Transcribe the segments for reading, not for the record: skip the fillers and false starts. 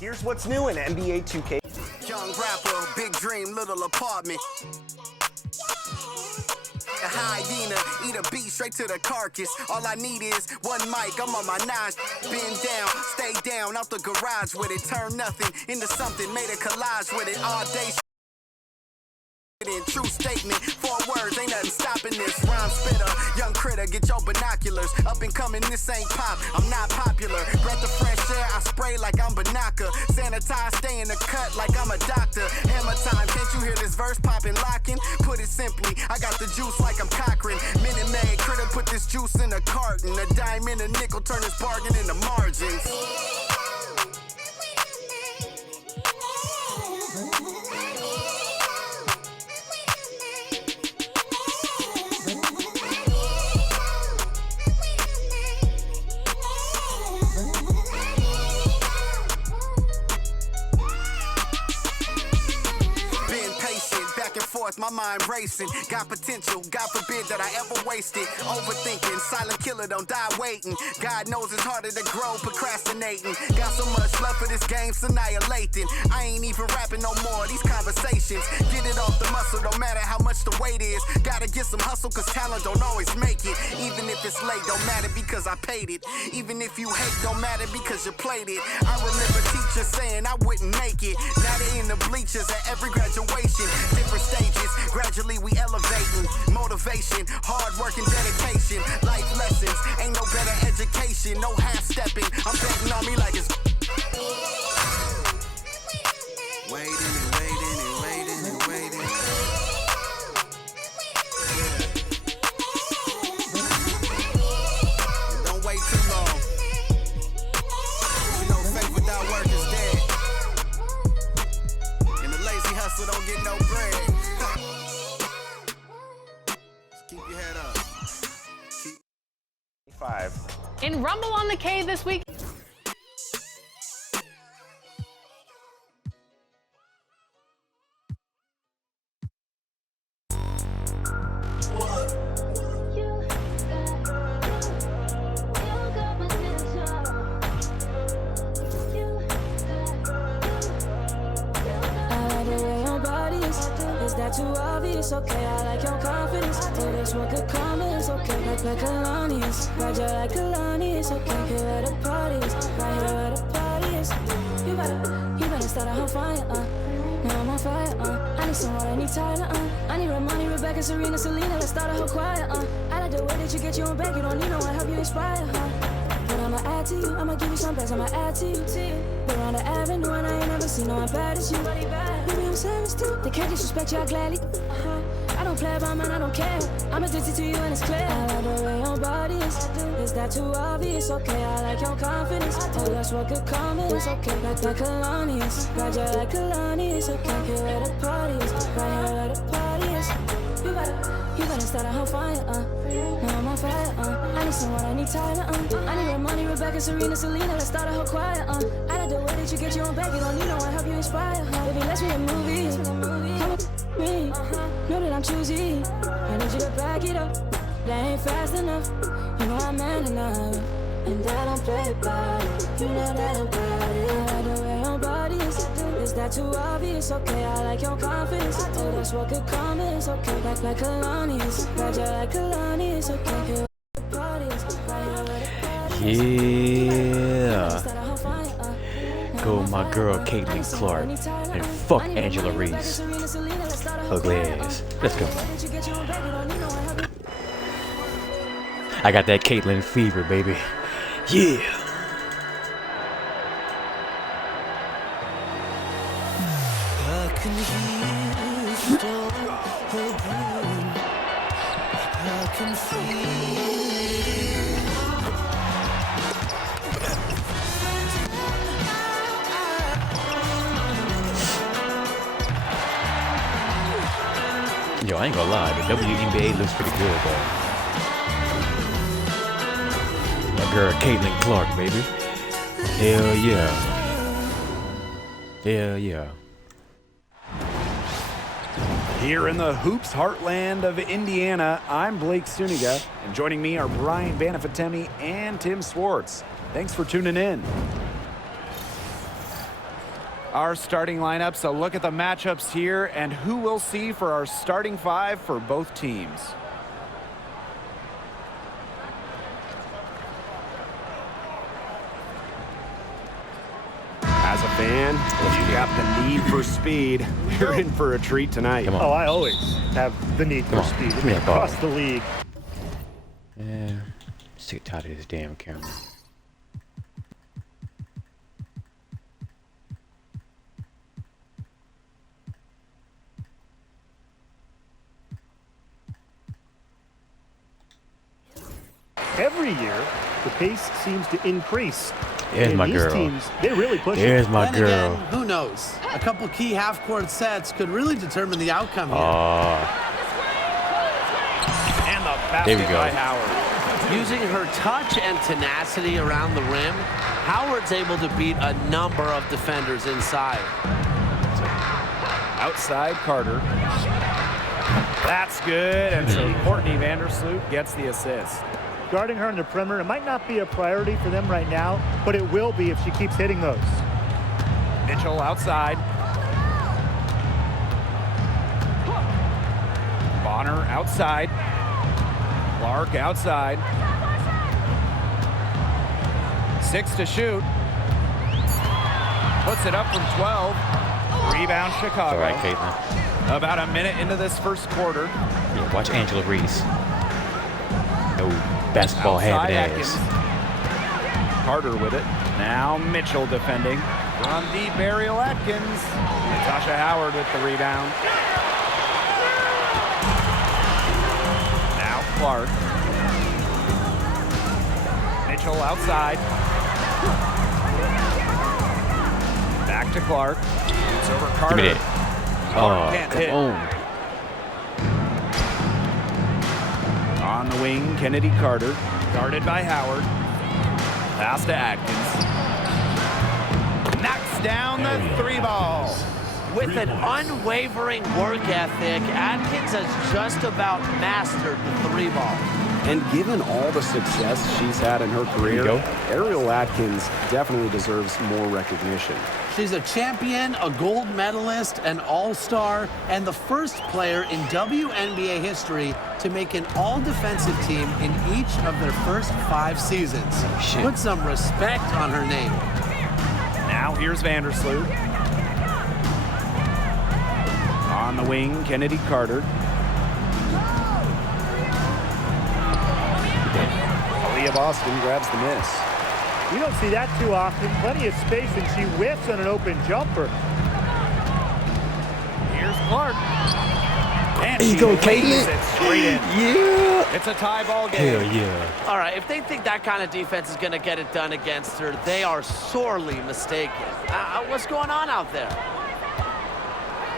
Here's what's new in NBA 2K. Young rapper, big dream, little apartment. A hyena, eat a beat straight to the carcass. All I need is one mic, I'm on my nine. Bend down, stay down, out the garage with it. Turn nothing into something, made a collage with it all day. In true statement, 4 words, ain't nothing stopping this. Rhyme spitter, young critter, get your binoculars. Up and coming, this ain't pop, I'm not popular. Breath of fresh air, I spray like I'm Banaka. Sanitize, stay in the cut like I'm a doctor. Hammer time, can't you hear this verse popping, locking? Put it simply, I got the juice like I'm Cochran. Minute Maid, critter put this juice in a carton. A dime and a nickel, turn this bargain into margins. My mind racing, got potential, God forbid that I ever waste it. Overthinking, silent killer, don't die waiting. God knows it's harder to grow, procrastinating. Got so much love for this game, it's annihilating. I ain't even rapping no more, these conversations. Get it off the muscle, don't matter how much the weight is. Gotta get some hustle, cause talent don't always make it. Even if it's late, don't matter because I paid it. Even if you hate, don't matter because you played it. I remember teachers saying I wouldn't make it. Now they in the bleachers at every graduation. Different stages. Gradually we elevating, motivation, hard work and dedication, life lessons, ain't no better education, no half-stepping, I'm betting on me like it's waiting and waiting and waiting and waiting. Don't wait too long. You know faith without work is dead. And the lazy hustle don't get no bread. In Rumble on the K this week. Is that too obvious? Okay, I like your confidence. Oh, that's what could come is okay. Like Kalani's, ride you like Kalani's. Okay, here at the parties, right here at the parties. You better start a whole fire, Now I'm on fire, I need someone, I need Tyler, I need Ramani, Rebecca, Serena, Selena. Let's start a whole choir, I like the way that you get your own back. You don't need no one, help you inspire, But I'ma add to you, I'ma give you some best, I'ma add to you. We're on the avenue and I ain't never seen no one bad as you. Maybe I'm savage too, they can't disrespect you, I gladly. I don't play about man, I don't care. I'm addicted to you and it's clear. I like the way your body is that too obvious? Okay, I like your confidence. Oh, that's what could come is okay. Like Kalani's, ride you like Kalani's. Okay, here at the parties, right here at the parties. You better start a whole fire, Now I'm on fire, I need someone, I need Tyler, I need Ramani, Rebecca, Serena, Selena. Let's start a whole choir, I like the way that you get your own back. You don't need no one, help you inspire, Baby, let's make a movie. Come with me, know that I'm choosy. I need you to back it up. That ain't fast enough. You know I'm man enough, and I don't play about it. You know that about it. I like the way your body is that too obvious? Okay, I like your confidence. Oh, that's what could come is okay. Like Kalani's, ride you like Kalani's. Okay, here at the parties, right here at the parties. Yeah. Go my girl Caitlin Clark and fuck Angela Reese. Ugly ass. Let's go. I got that Caitlin fever, baby. Yeah. Yo, I ain't gonna lie, the WNBA looks pretty good though. My girl Caitlin Clark, baby. Hell yeah. Hell yeah. Here in the hoops heartland of Indiana, I'm Blake Suniga, and joining me are Brian Banafatemi and Tim Swartz. Thanks for tuning in. Our starting lineups, a look at the matchups here and who we'll see for our starting 5 for both teams. As a fan, if you got the need for speed, you're in for a treat tonight. Come on. Oh, I always have the need for Come on, speed give me that ball. across the league. Yeah, sick tired of this damn camera. Every year, the pace seems to increase. Here's And my these girl. teams, they really push it. There's my Then girl. again, who knows? A couple key half-court sets could really determine the outcome here. Oh, And the There we basket go. by Howard. Using her touch and tenacity around the rim, Howard's able to beat a number of defenders inside. Outside Carter. That's good. And so Courtney Vandersloot gets the assist. Guarding her on the perimeter, it might not be a priority for them right now, but it will be if she keeps hitting those. Mitchell outside. Bonner outside. Clark outside. 6 to shoot. Puts it up from 12. Rebound Chicago. all right, Caitlin. About a minute into this first quarter. Yeah, watch Angela Reese. No basketball Outside having ass. Atkins. Carter with it. Now Mitchell defending. From deep, Ariel Atkins. Natasha Howard with the rebound. Now Clark. Mitchell outside. Back to Clark. It's over Carter. Give me that. Oh, Can't come hit. on. On the wing, Kennedy Carter. Guarded by Howard. Pass to Atkins. Knocks down the 3-ball. With an unwavering work ethic, Atkins has just about mastered the 3-ball. And given all the success she's had in her There you career, go. Ariel Atkins definitely deserves more recognition. She's a champion, a gold medalist, an all-star, and the first player in WNBA history to make an all-defensive team in each of their first 5 seasons. Shit. Put some respect on her name. Now here's Vandersloot. On the wing, Kennedy Carter. Aaliyah Boston grabs the miss. You don't see that too often. Plenty of space, and she whiffs on an open jumper. Here's Clark. And There you she go, lays Caitlin. it straight in. Yeah. It's a tie ball game. Hell yeah. All right, if they think that kind of defense is going to get it done against her, they are sorely mistaken. What's going on out there?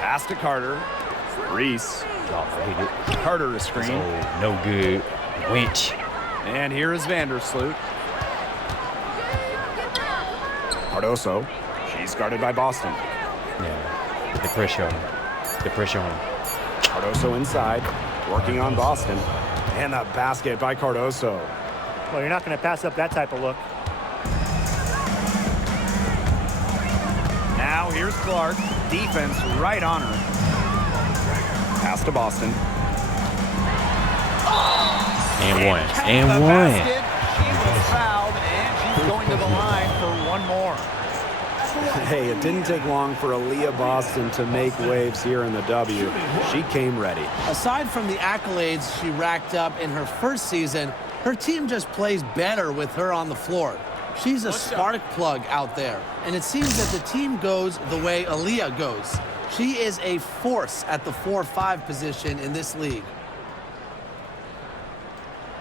Pass to Carter. Reese. Oh, I hate it. Carter a screen. Oh, no good. Winch. And here is Vandersloot. Cardoso. She's guarded by Boston. Yeah. The pressure on him. The pressure on him. Cardoso inside. Working on Boston. And the basket by Cardoso. Well, you're not going to pass up that type of look. Now here's Clark. Defense right on her. Pass to Boston. And one. Count And the one. basket. She was fouled, and she's going to the line for one more. Hey, it didn't take long for Aaliyah Boston to make waves here in the W. She came ready. Aside from the accolades she racked up in her first season, her team just plays better with her on the floor. She's a spark plug out there, and it seems that the team goes the way Aaliyah goes. She is a force at the 4-5 position in this league.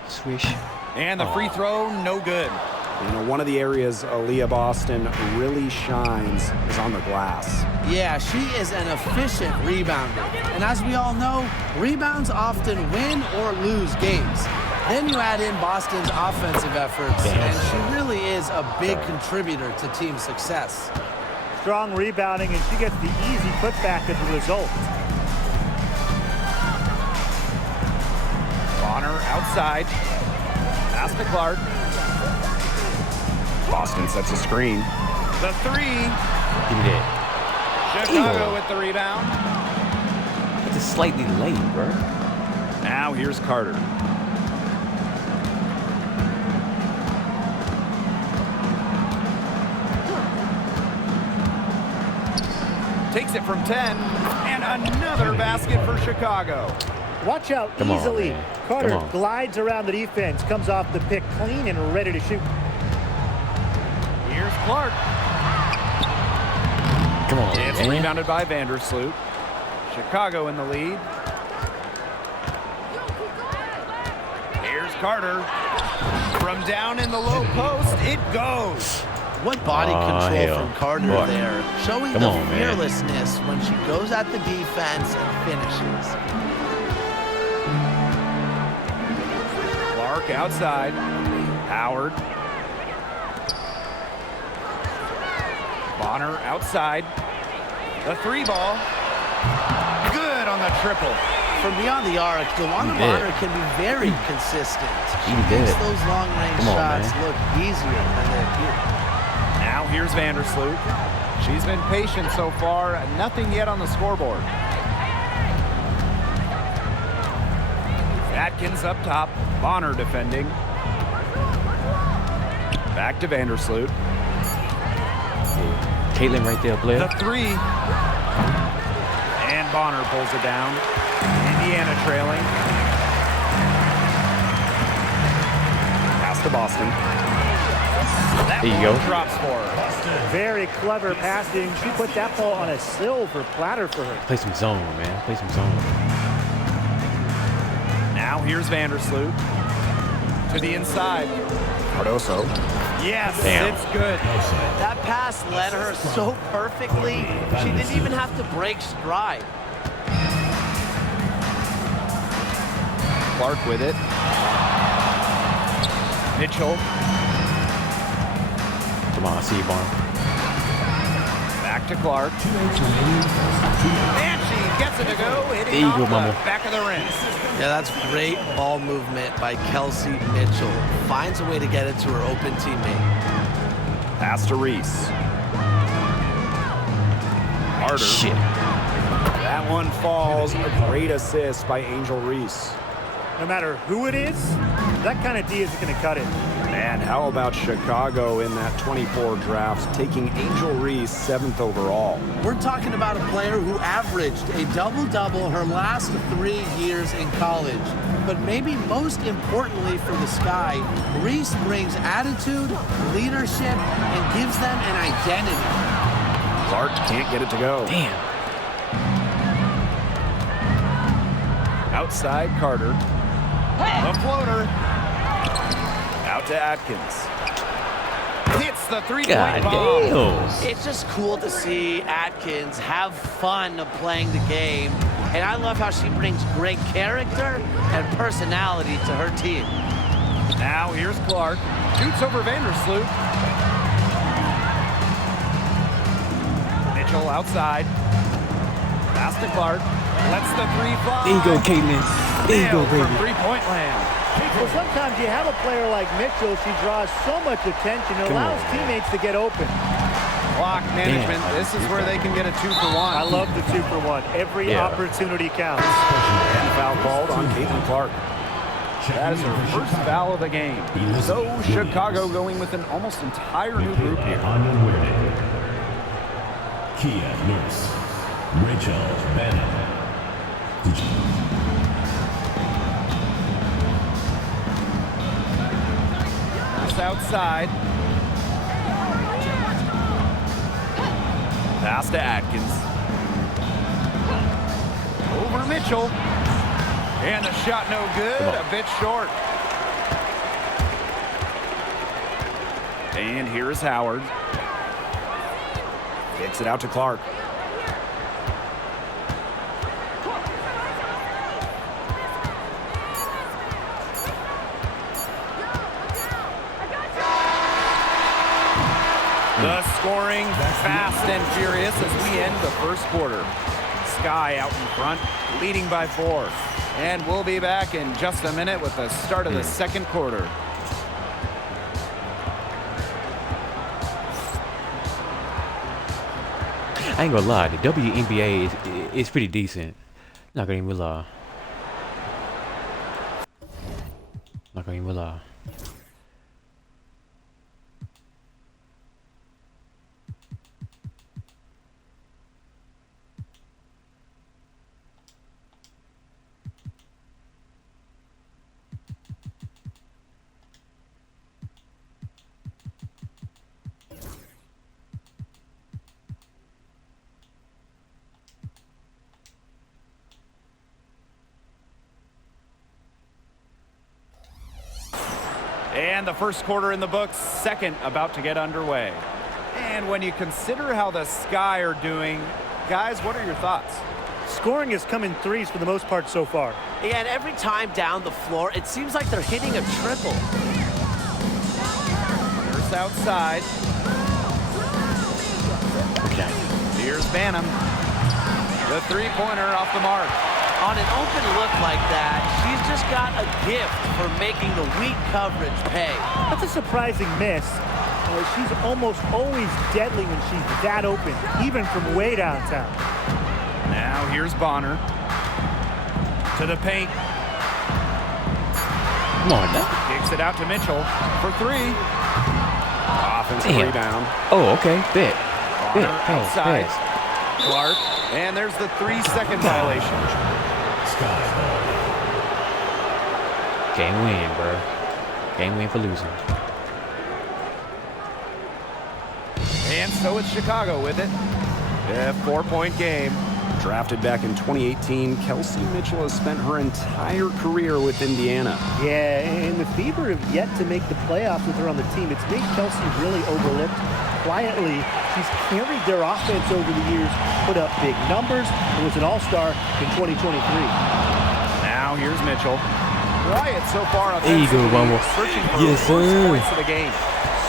Swish. And the free throw, no good. You know, one of the areas Aaliyah Boston really shines is on the glass. Yeah, she is an efficient rebounder. And as we all know, rebounds often win or lose games. Then you add in Boston's offensive efforts, and she really is a big contributor to team success. Strong rebounding, and she gets the easy putback as a result. Bonner outside. Pass to Clark. Boston sets a screen. The 3. Give me that. Chicago with the rebound. It's just slightly late, bro. Now here's Carter. Takes it from 10, and another basket for Chicago. Watch out Come on, easily. man. Carter Come on. glides around the defense, comes off the pick clean and ready to shoot. Here's Clark. Come on, It's man. rebounded by Vandersloot. Chicago in the lead. Here's Carter. From down in the low post, it goes. What body control hell. from Carter Boy. there. Showing Come the on, man. fearlessness when she goes at the defense and finishes. Clark outside. Howard. Bonner outside. The 3 ball. Good on the triple. From beyond the arc, DeWanda He did. Bonner can be very consistent. She He makes did. those long-range Come on, shots man. look easier than they appear. Now here's Vandersloot. She's been patient so far. Nothing yet on the scoreboard. Atkins up top. Bonner defending. Back to Vandersloot. Caitlin right there, The player. 3. And Bonner pulls it down. Indiana trailing. Pass to Boston. That There you ball go. drops for her. Very clever passing. She put that ball on a silver platter for her. Play some zone, man. Play some zone. Now here's Vandersloot. To the inside. Cardoso. Yes, Damn. it's good. That pass led her so perfectly, she didn't even have to break stride. Clark with it. Mitchell. Come on, I see you, Barn. Back to Clark. And she gets it to go. Hitting There you off go, the mama. back of the rim. Yeah, that's great ball movement by Kelsey Mitchell. Finds a way to get it to her open teammate. Pass to Reese. Harder. Shit. That one falls. A great assist by Angel Reese. No matter who it is, that kind of D isn't going to cut it. And how about Chicago in that 24 draft, taking Angel Reese 7th overall? We're talking about a player who averaged a double-double her last 3 years in college. But maybe most importantly for the Sky, Reese brings attitude, leadership, and gives them an identity. Clark can't get it to go. Damn. Outside Carter. The floater. Out to Atkins. Hits the 3-point God bomb. damn. It's just cool to see Atkins have fun playing the game. And I love how she brings great character and personality to her team. Now here's Clark. Shoots over Vandersloot. Mitchell outside. Pass to Clark. Lets the 3 fly. There you go, Caitlin. There you go, Nailed from baby. 3-point land. Well, sometimes you have a player like Mitchell, she draws so much attention, it Come on, allows teammates to get open. Clock management. This is where they can get a 2-for-1. I love the 2-for-1. Every Yeah. opportunity counts. And foul called on Caitlin Clark. That is her first foul of the game. So Chicago going with an almost entire new group here. Kia Nurse, Rachel Bannon. Pass outside. Pass to Atkins. Over Mitchell. And the shot no good, a bit short. And here's Howard. Kicks it out to Clark. The scoring fast and furious as we end the first quarter. Sky out in front, leading by 4. And we'll be back in just a minute with the start of the second quarter. I ain't gonna lie, the WNBA is pretty decent. Not gonna even lie. Not gonna even lie. And the first quarter in the books, second about to get underway. And when you consider how the Sky are doing, guys, what are your thoughts? Scoring has come in threes for the most part so far. Yeah, and every time down the floor, it seems like they're hitting a triple. Here's outside. Okay. Here's Banham. The three-pointer off the mark. On an open look like that, she's just got a gift for making the weak coverage pay. That's a surprising miss. She's almost always deadly when she's that open, even from way downtown. Now here's Bonner. To the paint. Come on now. Kicks it out to Mitchell for three. Offensive rebound. Oh, okay. Bet. Bonner Pass. outside. Clark. And there's the 3-second violation. Game win, bro. Game win for losing. And so it's Chicago with it. A 4-point game. Drafted back in 2018, Kelsey Mitchell has spent her entire career with Indiana. Yeah, and the Fever have yet to make the playoffs with her on the team. It's made Kelsey really overlooked. Quietly, she's carried their offense over the years, put up big numbers, and was an all-star in 2023. Now here's Mitchell. Quiet so far. There you go, Bumble. Searching for Yes, sir. points of the game.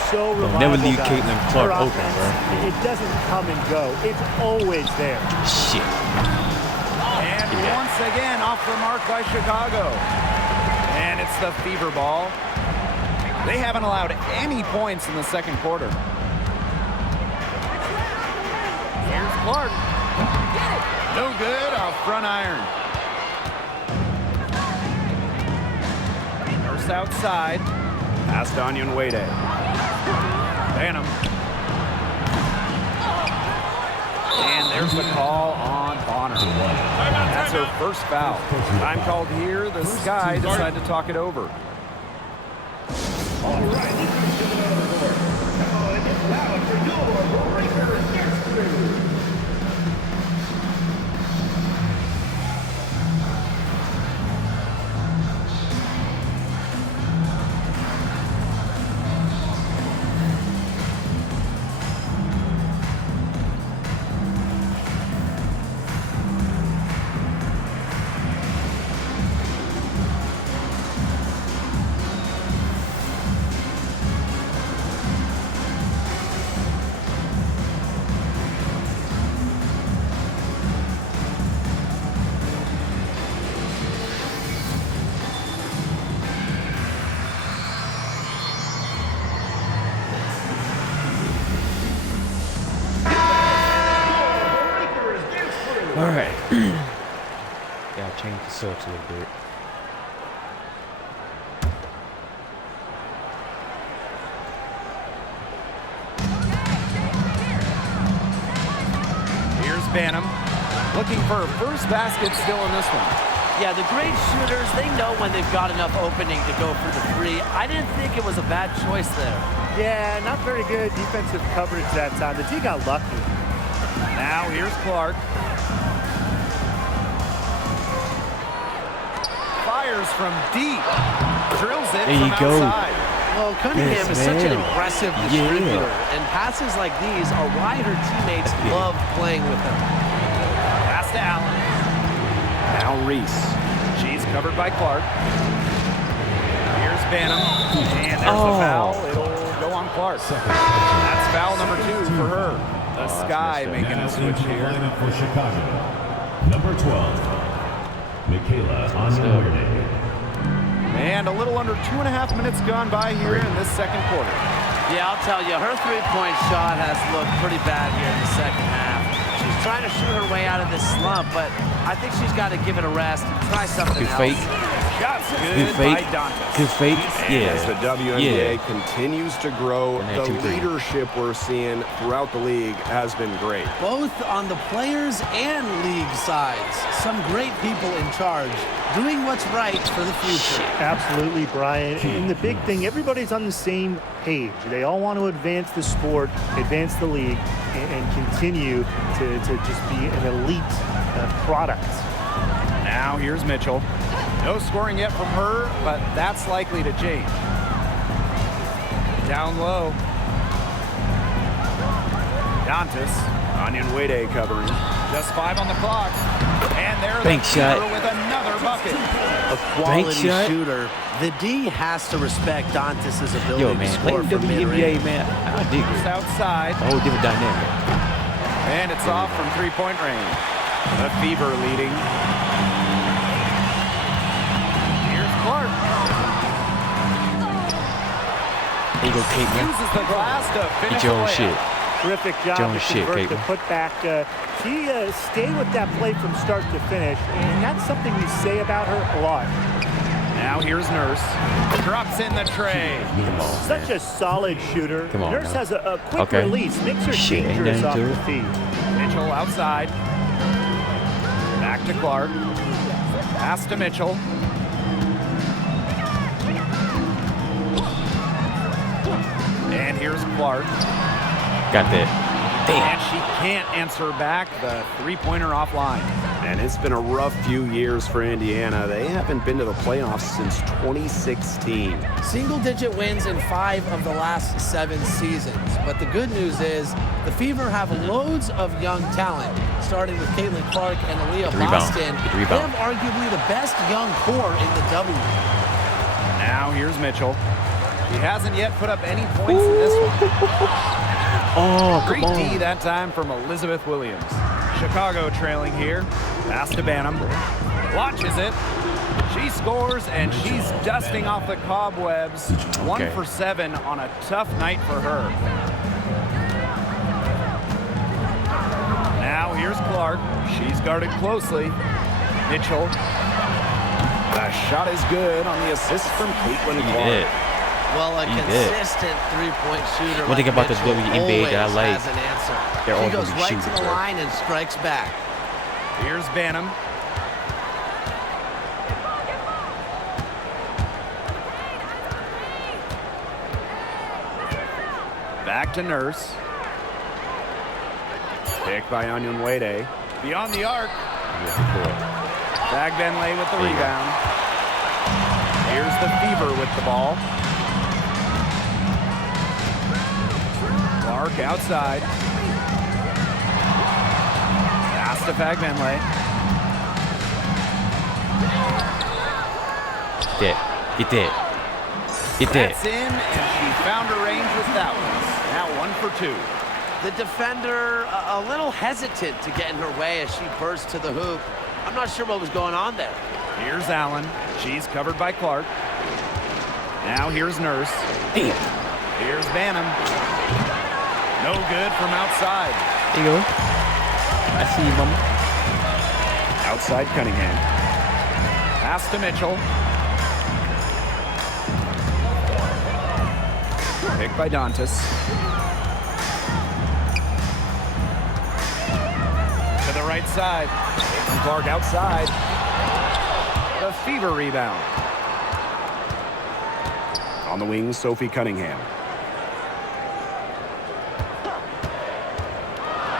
So reliable, never leave guys. Caitlin Clark Her open, offense, bro. It doesn't come and go. It's always there. Shit. And once again off the mark by Chicago. And it's the Fever ball. They haven't allowed any points in the second quarter. Here's Clark. No good off front iron. Nurse outside. Past Onion Wade. Banham. And there's the call on Bonner. That's her first foul. Time called here. The Sky decide to talk it over. All right, All right. Gotta change the subs a little bit. Here's Banham. Looking for her first basket still in this one. Yeah, the great shooters, they know when they've got enough opening to go for the three. I didn't think it was a bad choice there. Yeah, not very good defensive coverage that time. The team got lucky. Now here's Clark. Fires from deep. Drills it There you from go. outside. Well, Cunningham Yes, is such an ma'am. impressive Yeah. distributor, and passes like these are why her teammates love playing with her. Pass to Allen. Now Reese. She's covered by Clark. Here's Banham. And there's the foul. It'll go on Clark. That's foul number 2 for her. The Sky making a switch here. Lineup for Chicago. Number 12, Michaela Onyenwere. And a little under 2.5 minutes gone by here in this second quarter. Yeah, I'll tell you, her three-point shot has looked pretty bad here in the second half. She's trying to shoot her way out of this slump, but I think she's got to give it a rest and try something Good else. fake. Shots Good good fake. by Dantas. Good fake. And as the Yeah. WNBA Yeah. continues to grow, And the 2-3. leadership we're seeing throughout the league has been great. Both on the players and league sides. Some great people in charge, doing what's right for the future. Absolutely, Brian. And the big thing, everybody's on the same page. They all want to advance the sport, advance the league, and continue to just be an elite product. Now here's Mitchell. No scoring yet from her, but that's likely to change. Down low. Dantas. Onion Wade covering. Just 5 on the clock. And there's Bank the shot. Fever with another bucket. A quality shot. shooter. The D has to respect Dantas' ability Yo, to man. score Late from mid-range. WNBA, man. I dig Just it. outside. A whole different dynamic. And it's off from three-point range. The Fever leading. Here's Clark. There you go, Caitlin. Uses the glass to finish Get your own the shit. layup. Terrific job Jones to shit, convert the Caitlin. putback. She stayed with that play from start to finish, and that's something we say about her a lot. Now here's Nurse. Drops in the tray. Come on, Such a solid shooter. Come on, Nurse now. has a quick Okay. release, makes her Shit, ain't dangerous off nothing to the it. feet. Mitchell outside. Back to Clark. Pass to Mitchell. And here's Clark. Got that. And she can't answer back. The three-pointer offline. And it's been a rough few years for Indiana. They haven't been to the playoffs since 2016. Single-digit wins in 5 of the last 7 seasons. But the good news is the Fever have loads of young talent, starting with Caitlin Clark and Aaliyah Good rebound. Boston. Good They rebound. have arguably the best young core in the W. Now here's Mitchell. She hasn't yet put up any points in this one. Oh, Great come D on. that time from Elizabeth Williams. Chicago trailing here. Pass to Banham. Launches it. She scores, and she's dusting off the cobwebs. 1 Okay. for 7 on a tough night for her. Now here's Clark. She's guarded closely. Mitchell. The shot is good on the assist from Caitlin He Clark. did. Well, a He did. consistent three-point shooter. One thing about the Mitchell WNBA that I always like, has an answer. they're She all goes gonna be right to shooters, the right? line and strikes back. Here's Banham. Back to Nurse. Picked by Onion Wade. Beyond the arc. Bag Benlay with the rebound. Here's the Fever with the ball. Clark outside. Pass to Fag Benlay. Get that. Get that. Get That's that. in, and she found her range with that one. Now 1 for 2. The defender a little hesitant to get in her way as she burst to the hoop. I'm not sure what was going on there. Here's Allen. She's covered by Clark. Now here's Nurse. Damn. Here's Banham. No good from outside. There you go. I see you, mama. Outside Cunningham. Pass to Mitchell. Picked by Dantas. To the right side. Caitlin Clark outside. The Fever rebound. On the wing, Sophie Cunningham.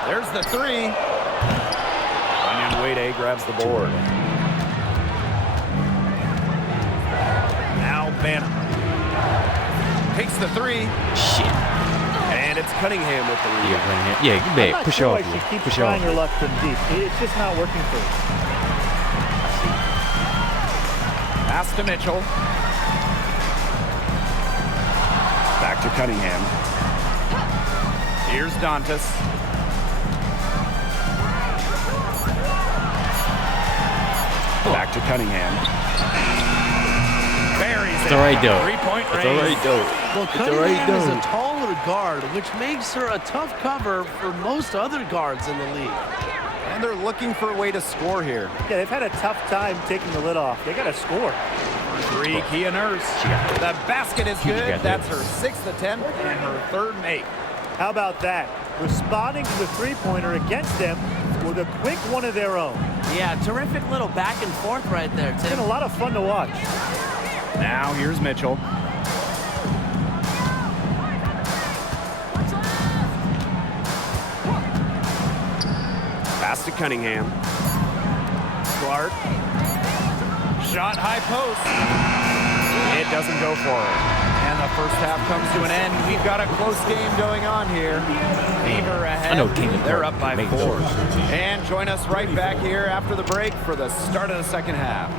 There's the 3. Onion Wade grabs the board. Now Banham. Takes the 3. Shit. And it's Cunningham with the Yeah, rebound. right here. Yeah, you I'm bet. not Push sure her why off. she Lou. keeps Push her trying off. her luck from deep. It's just not working for her. Pass to Mitchell. Back to Cunningham. Here's Dantas. Back to Cunningham. Buries It's it all right, from though. three-point It's range. all right, though. Well, It's all right, Cunningham is though. a taller guard, which makes her a tough cover for most other guards in the league. And they're looking for a way to score here. Yeah, they've had a tough time taking the lid off. They got to score. Three, Kia Nurse. The basket is good. That's her 6th attempt and her 3rd make. How about that? Responding to the three-pointer against them with a quick one of their own. Yeah, terrific little back and forth right there, It's Tim. been a lot of fun to watch. Now here's Mitchell. Pass to Cunningham. Clark. Shot high post. It doesn't go for her. And the first half comes to an end. We've got a close game going on here. Beaver ahead. I know Kingdom They're Clark up by made 4. those. And join us right back here after the break for the start of the second half.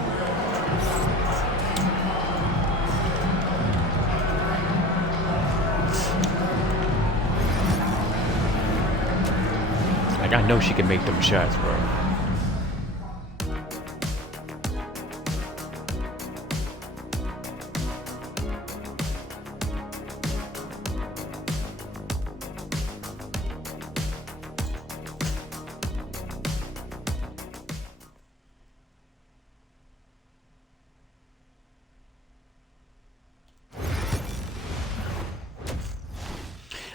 Like, I know she can make them shots, bro.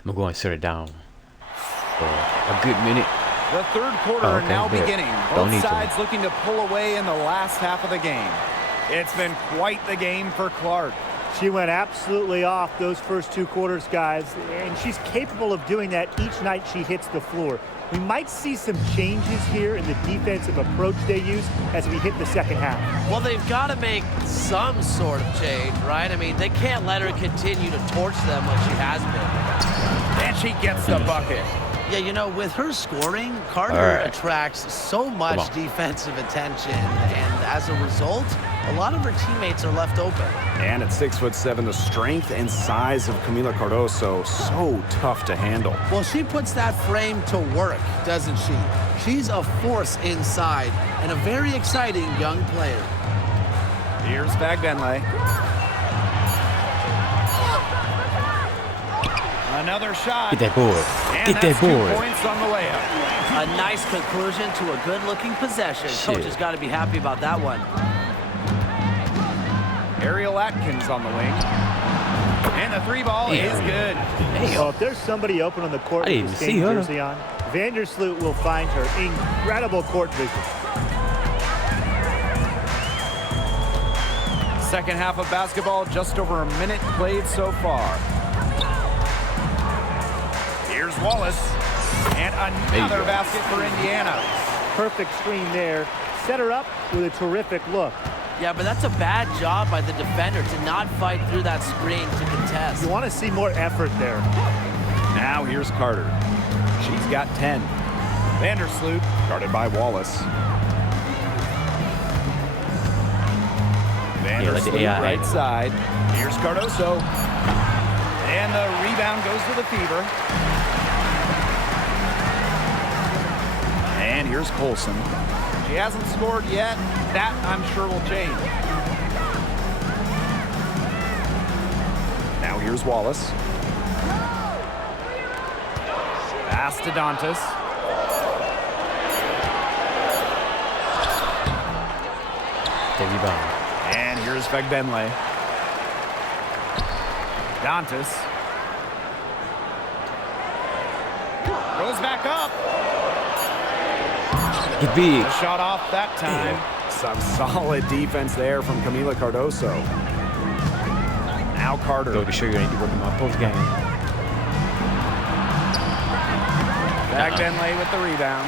I'm going to sit it down for a good minute. The third quarter now good. beginning. Don't Both need to. sides looking to pull away in the last half of the game. It's been quite the game for Clark. She went absolutely off those first 2 quarters, guys, and she's capable of doing that each night she hits the floor. We might see some changes here in the defensive approach they use as we hit the second half. Well, they've got to make some sort of change, right? I mean, they can't let her continue to torch them like she has been. And she gets the bucket. Yeah, you know, with her scoring, Carter attracts so much defensive attention, and as a result, a lot of her teammates are left open. And at 6'7", the strength and size of Camila Cardoso, so tough to handle. Well, she puts that frame to work, doesn't she? She's a force inside and a very exciting young player. Here's Bagbenley. Another shot. Get that board. And Get that's that board. 2 points on the layup. A nice conclusion to a good-looking possession. Shit. Coach has got to be happy about that one. Ariel Atkins on the wing. And the 3-ball is good. Well, if there's somebody open on the court I with didn't the see same her. jersey on, Vandersloot will find her incredible court vision. Second half of basketball, just over a minute played so far. Here's Wallace. And another basket for Indiana. Perfect screen there. Set her up with a terrific look. Yeah, but that's a bad job by the defender to not fight through that screen to contest. You want to see more effort there. Now here's Carter. She's got 10. Vandersloot guarded by Wallace. Vandersloot right side. Here's Cardoso. And the rebound goes to the Fever. And here's Colson. She hasn't scored yet. That, I'm sure, will change. Now here's Wallace. Pass to Dantas. The rebound. And here's Bagbenley. Dantas. Goes back up. Get big. The shot off that time. Some solid defense there from Camila Cardoso. Now Carter. Go to show you I need to work in my post game. Bagbenley with the rebound.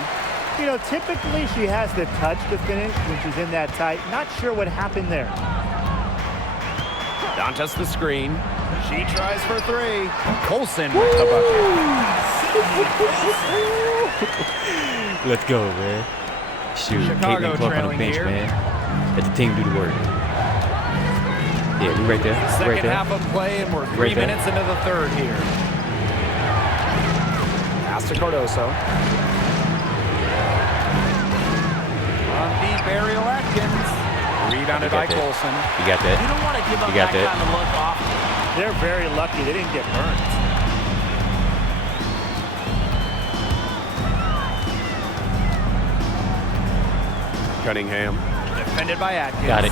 You know, typically she has the touch to finish when she's in that tight. Not sure what happened there. Dantas the screen. She tries for 3. Colson with the bucket. Let's go, man. Shoot, Chicago Caitlin Clark on the trailing bench, here. man. Let the team do the work. Yeah, we right there. Second Right there. half of play, and we're 3 Right there. minutes into the third here. Pass to Cardoso. On deep, Ariel Atkins. Rebounded by that. Colson. You got that? You don't want to give up You got that that? kind of look often. They're very lucky they didn't get burned. Cunningham. Defended by Atkins. Got it.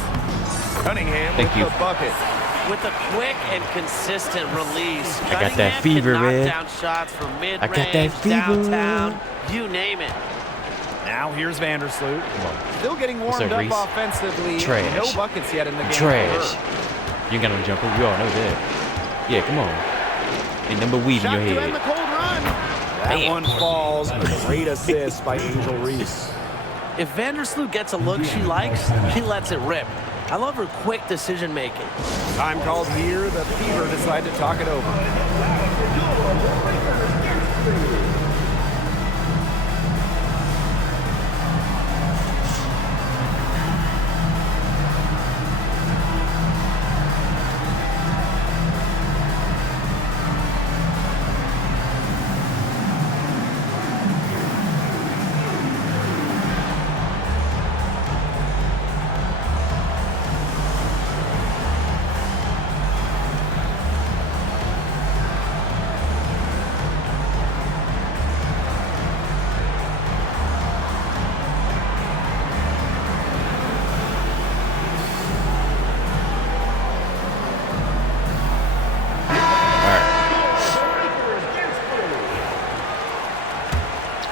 Cunningham Thank you. with the bucket. With a quick and consistent release. I got that fever, knock man. down shots from mid-range, I got that fever. downtown, you name it. Now here's Vandersloot. Still getting warmed up, up Reese? offensively. Trash. No buckets yet in the game. Trash. You ain't got no jumper. We all know that. Yeah, come on. Ain't number weed in Shot your to end the head. cold run. That one falls. A great assist by Angel Reese. If Vandersloot gets a look she likes, he lets it rip. I love her quick decision making. Time called here. The Fever decide to talk it over.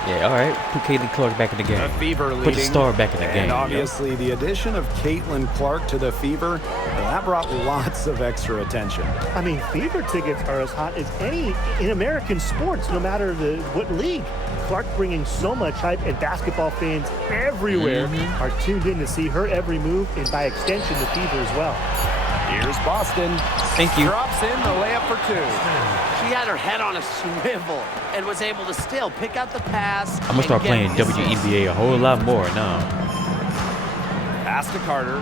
Yeah, all right. Put Caitlin Clark back in the game. The Fever Put the leading. star back in the game. And obviously, the addition of Caitlin Clark to the Fever, that brought lots of extra attention. I mean, Fever tickets are as hot as any in American sports, no matter what league. Clark bringing so much hype, and basketball fans everywhere are tuned in to see her every move, and by extension, the Fever as well. Here's Boston. Thank you. Drops in the layup for two. She had her head on a swivel and was able to still pick out the pass. I'm gonna start playing WNBA a whole lot more now. Pass to Carter.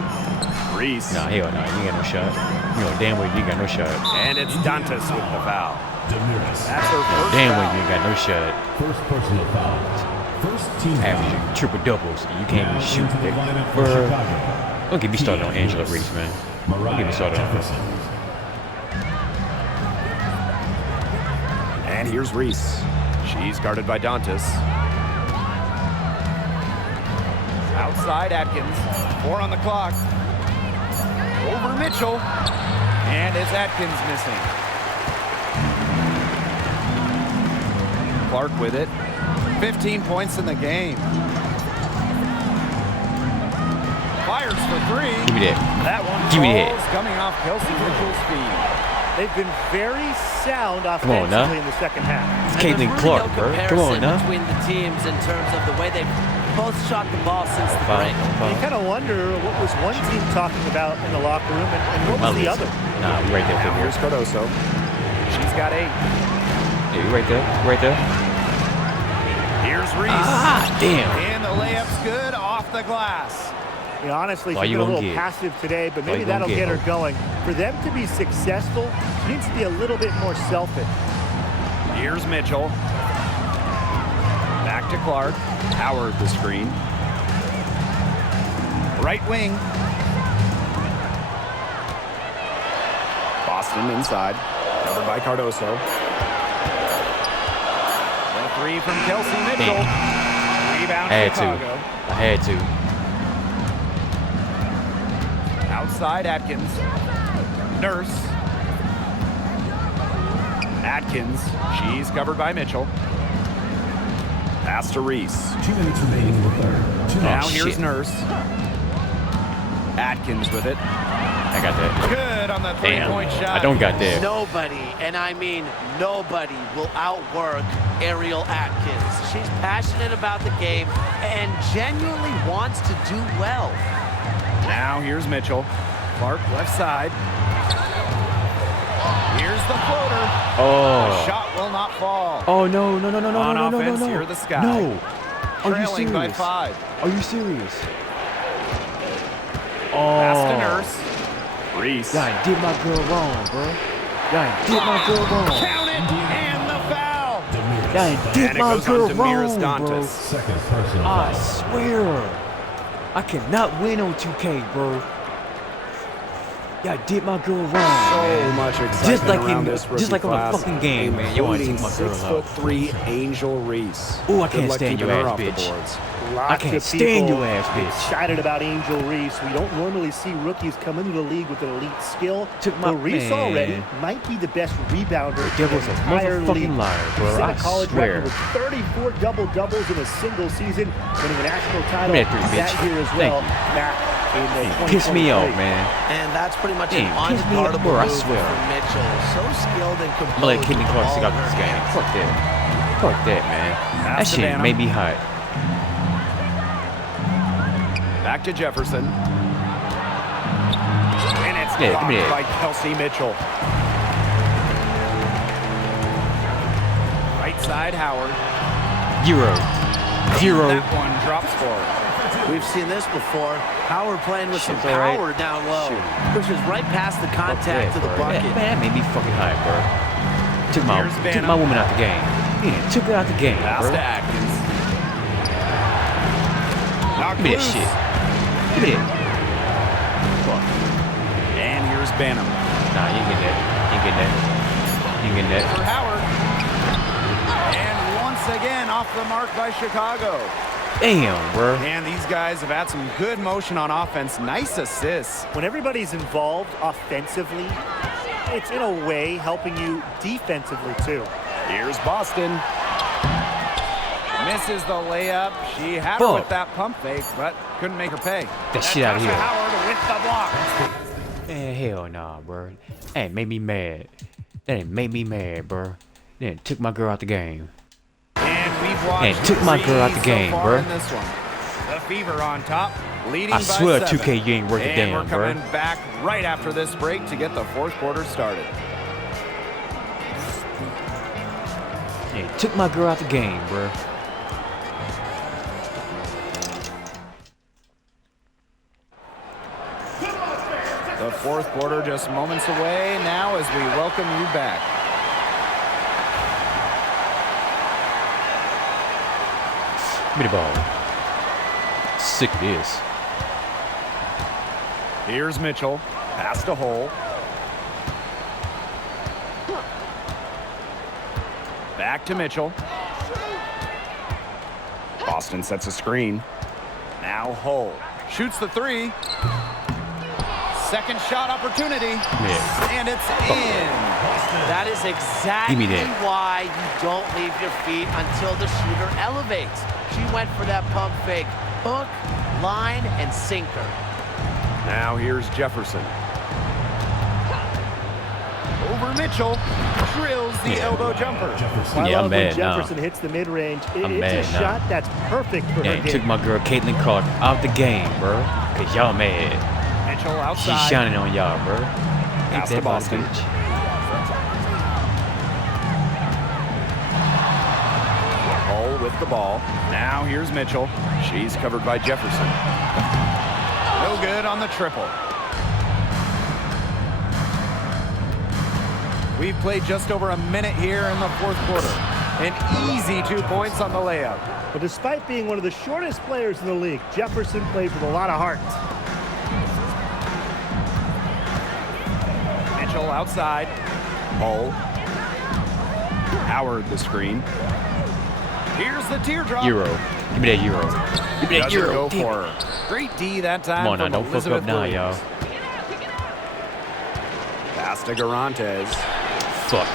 Reese. Nah, hell no. You ain't got no shot. You know damn well you ain't got no shot. And it's Dantas with the foul. Demiris. That's her first Damn foul. well you ain't got no shot. First personal foul. First team foul. Averaging triple doubles. And you can't Now even shoot. into the Nigga. lineup for Bruh. Chicago. Don't get me started on Angela Reese, man. Don't get me started on her. And here's Reese. She's guarded by Dantas. Outside Atkins. 4 on the clock. Over Mitchell. And it's Atkins missing. Clark with it. 15 points in the game. Fires for 3. Give me that. That one Give me that. falls coming off Kelsey Mitchell's feet. They've been very sound Come on, now. offensively in the second half. It's Caitlin Clark, no bro. Come on, comparison now. between the teams in terms of the way they've both shot the ball since the Foul, break. foul. You kind of wonder what was one team talking about in the locker room and what was the other. Nah, we right there, Now baby. here's Cardoso. She's got 8. Yeah, you right there. You right there. Here's Reese. Ah, damn. And the layup's good off the glass. You know, honestly, Why she's you been a gonna little get? passive today, but Why maybe you gonna that'll get, get her ho? going. For them to be successful, she needs to be a little bit more selfish. Here's Mitchell. Back to Clark. Howard the screen. Right wing. Boston inside. Covered by Cardoso. The 3 from Kelsey Mitchell. Rebound I had Chicago. to. I had to. Outside Atkins. Nurse. Atkins. She's covered by Mitchell. Pass to Reese. 2 minutes remaining in the third. Now Oh, here's shit. Nurse. Atkins with it. I got that. Good on the Damn. three-point shot. I don't got that. Nobody, and I mean nobody, will outwork Ariel Atkins. She's passionate about the game and genuinely wants to do well. Now here's Mitchell. Clark left side. Here's the floater. The Oh. shot will not fall. Oh, no, no, no, no, no, On no, no, no, offense, no. you're the Sky. No. Are you Trailing by serious? 5. Are you serious? Pass to Oh. Nurse. Reese. Y'all did my girl wrong, bro. Y'all did my girl wrong. Count it and the foul. Y'all did And it my goes girl on to Demiris wrong, bro. Dantas. Second personal I foul. swear. I cannot win on 2K, bro. Y'all did my girl wrong, So man. much excitement Just like around in, this rookie just like on class, the fucking game, man. You want to take including my girl out. 6'3" Angel Reese. Ooh, I Good can't luck stand keeping your her ass, off the bitch. boards. I can't stand your ass, bitch. Excited about Angel Reese. We don't normally see rookies come into the league with an elite skill. Took my- But Reese man. already might be the best rebounder That in was the a entire motherfucking league. liar, bro. He set I a college swear. record with 34 double-doubles in a single season, winning a national title Give me that three, that bitch. year as Thank well. you. Back in the Piss me off, 2023. man. And that's pretty much Hey, an piss me off, unguardable bro, I move swear. for Mitchell. So skilled and I'm composed. gonna let Kenny with the Clark ball stick in out her this game. hands. Fuck that. Fuck that, man. That shit Savannah. made me hot. Back to Jefferson. And it's Yeah, give me blocked that. by Kelsey Mitchell. Right side, Howard. Zero. That one drops forward. We've seen this before. Howard playing with some Shit's all right. power down low. Pushes right past the Fuck contact to that, the bro. bucket. Man, that made me fucking hot, bro. Took Here's my Banham. woman out the game. Yeah, took her out the game, Pass bro. to Atkins. Knocked Give me that loose. shit. Give me that. Fuck. And here's Banham. Nah, you ain't getting that. You ain't getting that. You ain't getting that. For Howard. And once again off the mark by Chicago. Damn, bro. And these guys have had some good motion on offense. Nice assists. When everybody's involved offensively, it's in a way helping you defensively too. Here's Boston. Misses the layup. She had her Fuck. with that pump fake, but couldn't make her pay. That shit out of Natasha here. Howard with the block. Man, hell nah, bro. That ain't made me mad. That ain't made me mad, bro. Then took my girl out the game. And we've watched And took my girl out the three game, so far bro. in this one. The Fever on top, leading I by swear 7. 2K, you ain't worth a And damn, we're bro. coming back right after this break to get the fourth quarter started. Yeah, took my girl out the game, bro. The fourth quarter just moments away now as we welcome you back. Give me the ball. Sick of this. Here's Mitchell, pass to Hole. Back to Mitchell. Boston sets a screen. Now Hole shoots the three. Second shot opportunity. Yeah. And it's in. That is exactly Give me that. why you don't leave your feet until the shooter elevates. She went for that pump fake. Hook, line, and sinker. Now here's Jefferson. Over Mitchell. Drills the elbow jumper. I Yeah, I'm love when mad now. Jefferson hits the mid-range. I'm It's mad a now. shot that's perfect for Yeah, her took game. my girl Caitlin Clark out the game, bro. Cause y'all mad. Mitchell She's outside. shining on y'all, bro. Ain't Pass that to about a Boston. bitch? Hole with the ball. Now here's Mitchell. She's covered by Jefferson. No good on the triple. We've played just over a minute here in the fourth quarter. An easy 2 points on the layup. But despite being one of the shortest players in the league, Jefferson plays with a lot of heart. Mitchell outside. Hole. Howard the screen. Here's the teardrop. Euro. Give me that Euro. Give me that Doesn't Euro. go Damn for it. her. Great D that time. Come on now, from don't fuck Elizabeth up now, Williams. y'all. Pass to Garantes. Fuck.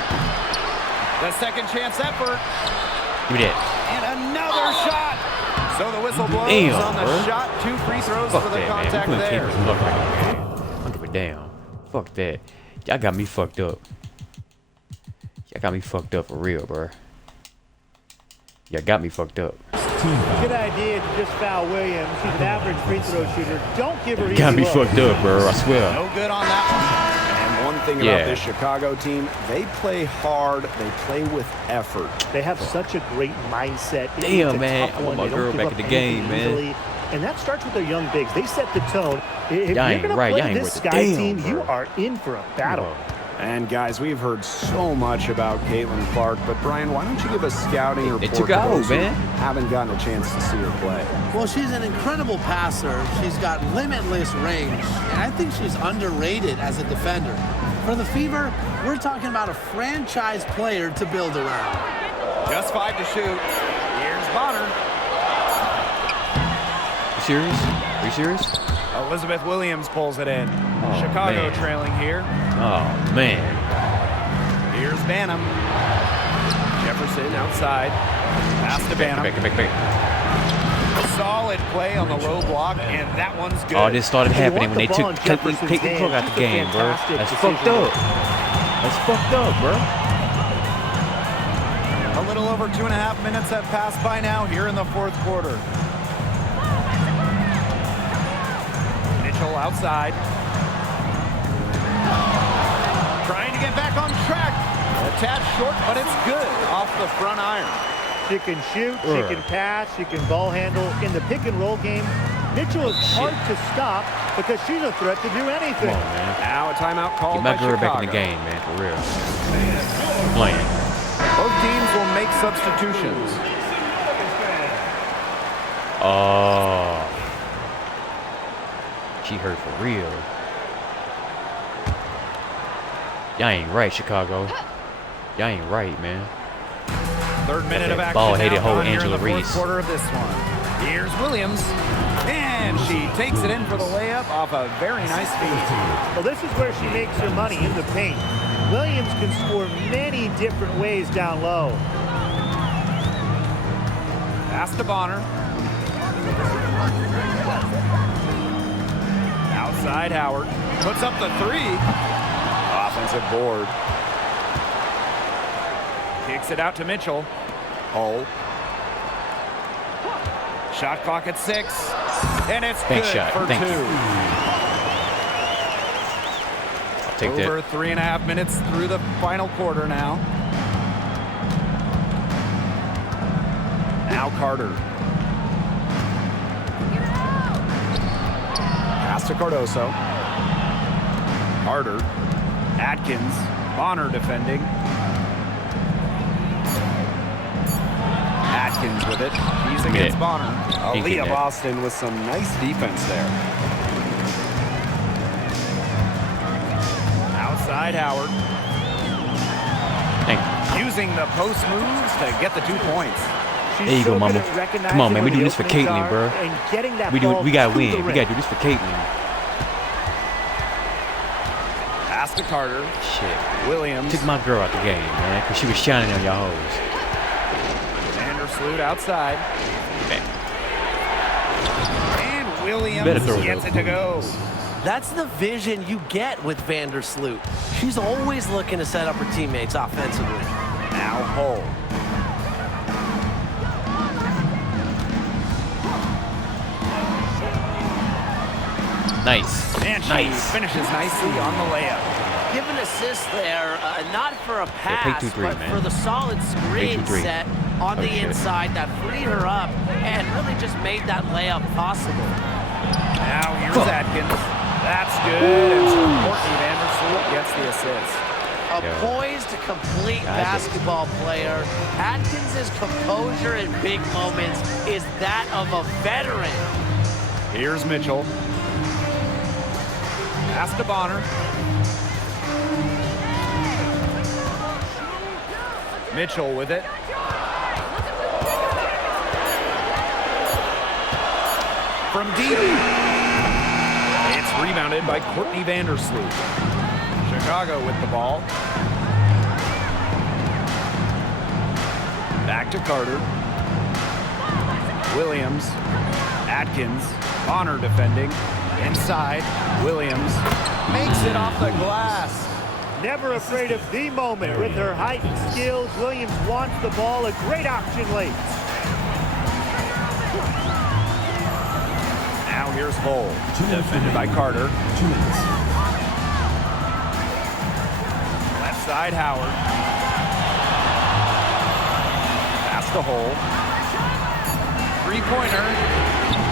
The second chance effort. Give me that. And another shot. So the whistle blows Damn, on the bro. shot. 2 free throws Fuck for the that, man. contact We putting there. capers in luck right now, man. I don't give a damn. Fuck that. Y'all got me fucked up. Y'all got me fucked up for real, bro. Y'all got me fucked up. Good idea to just foul Williams. She's an average free throw shooter. Don't give her easy Got me looks. fucked up, bro. I swear. No good on that one. And one thing Yeah. about this Chicago team, they play hard. They play with effort. They have such a great mindset. It's Damn, a man. tough I want one. my They don't girl give back up in the game, anything man. easily. And that starts with their young bigs. They set the tone. If Y'all you're ain't going to right. play Y'all ain't this worth a Sky damn, team, bro. you are in for a battle. And guys, we've heard so much about Caitlin Clark, but Brian, why don't you give a scouting report took to out, those who man. haven't gotten a chance to see her play? Well, she's an incredible passer. She's got limitless range, and I think she's underrated as a defender. For the Fever, we're talking about a franchise player to build around. Just 5 to shoot. Here's Bonner. You serious? Are you serious? Elizabeth Williams pulls it in. Oh, Chicago man. trailing here. Oh, man. Here's Banham. Jefferson outside. Pass to Banham. Back. Solid play on the low block, and that one's good. Oh, this started happening when they the took ball in Caitlin Jefferson's Clark out hands. the game, bro. Fantastic That's decision. fucked up. That's fucked up, bro. A little over 2.5 minutes have passed by now here in the fourth quarter. Mitchell outside. Trying to get back on track. A tad short, but it's good off the front iron. She can shoot, she can pass, she can ball handle. In the pick and roll game, Mitchell is hard to stop because she's a threat to do anything. Come on, man. Now a timeout called Get my by girl Chicago. back in the game, man, for real. Playing. Both teams will make substitutions. Oh. She hurt for real. Y'all ain't right, Chicago. Y'all ain't right, man. Third minute of action ball-headed now hoe gone here in Angela the fourth Reese. quarter of this one. Here's Williams, and she takes it in for the layup off a very nice feed. Well, this is where she makes her money, in the paint. Williams can score many different ways down low. Pass to Bonner. Outside Howard. Puts up the three. Offensive board. Kicks it out to Mitchell. Oh. Shot clock at 6. And it's Thanks, good shot. for Thank 2. you. I'll take Over that. 3.5 minutes through the final quarter now. Now Carter. Pass to Cardoso. Carter. Atkins. Bonner defending. Atkins with it. He's against Yeah. Bonner. He Aaliyah can- Boston with some nice defense there. Outside Howard. Thank you. Using the post moves to get the 2 points. She's There you so go, good mama. at recognizing Come on, man. We where do the this for openings Caitlin, are bro. and getting that We ball gotta to the win. We rim. gotta do this for Caitlin. Pass to Carter. Shit. Williams. Took my girl out the game, man, because she was shining on y'all hoes. Vandersloot outside. Man. And Better Williams throw it gets up. it to go. That's the vision you get with Vandersloot. She's always looking to set up her teammates offensively. Now Hull. Nice. And she Nice. finishes nicely on the layup. Give an assist there, not for a pass, 2-3, but man. for the solid screen 2-3. set on Oh, the shit. inside that freed her up and really just made that layup possible. Now here's Atkins. That's good. And so Courtney Vandersloot gets the assist. A Yo. poised, complete God damn. basketball player. Atkins' composure in big moments is that of a veteran. Here's Mitchell. Pass to Bonner. Mitchell with it. From deep. It's rebounded by Courtney Vandersloot. Chicago with the ball. Back to Carter. Williams. Atkins. Bonner defending. Inside. Williams makes it off the glass. Never afraid of the moment. With her height and skills, Williams wants the ball. A great option late. Now here's Hull. Defended by Carter. 2 minutes. Left side, Howard. Pass to Hull. Three-pointer.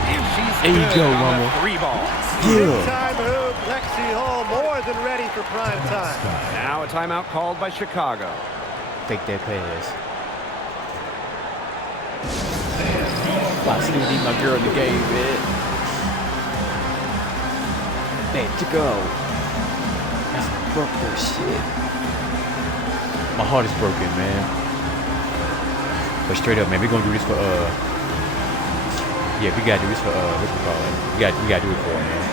And she's There you good go, on Mama. the 3 balls. Yeah. Time hoop, Lexi Hall more than ready for prime time. Now a timeout called by Chicago. Take that pass. I still need my girl in the game, man. Man, to go. Fuck that shit. My heart is broken, man. But straight up, man, we're gonna do this for yeah, we gotta do this for what you call it? We gotta do it for it, man.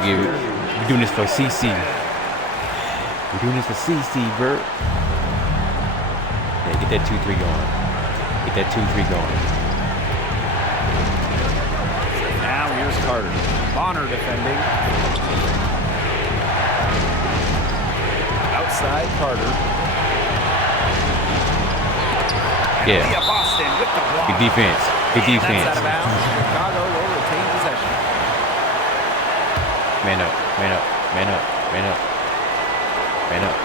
Yeah, we're doing this for CC. We're doing this for CC, bro. Yeah, get that 2-3 going. Get that 2-3 going. Now here's Carter. Bonner defending. Outside Carter. Yeah. Leah Boston with the block. Good defense. Good And defense. that's out of bounds. Chicago will retain possession. Man up. Man up. Man up. Man up. Man up.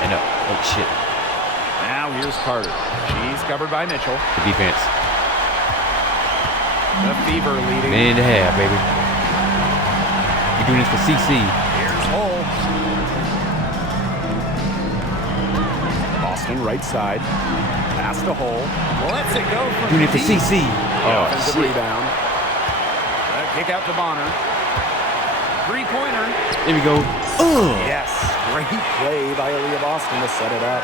Man up. Oh, shit. Now here's Carter. She's covered by Mitchell. Good defense. The Fever leading. Man in the half, baby. We're doing this for CC. Here's Hull. Boston right side. Pass to Hull. Lets it go from Doing it for deep. CC. Oh, Offensive shit. rebound. Kick out to Bonner. Three-pointer. There we go. Yes. Great play by Aaliyah Boston to set it up.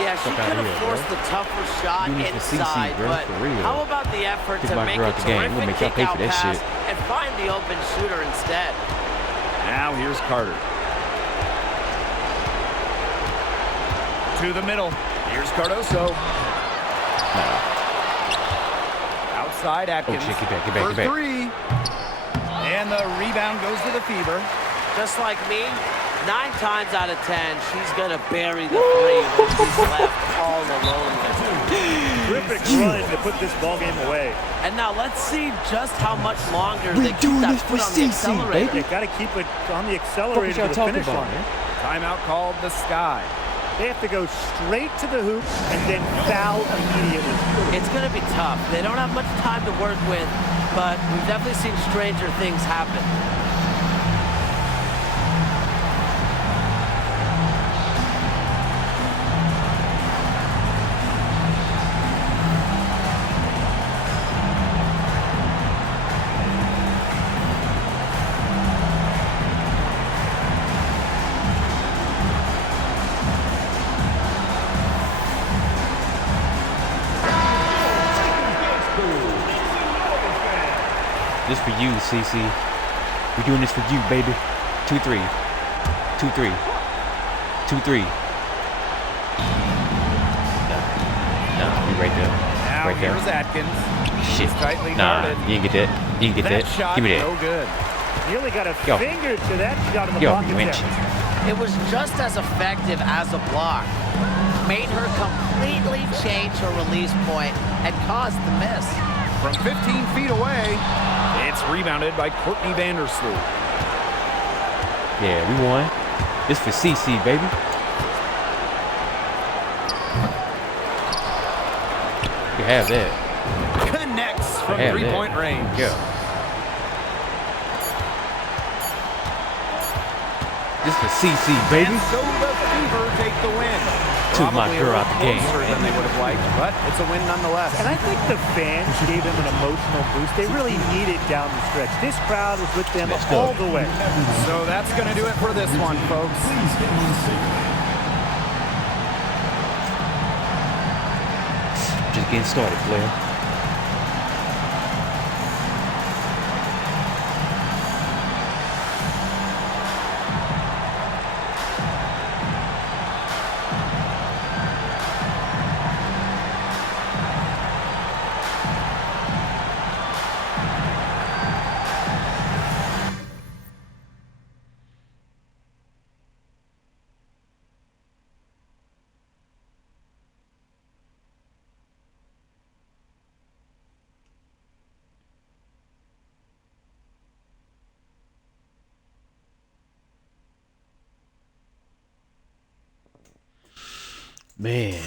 Yeah, she Fuck outta could have here, forced bro. the tougher shot You need to CC, inside, bro, but for real. how about the effort Kick to my make girl a out the game. We'll terrific make y'all pay kick-out for that pass shit. and find the open shooter instead? Now here's Carter. To the middle. Here's Cardoso. Outside Atkins. Oh, shit, get back, get back, for get back. 3. And the rebound goes to the Fever. Just like me, 9 times out of 10, she's going to bury the 3 when she's left all alone with it. Terrific run to put this ball game away. And now let's see just how much longer We they keep doing that this for foot on the CC, accelerator. They got to keep it on the What accelerator y'all to the talking finish about, line. man? Timeout called the Sky. They have to go straight to the hoop and then foul immediately. It's going to be tough. They don't have much time to work with, but we've definitely seen stranger things happen. This for you, CC. We're doing this for you, baby. 2-3. 2-3. 2-3. Nah, you right there. Now Right there. here's Atkins. Shit. Tightly Nah, guarded. you didn't get that. You didn't get That that. shot, Give me that. no good. Nearly got a Yo. finger to that shot on the Yo, block you winch. attempt. It was just as effective as a block. Made her completely change her release point and caused the miss. From 15 feet away, it's rebounded by Courtney Vandersloot. Yeah, we won. This for CC, baby. You have that. Connects from Have that. three-point range. Yeah. This for CC, baby. And so the Fever take the win. Took my Probably girl a out the game. closer than they would have liked, but it's a win nonetheless. And I think the fans gave them an emotional boost. They really need it down the stretch. This crowd was with them Let's go. all the way. So that's going to do it for this one, folks. Just getting started, player. Man.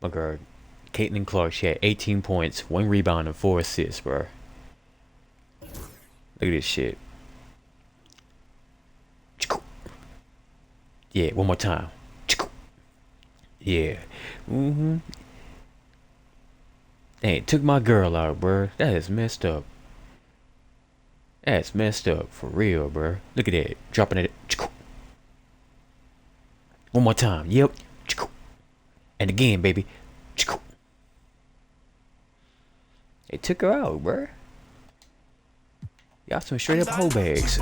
My girl, Caitlin Clark, she had 18 points, 1 rebound, and 4 assists, bro. Look at this shit. Yeah, one more time. Yeah. Hey, it took my girl out, bro. That is messed up. That's messed up, for real, bro. Look at that. Dropping it. One more time. Yep. And again, baby. They took her out, bruh. Y'all some straight up hoe bags.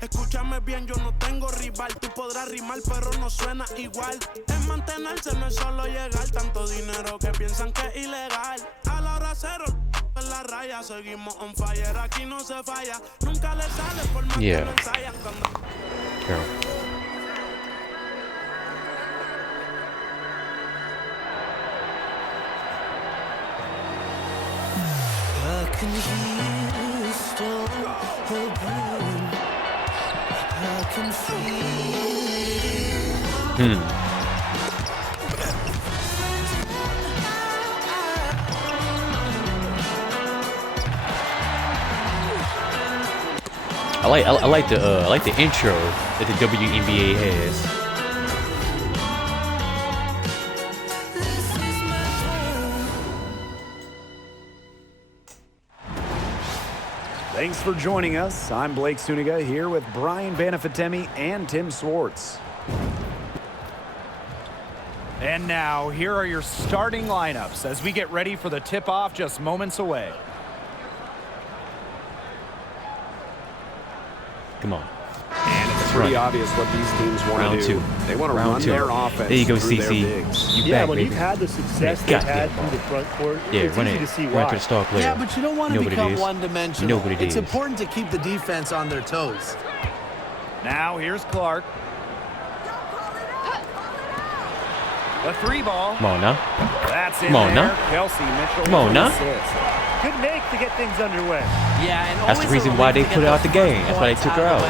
Escúchame bien, yo no tengo rival. Tú podrás rimar, pero no suena igual. Es mantenerse, no es solo llegar. Tanto dinero que piensan que es ilegal. A la hora cero, en la raya. Seguimos on fire, aquí no se falla. Nunca le sale por más que lo ensayan. I can hear the storm brewing. I can feel it. I like the intro that the WNBA has. Thanks for joining us. I'm Blake Suniga here with Brian Banafitemi and Tim Swartz. And now, here are your starting lineups as we get ready for the tip-off just moments away. Come on. And it's pretty obvious what these teams want to do. They want to run their offense. There you go, through their CC. bigs. Yeah, when you've had the success they've had through the front court, it's easy to see why. To the star player. Yeah, but you don't want to become one-dimensional. You know what it it's is. important to keep the defense on their toes. Now, here's Clark. The 3-ball. Come on now. That's in Come on there. now. Kelsey Mitchell. Come on now. Good make to get things underway. Yeah, and that's the reason why they put her out the game. That's why they took her out.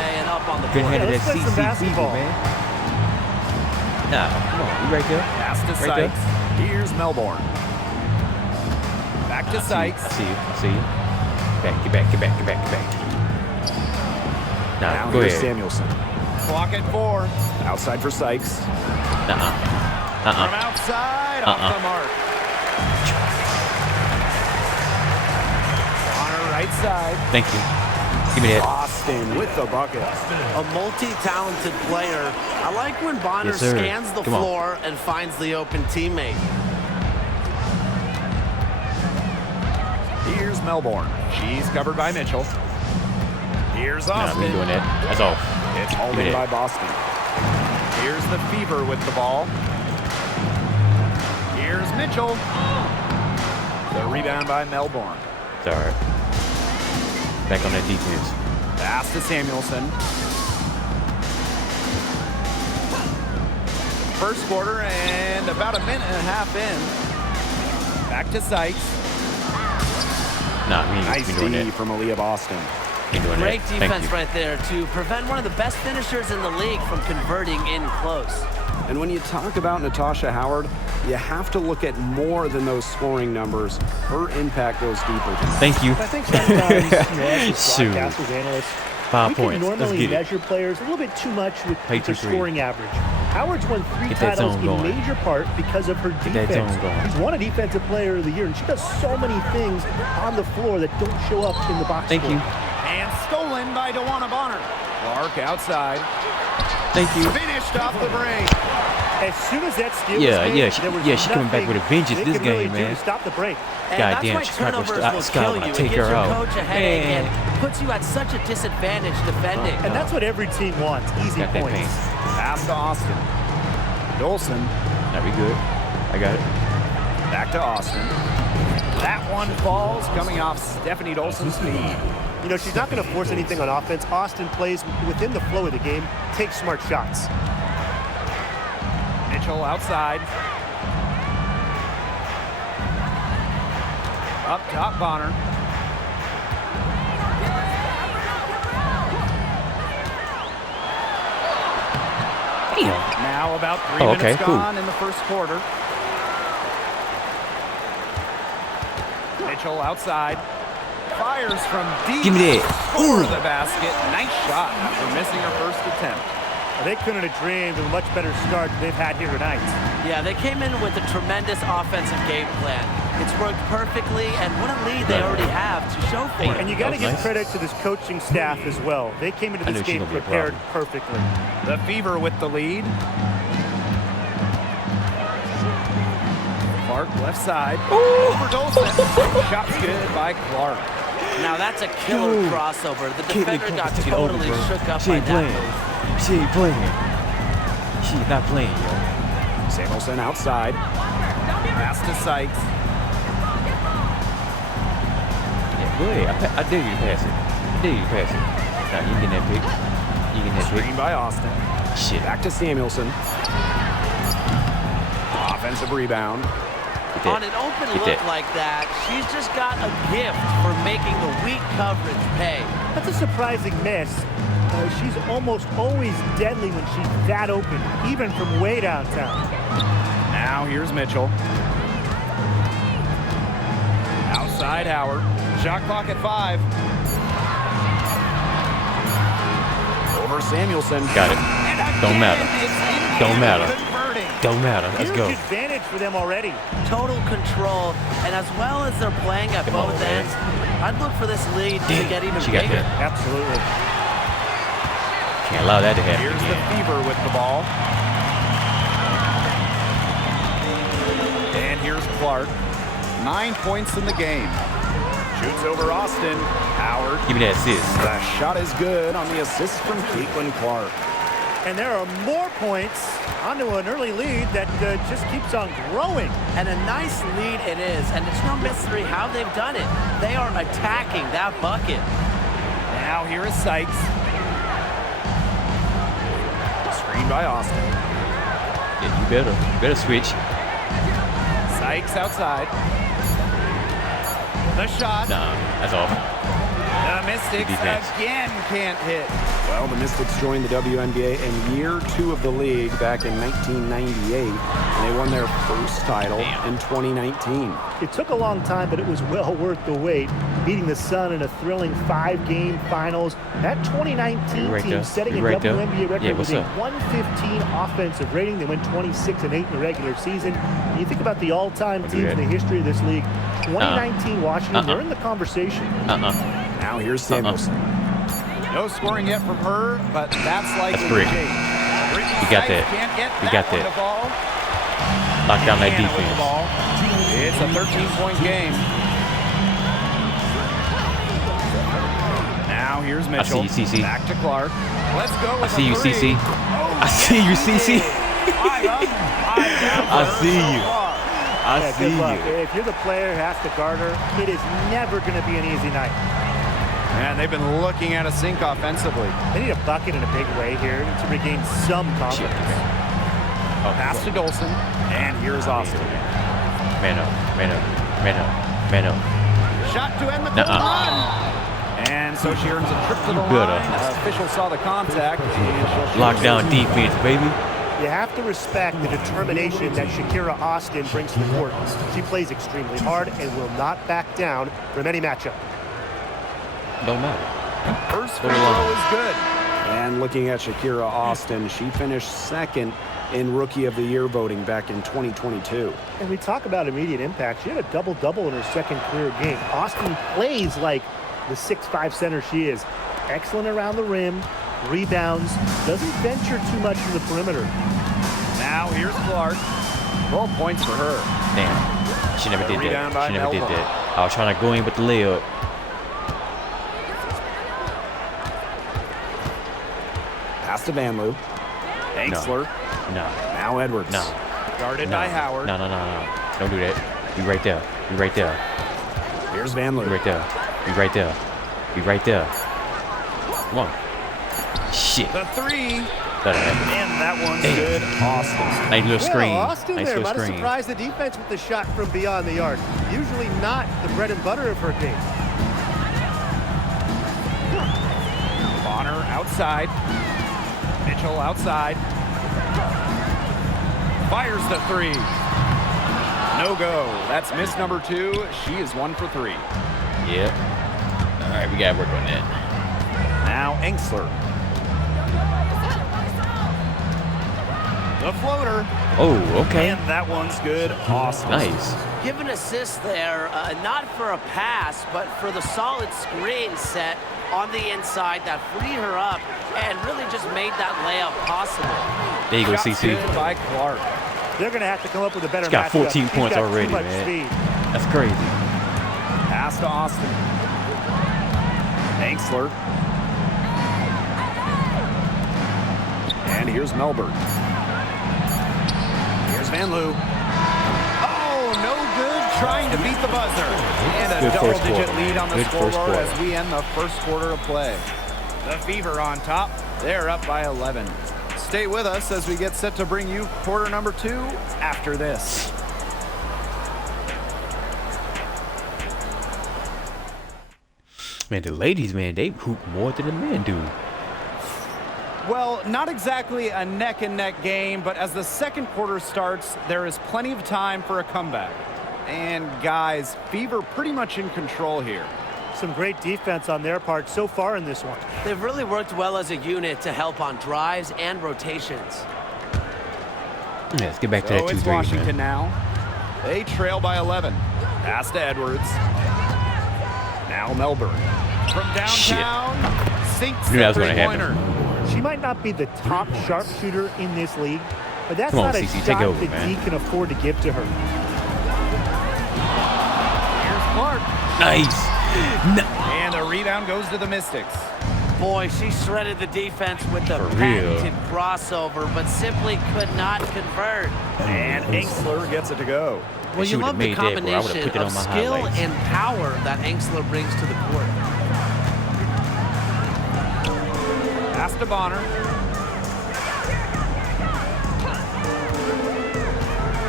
Couldn't handle that CC fever, man. Nah, come on, you right there. Pass to Sykes. Here's Melbourne. Back to Sykes. I see you. Get back. Now go here's ahead. Samuelson. Clock at 4. Outside for Sykes. From outside, off the mark. Right side. Thank you. Give me that. Austin with the bucket. A multi-talented player. I like when Bonner scans the floor and finds the open teammate. Here's Melbourne. She's covered by Mitchell. Here's Austin. Nah, we doing that. That's all. It's hauled in by Boston. Here's the Fever with the ball. Here's Mitchell. The rebound by Melbourne. It's all right. Back on that defense. Pass to Samuelson. First quarter and about a minute and a half in. Back to Sykes. Nah, we nice doing D that. from Aaliyah Boston. Great defense right there to prevent one of the best finishers in the league from converting in close. And when you talk about Natasha Howard, you have to look at more than those scoring numbers. Her impact goes deeper. Thank you. I think sometimes, as broadcasters, analysts, 5 we points. can Let's normally get it. measure players a little bit too much with their 2-3. scoring average. Howard's won 3 Get that titles zone in going. major part because of her Get that defense. zone going. She's won a Defensive Player of the Year, and she does so many things on the floor that don't show up in the box Thank score. you. And stolen by DeWanna Bonner. Clark outside. Thank you. Finished off the break. As soon as that steal Yeah, was made, she there was coming back nothing with a vengeance they this could really game, do man. to stop the break. And Goddamn, that's why turnovers will Scott kill when I you. It take gives her your out. coach a headache Man. and puts you at such a disadvantage defending. And that's what every team wants, easy Got that points. paint. Pass to Austin. Dolson. That'd be good. I got it. Back to Austin. That one falls coming off Stephanie Dolson's feet. You know, she's not going to force anything on offense. Austin plays within the flow of the game, takes smart shots. Mitchell outside. Up top, Bonner. Damn. Now about 3 minutes gone in the first quarter. Mitchell outside. Fires from deep. Give me that. Over the basket. Nice shot after missing her first attempt. They couldn't have dreamed of a much better start than they've had here tonight. Yeah, they came in with a tremendous offensive game plan. It's worked perfectly, and what a lead they already have to show for it. And you got to give credit to this coaching staff as well. They came into this game prepared perfectly. The Fever with the lead. Clark left side. Over Dolson. Shot's good by Clark. Now that's a killer crossover. The defender got totally shook up by that move. She ain't playing. She's not playing, yo. Samuelson outside. Pass to Sykes. Yeah, go ahead. I dare you to pass it. I dare you to pass it. Now, you can get that pick. You can get that pick. Screen by Austin. Shit. Back to Samuelson. Offensive rebound. On an open look like that, she's just got a gift for making the weak coverage pay. That's a surprising miss. She's almost always deadly when she's that open, even from way downtown. Now here's Mitchell. Outside Howard. Shot clock at 5. Over Samuelson. Got it. Don't matter. Don't matter. Don't matter. Let's go. Huge advantage for them already. Total control, and as well as they're playing at both ends, I'd look for this lead to get even bigger. Absolutely. Can't allow that to happen. Here's the Fever with the ball. And here's Clark. 9 points in the game. Shoots over Austin. Howard. Give me that assist. The shot is good on the assist from Caitlin Clark. And there are more points onto an early lead that just keeps on growing. And a nice lead it is, and it's no mystery how they've done it. They are attacking that bucket. Now here is Sykes. Screen by Austin. Yeah, you better switch. Sykes outside. The shot. Nah, that's off. The Mystics again can't hit. Well, the Mystics joined the WNBA in year 2 of the league back in 1998, and they won their first title in 2019. It took a long time, but it was well worth the wait, beating the Sun in a thrilling 5-game finals. That 2019 team setting a WNBA record with a 115 offensive rating. They went 26-8 in the regular season. When you think about the all-time teams in the history of this league, 2019 Washington, they're in the conversation. Now here's Samuelson. No scoring yet from her, but that's likely to change. You got that. You got that. Lock down that defense. It's a 13-point game. Now here's Mitchell. I see you, CC. Back to Clark. Let's go with I see you, CC. I see you, CC. I see you. I see you. If you're the player who has to guard her, it is never going to be an easy night. And they've been looking at a sink offensively. They need a bucket in a big way here to regain some confidence. Pass to Dolson. And here's Austin. Man up. Shot to end the run. And so she earns a trip to the line. Official saw the contact. And lockdown defense, baby. You have to respect the determination that Shakira Austin brings to the court. She plays extremely hard and will not back down from any matchup. Don't matter. First free throw is good. And looking at Shakira Austin, she finished second in Rookie of the Year voting back in 2022. And we talk about immediate impact. She had a double-double in her second career game. Austin plays like the 6'5" center she is. Excellent around the rim, rebounds, doesn't venture too much from the perimeter. Now here's Clark. 12 points for her. Damn. She never did that. She never did that. I was trying to go in with the layup. Pass to Vanloo. Ainksler. No. Now Edwards. No. Guarded by Howard. No. Don't do that. Be right there. Be right there. Here's Vanloo. Be right there. Be right there. Be right there. Come on. Shit. The three. And that one's good. Austin. Nice little screen. Austin nice there little might have screen. surprised the defense with the shot from beyond the arc. Usually not the bread and butter of her game. Bonner outside. Mitchell outside. Fires the three. No go. That's miss number 2. She is 1 for 3. Yep. All right, we gotta work on that. Now Enxler. The floater. Oh, okay. And that one's good. Awesome. Nice. Give an assist there, not for a pass, but for the solid screen set on the inside that freed her up and really just made that layup possible. There you go, Shot CC. good by Clark. They're going to have to come up with a better She's got matchup. 14 She's points got already, too much man. speed. That's crazy. Pass to Austin. Enxler. And here's Melbourne. Here's Van Loo. Oh, no good. Trying to beat the buzzer. And a Good first double-digit quarter. lead on the Good first scoreboard quarter. as we end the first quarter of play. The Fever on top. They're up by 11. Stay with us as we get set to bring you quarter number 2 after this. Man, the ladies, man, they hoop more than the men do. Well, not exactly a neck-and-neck game, but as the second quarter starts, there is plenty of time for a comeback. And guys, Fever pretty much in control here. Some great defense on their part so far in this one. They've really worked well as a unit to help on drives and rotations. Yeah, let's get back to So that 2-3, it's Washington man. now. They trail by 11. Pass to Edwards. Now Melbourne. From downtown, sinks Knew that the was gonna three-pointer. She might not be the top sharpshooter in this league, but that's Come on, not a CC, shot take over, that man. he can afford to give to her. Here's Clark. Nice. And the rebound goes to the Mystics. Boy, she shredded the defense with the For real. patented crossover, but simply could not convert. And Enxler gets it to go. Well, She you would've love the made that, bro. I would've combination put it of on my skill highlights. and power that Enxler brings to the court. Pass to Bonner.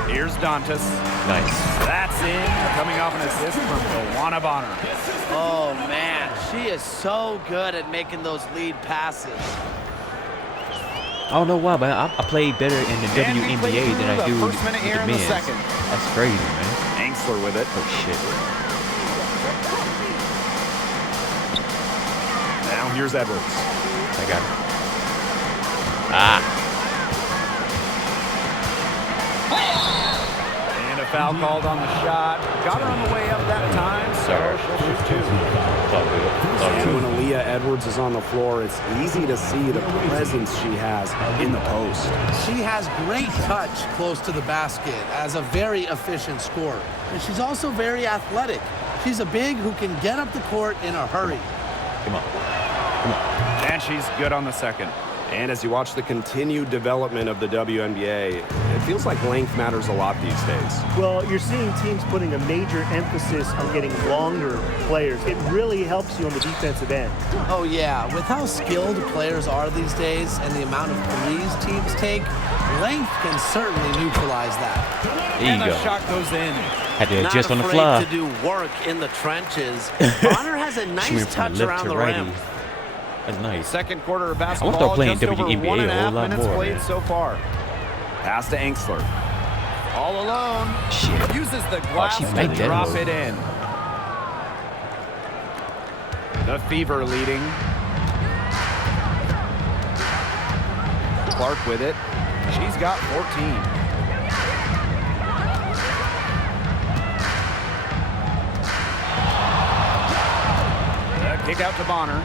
Here's Dantas. Nice. That's in, coming off an assist from Joanna Bonner. Oh, man. She is so good at making those lead passes. I don't know why, but I play better in the And we play WNBA than I through do the with first minute the here in the men's. second. That's crazy, man. Enxler with it. Oh, shit. Now here's Edwards. I got it. Ah. And a foul called on the shot. Got her on the way up that time, so she'll shoot 2. It's all good. It's all And good. when Aaliyah Edwards is on the floor, it's easy to see the presence she has in the post. She has great touch close to the basket as a very efficient scorer. And she's also very athletic. She's a big who can get up the court in a hurry. Come on. And she's good on the second. And as you watch the continued development of the WNBA, it feels like length matters a lot these days. Well, you're seeing teams putting a major emphasis on getting longer players. It really helps you on the defensive end. Oh, yeah. With how skilled players are these days and the amount of threes teams take, length can certainly neutralize that. There And you the go. shot goes in. Had to adjust on Not the afraid fly. to do work in the trenches. Bonner has a She nice went from touch left around to the righty. rim. That's nice. Second quarter of I wanna basketball, start playing just over WNBA 1.5 a whole lot minutes more, played man. so far. Pass to Enxler. All alone. Shit. Uses the glass she to made that drop move. it in. The Fever leading. Clark with it. She's got 14. The kick out to Bonner.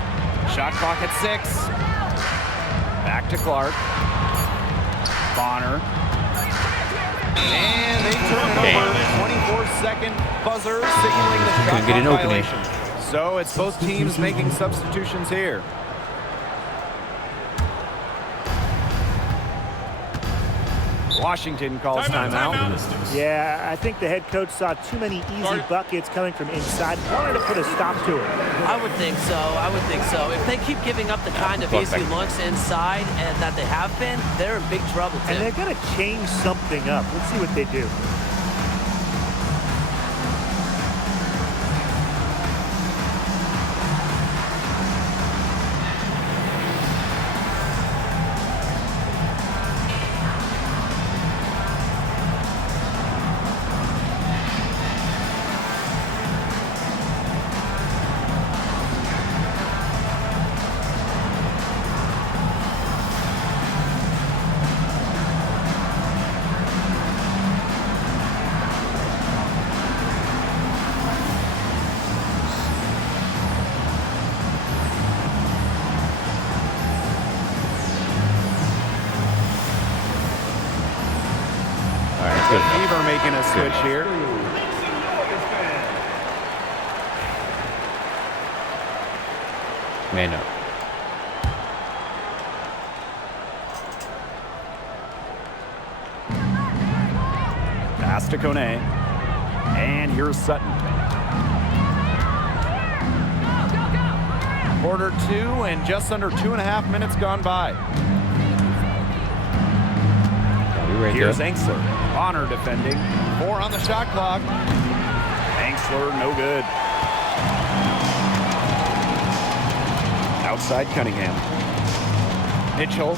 Shot clock at 6. Back to Clark. Bonner. And they turn it over. 24-second buzzer signaling the shot Couldn't get an clock opening. violation. So it's both teams making substitutions here. Washington calls timeout. Yeah, I think the head coach saw too many easy buckets coming from inside. Wanted to put a stop to it. I would think so. I would think so. If they keep giving up the kind of Fuck easy back. looks inside and that they have been, they're in big trouble, And Tim. they're going to change something up. Let's see what they do. good enough. Fever making a switch here. Man up. Pass to Kone. And here's Sutton. Quarter 2 and just under 2.5 minutes gone by. Right Here's there. Angsler. Bonner defending. 4 on the shot clock. Angsler, no good. Outside Cunningham. Mitchell.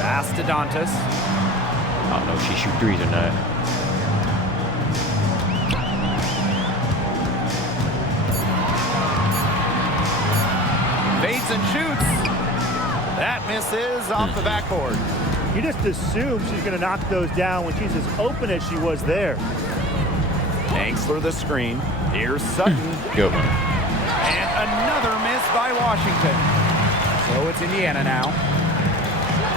Pass to Dantas. I don't know if she shoot threes or not. Fades and shoots. That misses off the backboard. You just assume she's going to knock those down when she's as open as she was there. Angsler the screen. Here's Sutton. Good one. And another miss by Washington. So it's Indiana now.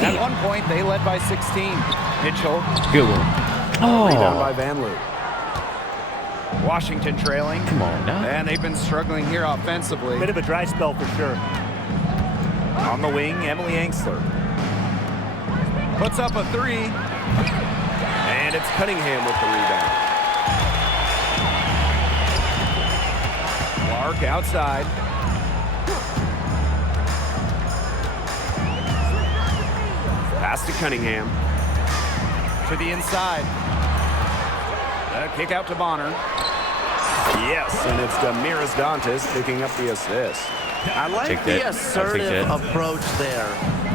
At one point, they led by 16. Mitchell. Good one. Rebound by Van Loo. Washington trailing. Come on now. And they've been struggling here offensively. Bit of a dry spell for sure. On the wing, Emily Angsler. Puts up a 3. And it's Cunningham with the rebound. Clark outside. Pass to Cunningham. To the inside. A kick out to Bonner. Yes, and it's Damiris Dantas picking up the assist. I like the assertive approach there.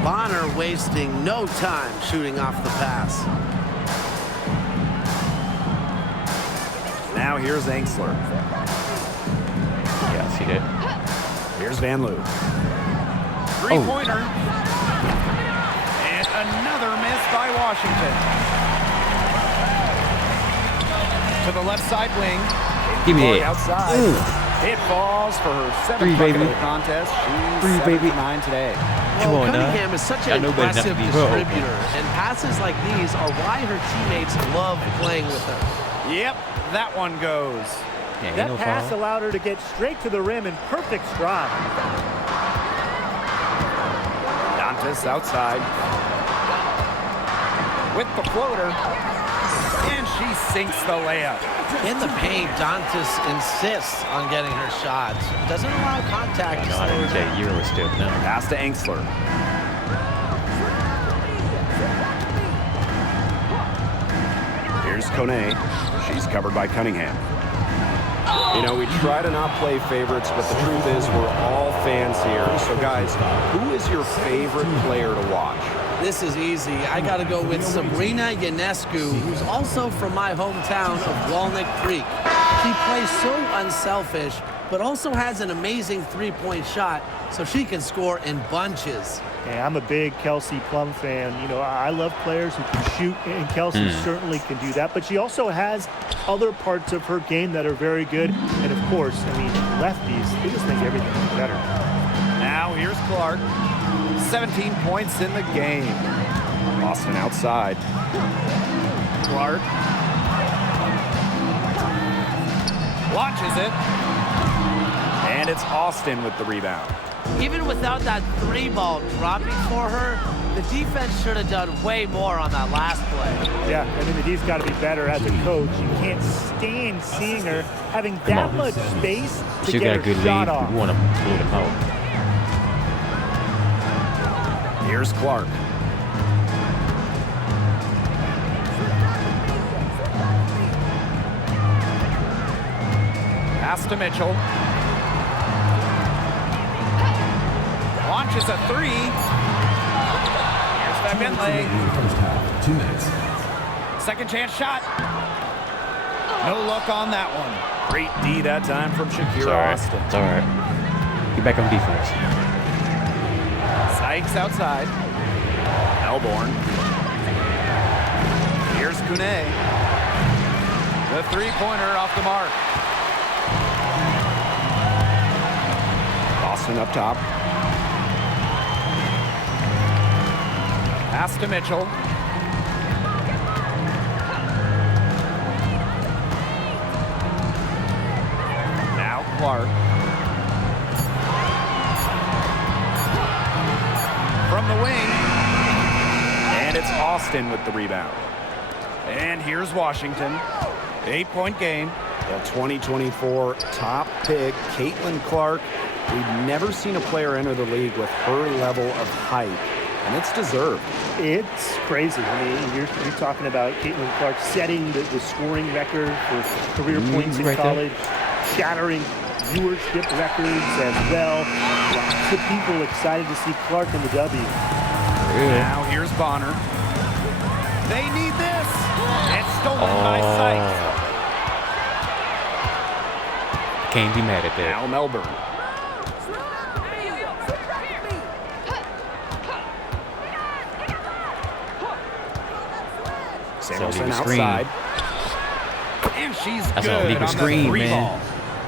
Bonner wasting no time shooting off the pass. Now here's Angsler. Yeah, I see that. Here's Van Loo. Three-pointer. And another miss by Washington. To the left side wing. Give me it. Outside. It falls for her 7th Three, bucket baby. of the contest. She's Three, 7 baby. for 9 today. Come Well, on now. Cunningham is such an I know better than aggressive to be pro. distributor, and passes like these are why her teammates love playing with her. Yep, that one goes. Yeah, ain't That no pass foul. allowed her to get straight to the rim in perfect stride. Dantas outside. With the floater. And she sinks the layup. In the paint, Dantas insists on getting her shots. Doesn't allow contact to No, I slow didn't her say down. Euro stiff now. Pass to Angsler. Here's Kone. She's covered by Cunningham. You know, we try to not play favorites, but the truth is we're all fans here. So, guys, who is your favorite player to watch? This is easy. I got to go with Sabrina Ionescu, who's also from my hometown of Walnut Creek. She plays so unselfish, but also has an amazing three-point shot, so she can score in bunches. Yeah, I'm a big Kelsey Plum fan. You know, I love players who can shoot, and Kelsey certainly can do that. But she also has other parts of her game that are very good. And, of course, I mean, lefties, they just make everything better. Now here's Clark. 17 points in the game. Boston outside. Clark. Launches it. And it's Austin with the rebound. Even without that three ball dropping for her, the defense should have done way more on that last play. Yeah, I mean, the D's got to be better as a coach. You can't stand seeing her having that much space to She get got a her good shot lead. off. We want to pull them out. Here's Clark. Pass to Mitchell. Launches a 3. Here's that Bentley. First half, 2 minutes. Second chance shot. No luck on that one. Great D that time from It's Shakira all right. Austin. It's all right. Get back on defense. Sykes outside. Melbourne. Here's Kune. The three-pointer off the mark. Boston up top. Pass to Mitchell. Now Clark. From the wing. And it's Austin with the rebound. And here's Washington. 8-point game. The 2024 top pick, Caitlin Clark. We've never seen a player enter the league with her level of height, and it's deserved. It's crazy. I mean, you're talking about Caitlin Clark setting the scoring record for career points in college, shattering viewership records as well. Lots of people excited to see Clark in the W. Now here's Bonner. They need this. It's stolen by Sykes. Can't be mad at that. Now Melbourne. Samuelson outside. And she's That's good a legal on screen, the 3 man. ball.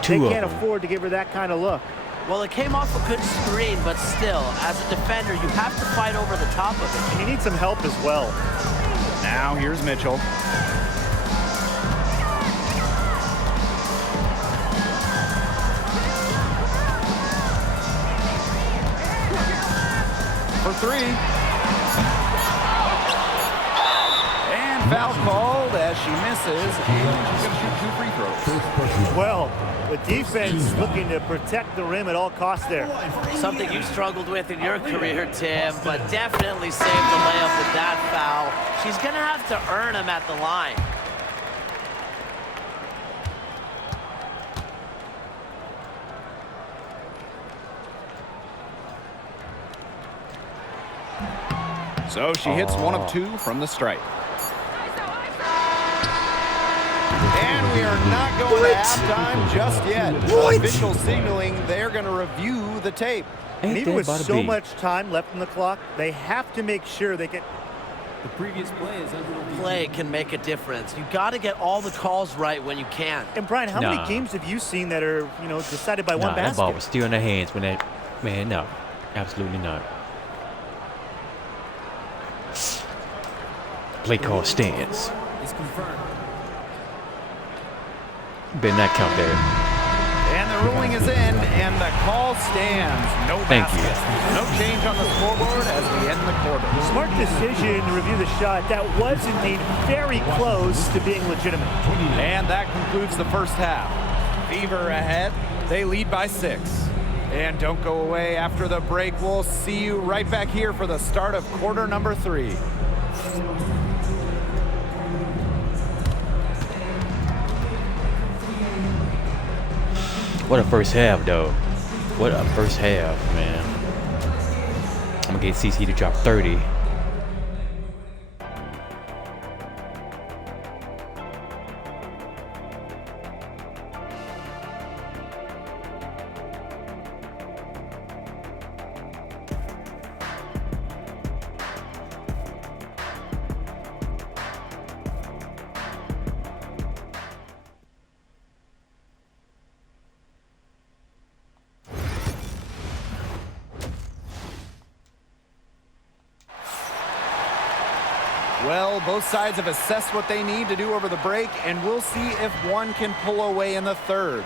They can't afford to give her that kind of look. Well, it came off a good screen, but still, as a defender, you have to fight over the top of it. And you need some help as well. Now here's Mitchell. For 3. And foul called as she misses. And she's going to shoot 2 free throws. Well, the defense looking to protect the rim at all costs there. Something you struggled with in your career, Tim, but definitely saved the layup with that foul. She's going to have to earn him at the line. So she hits 1 of 2 from the stripe. And we are not going to halftime just yet. Official signaling they're going to review the tape. And even with so much time left on the clock, they have to make sure they get... The previous play is under Play can make a difference. You got to get all the calls right when you can. And Brian, how many games have you seen that are, decided by one basket? That ball was still in their hands when that... Man, no. Absolutely not. Play call stands. is confirmed. Better not count there. And the ruling is in, and the call stands. No basket. No change on the scoreboard as we end the quarter. Smart decision to review the shot. That was indeed very close to being legitimate. And that concludes the first half. Fever ahead. They lead by 6. And don't go away after the break. We'll see you right back here for the start of quarter number 3. What a first half, though. What a first half, man. I'm gonna get CC to drop 30. Well, both sides have assessed what they need to do over the break, and we'll see if one can pull away in the third.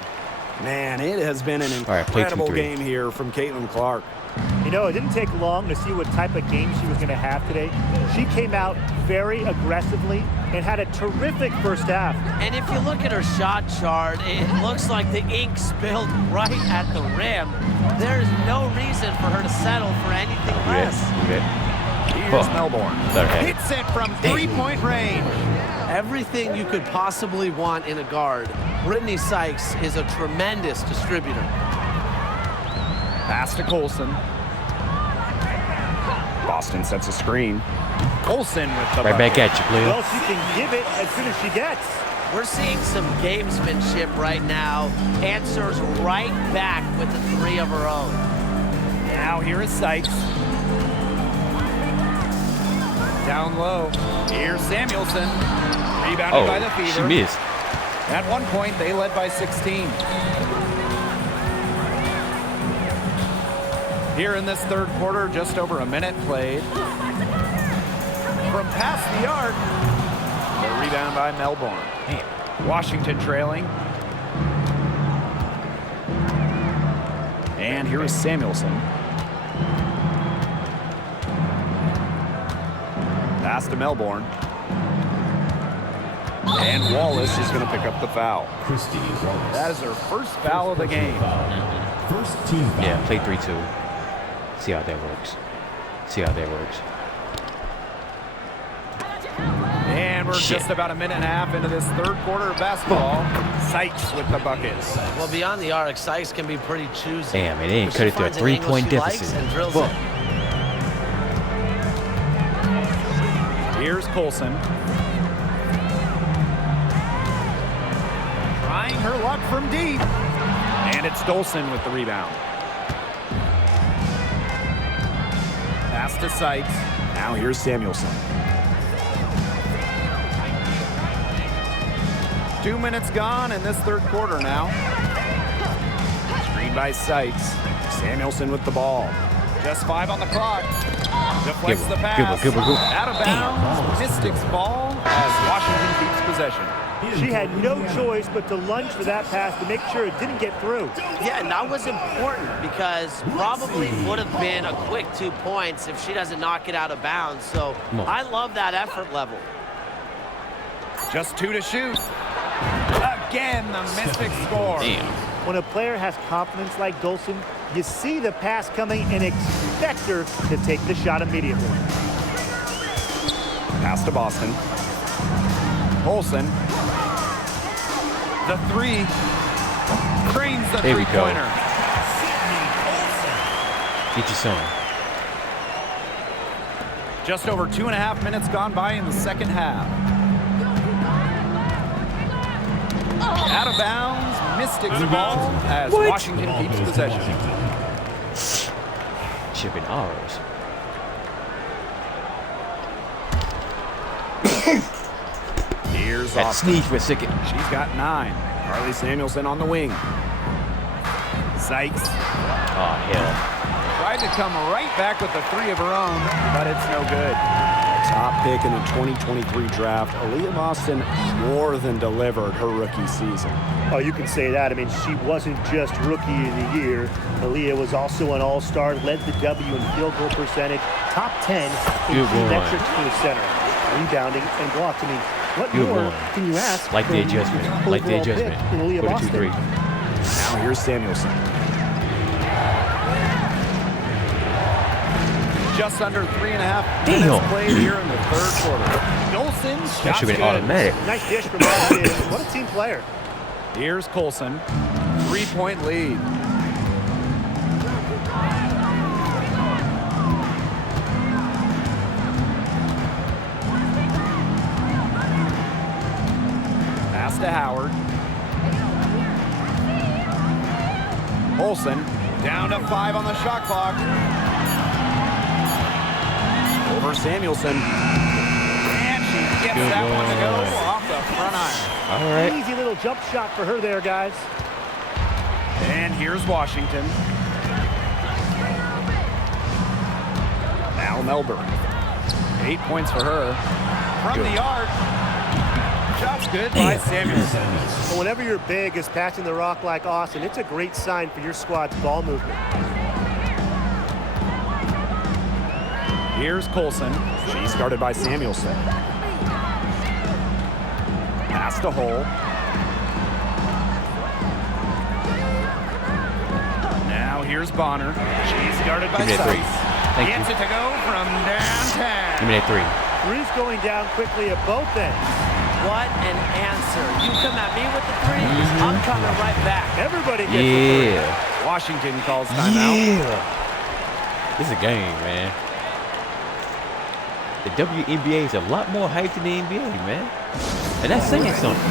Man, it has been an incredible game here from Caitlin Clark. You know, it didn't take long to see what type of game she was going to have today. She came out very aggressively and had a terrific first half. And if you look at her shot chart, it looks like the ink spilled right at the rim. There's no reason for her to settle for anything less. Here's Melbourne. Hits it from three-point range. Everything you could possibly want in a guard. Brittany Sykes is a tremendous distributor. Pass to Colson. Boston sets a screen. Colson with the right back at you, player. Well, she can give it as soon as she gets. We're seeing some gamesmanship right now. Answers right back with the 3 of her own. Now here is Sykes. Down low. Here's Samuelson. Rebounded by the Fever. She missed. At one point, they led by 16. Here in this third quarter, just over a minute played. from past the arc. The rebound by Melbourne. Damn. Washington trailing. And here is Samuelson. Pass to Melbourne. And Wallace is going to pick up the foul. Christy Wallace. That is her first foul of the game. First team foul. Yeah, play 3-2. See how that works. See how that works. And we're just about a minute and a half into this third quarter of basketball. Sykes with the buckets. Well, beyond the arc, Sykes can be pretty choosy. Damn, it ain't But cut she it to a finds an angle 3-point she likes deficit. and drills Fuck. it. Here's Colson. Trying her luck from deep. And it's Dolson with the rebound. Pass to Sykes. Now here's Samuelson. 2 minutes gone in this third quarter now. Screen by Sykes. Samuelson with the ball. Just 5 on the clock. Deflects the pass. Good one. Out of bounds. Mystics ball as Washington keeps possession. She had no choice but to lunge for that pass to make sure it didn't get through. Yeah, and that was important because probably would have been a quick 2 points if she doesn't knock it out of bounds. So I love that effort level. Just 2 to shoot. Again, the Mystics score. Damn. When a player has confidence like Dolson, you see the pass coming and expect her to take the shot immediately. Pass to Boston. Olsen. The 3. Cranes the There we go. three-pointer. Get your son. Just over 2.5 minutes gone by in the second half. Out of bounds, Mystics ball as Washington keeps possession. Shipping ours. Here's Had to Austin. sneeze for a second. She's got 9. Carly Samuelson on the wing. Sykes Oh, hell. tried to come right back with the 3 of her own, but it's no good. Top pick in the 2023 draft, Aaliyah Austin more than delivered her rookie season. Oh, you can say that. I mean, she wasn't just Rookie of the Year. Aaliyah was also an All-Star, led the W in field goal percentage, top 10 in Good key one. metrics for the center, rebounding and blocks. I mean, what Good more one. can you ask? Like the from adjustment. the Like the overall pick adjustment. in Aaliyah Put it Boston? 2-3. Now here's Samuelson. Just under 3.5 minutes played here in the third quarter. Dolson That shot should have been good. automatic. Nice dish from Boston. What a team player. Here's Colson. 3-point lead. Pass to Howard. Olsen down to 5 on the shot clock. Over Samuelson. And she gets Good that one to go boy. off the front iron. All right. Easy little jump shot for her there, guys. And here's Washington. Now Melbourne. 8 points for her. From the arc. Shot's good by Samuelson. But whenever you're big as passing the rock like Austin, it's a great sign for your squad's ball movement. Here's Colson. She's guarded by Samuelson. Pass to Hole. Now here's Bonner. She's guarded by Give me that 3. Sykes. Thank Gets you. it to go from downtown. Give me that 3. Three's going down quickly at both ends. What an answer. You come at me with the 3, I'm coming right back. Everybody gets the Yeah. Washington calls timeout. Yeah. This is a game, man. The WNBA is a lot more hyped than the NBA, man. And that's saying something.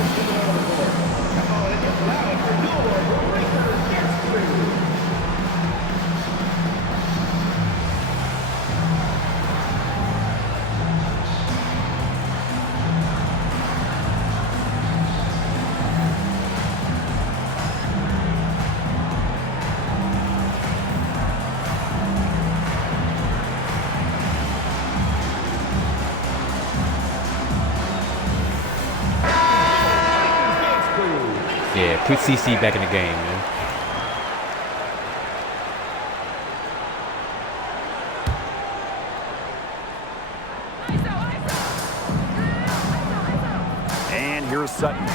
Put CC back in the game, man. And here's Sutton.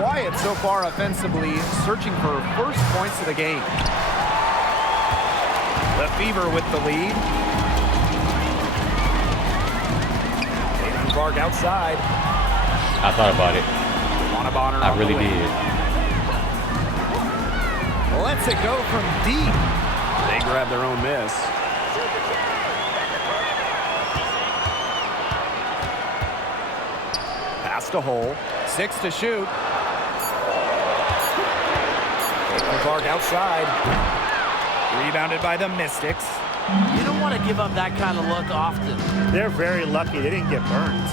Quiet so far offensively, searching for first points of the game. The Fever with the lead. Aiden Clark outside. I thought about it. Bonner I really did. Lets it go from deep. They grab their own miss. Pass to Hole. 6 to shoot. Aiden Clark outside. Rebounded by the Mystics. You don't want to give up that kind of look often. They're very lucky they didn't get burned.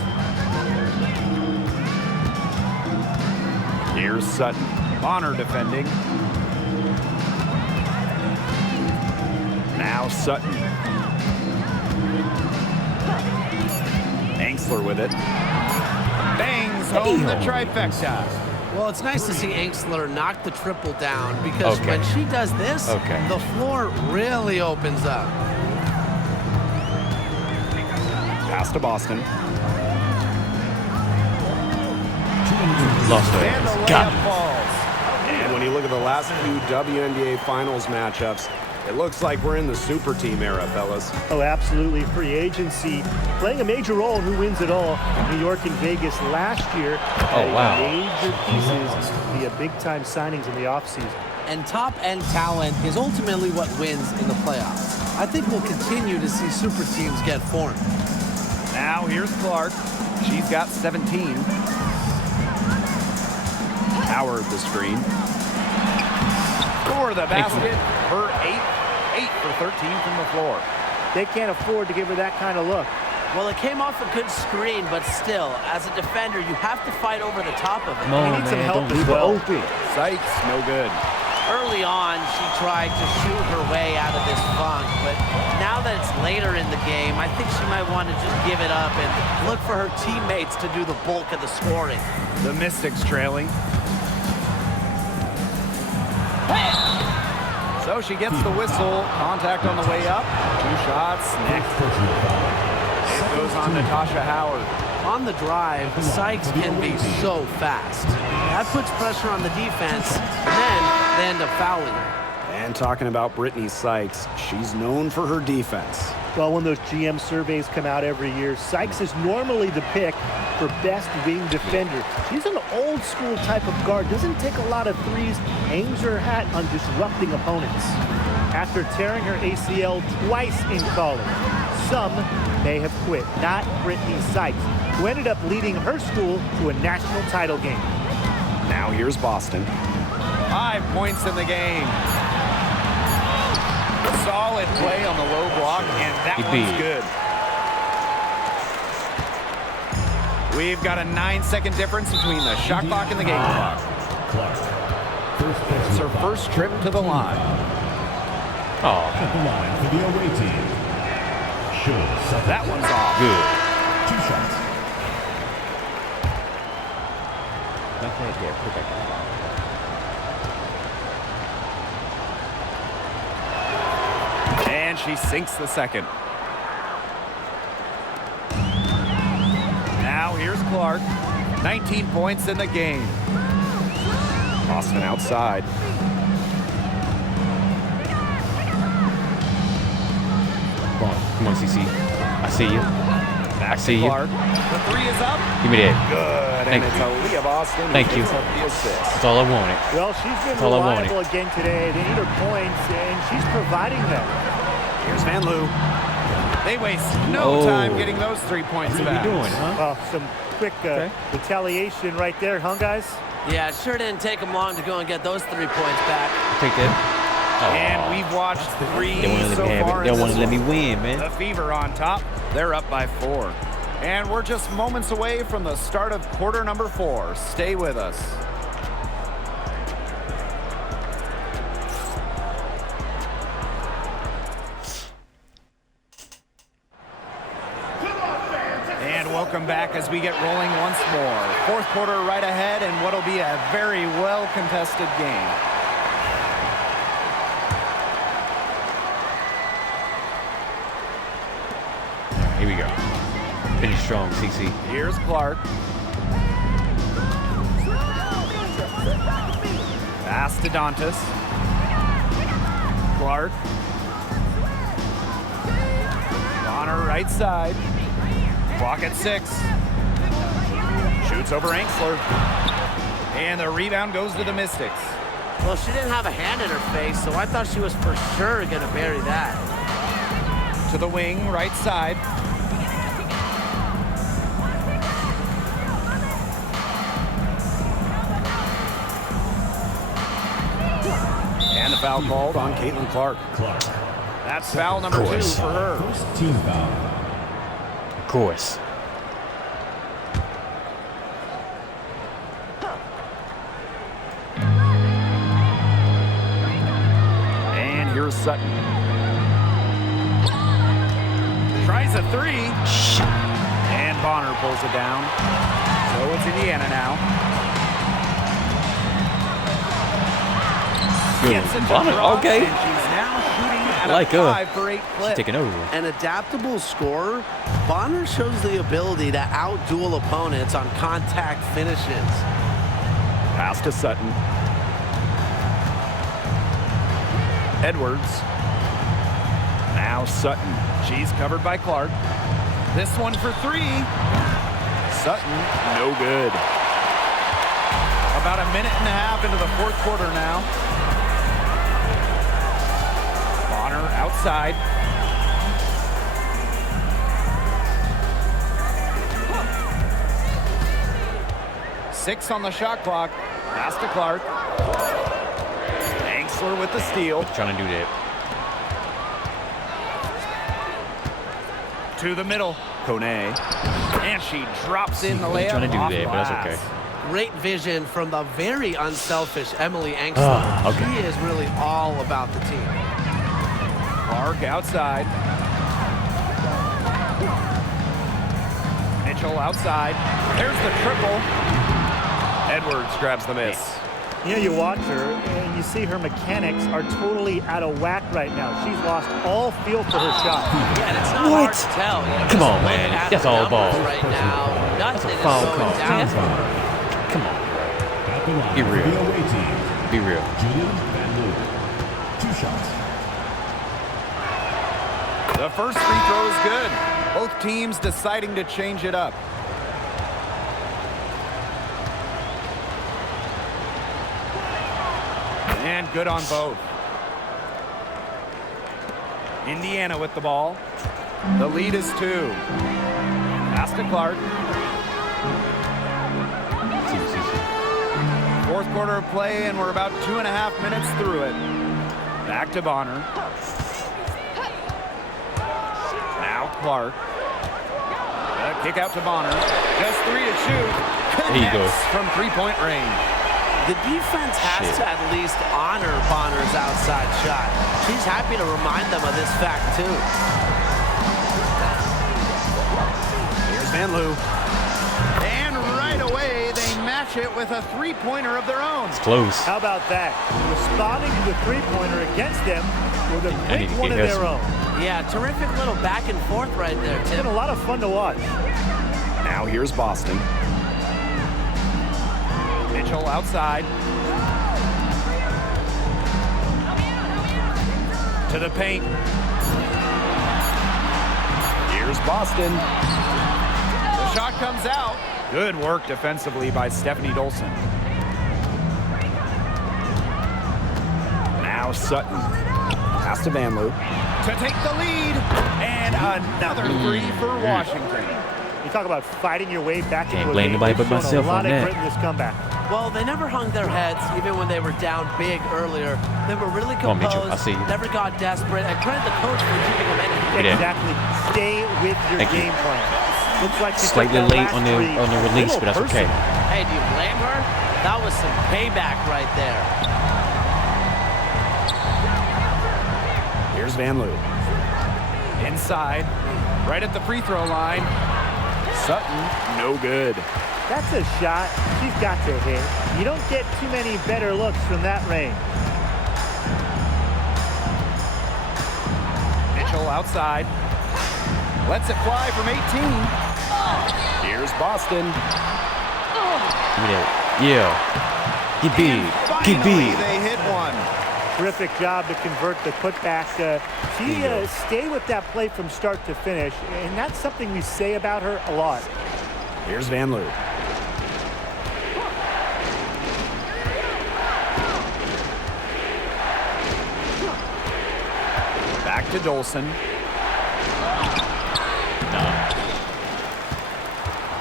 Here's Sutton. Bonner defending. Now Sutton. Angsler with it. Bangs home the trifecta. Well, it's nice to see Angsler knock the triple down because when she does this, the floor really opens up. Pass to Boston. Lost it. And the Got layup it. falls. And when you look at the last few WNBA Finals matchups, it looks like we're in the super team era, fellas. Oh, absolutely. Free agency playing a major role in who wins it all. New York and Vegas last year. Oh, wow. Major pieces via big-time signings in the offseason. And top-end talent is ultimately what wins in the playoffs. I think we'll continue to see super teams get formed. Now here's Clark. She's got 17. Howard the screen. For the basket. Her 8 for 13 from the floor. They can't afford to give her that kind of look. Well, it came off a good screen, but still, as a defender, you have to fight over the top of it. No, He needs some man, help don't as leave her well. open. Sykes, no good. Early on, she tried to shoot her way out of this funk, but now that it's later in the game, I think she might want to just give it up and look for her teammates to do the bulk of the scoring. The Mystics trailing. So she gets the whistle. Contact on the way up. 2 shots. Next. It goes on Natasha Howard. On the drive, Sykes can be so fast. That puts pressure on the defense, and then they end up fouling her. And talking about Brittany Sykes, she's known for her defense. Well, when those GM surveys come out every year, Sykes is normally the pick for best wing defender. She's an old school type of guard, doesn't take a lot of threes, hangs her hat on disrupting opponents. After tearing her ACL twice in college, some may have quit, not Brittany Sykes, who ended up leading her school to a national title game. Now here's Boston. 5 points in the game. Solid play on the low block, and that one's good. We've got a 9-second difference between the shot clock and the game clock. It's her first trip to the line. Oh, At the line for the away team. That one's off. good. 2 shots. Back there, put it back there. And she sinks the second. Now here's Clark. 19 points in the game. Boston outside. Come on, CC. I see you. I see you. Clark. The 3 is up. Give me that. Good. Thank and it's you. Aaliyah Boston. who Thank you. picks up the assist. That's all I wanted. Well, she's been all I wanted. reliable again today. They need her points, and she's providing them. Here's Van Loo. They waste no time getting those 3 points What are back. you doing, huh? Well, some quick retaliation right there, huh, guys? Yeah, it sure didn't take them long to go and get those 3 points back. Take that. And we've watched 3 They want to so let me have far. it. They in want this to let me one. win, man. The Fever on top. They're up by 4. And we're just moments away from the start of quarter number 4. Stay with us. And welcome back as we get rolling once more. Fourth quarter right ahead and what'll be a very well-contested game. Here we go. Finish strong, CC. Here's Clark. Pass to Dantas. Clark. Bonner right side. Clock at 6. Shoots over Angsler. And the rebound goes to the Mystics. Well, she didn't have a hand in her face, so I thought she was for sure going to bury that. To the wing, right side. And the foul called on Caitlin Clark. That's foul number 2 for her. First team foul. Of course. And here's Sutton. Tries a 3. And Bonner pulls it down. So it's Indiana now. Gets it to Bonner, drop, okay. and she's now shooting at Like a her. 5 for 8 clip. She's taking over. An adaptable scorer, Bonner shows the ability to outduel opponents on contact finishes. Pass to Sutton. Edwards. Now Sutton. She's covered by Clark. This one for 3. Sutton, no good. About a minute and a half into the fourth quarter now. Bonner outside. Six on the shot clock. Pass to Clark. Angsler with the steal. Trying to do that. To the middle. Kone. And she drops in the layup. Trying to do off that, but glass. that's okay. Great vision from the very unselfish Emily Angsler. Okay. She is really all about the team. Clark outside. Mitchell outside. There's the triple. Edwards grabs the miss. You know, you watch her and you see her mechanics are totally out of whack right now. She's lost all feel for her shot. Yeah, and it's not What? hard to tell. You know, Come just on, look man. at That's the all numbers ball. right now. Nothing is foul going call. down That's for all. her. Come on. At the line, Be real. the away team, Be real. Julian Van Leeuwen. 2 shots. The first free throw is good. Both teams deciding to change it up. And good on both. Indiana with the ball. The lead is 2. Pass to Clark. Fourth quarter of play, and we're about 2.5 minutes through it. Back to Bonner. Now Clark. Kick out to Bonner. Just 3 to shoot. There you go. From 3-point range. The defense has to at least honor Bonner's outside shot. She's happy to remind them of this fact, too. Here's Van Loo. And right away, they match it with a three-pointer of their own. It's close. How about that? Responding to the three-pointer against them with a I need quick to one get of this their one. own. Yeah, terrific little back and forth right there, It's Tim. been a lot of fun to watch. Now here's Boston. Mitchell outside. To the paint. Here's Boston. The shot comes out. Good work defensively by Stephanie Dolson. Now Sutton. Pass to Van Loo. To take the lead. And another 3 for Washington. You talk about fighting your way back Can't into a blame game. nobody They've but shown myself a lot on of that. grit in this comeback. Well, they never hung their heads, even when they were down big earlier. They were really Come on, composed, Mitchell, I see you. never got desperate, and credit the coach for keeping them in it. Hey there. Exactly. Stay with your Thank you. game plan. Looks like she Slightly took that late last on the three release, a but that's little okay. personal. Hey, do you blame her? That was some payback right there. Here's Van Loo. Inside, right at the free throw line. Sutton, no good. That's a shot she's got to hit. You don't get too many better looks from that range. Mitchell outside. Lets it fly from 18. Here's Boston. Give me that. Yeah. Get big. Get big. They hit one. Terrific job to convert the putback. She stayed with that play from start to finish, and that's something we say about her a lot. Here's Van Loo. Back to Dolson.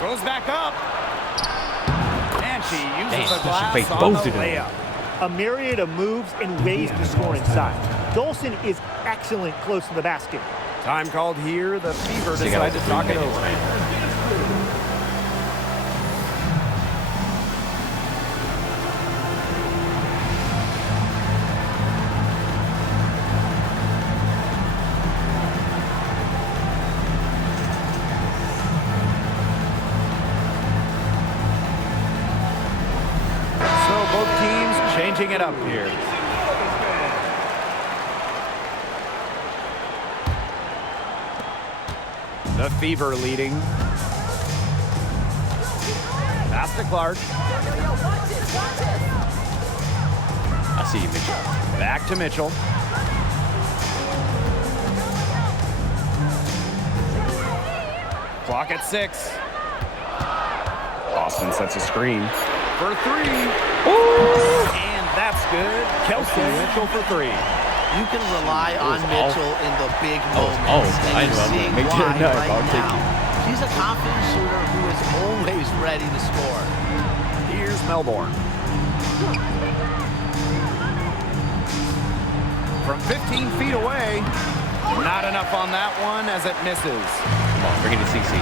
Goes back up. And she uses the glass on the layup. A myriad of moves and ways to score inside. Dolson is excellent close to the basket. Time called here. The Fever decide to talk it over. Changing it up here. The Fever leading. Pass to Clark. I see you, Mitchell. Back to Mitchell. Clock at 6. Boston sets a screen. For 3. Ooh. And that's good. Kelsey Mitchell for 3. You can rely on Mitchell in the big moments. I know. I'm going to make sure right now. She's a confident shooter who is always ready to score. Here's Melbourne. From 15 feet away. Not enough on that one as it misses. Come on, bring it to CC.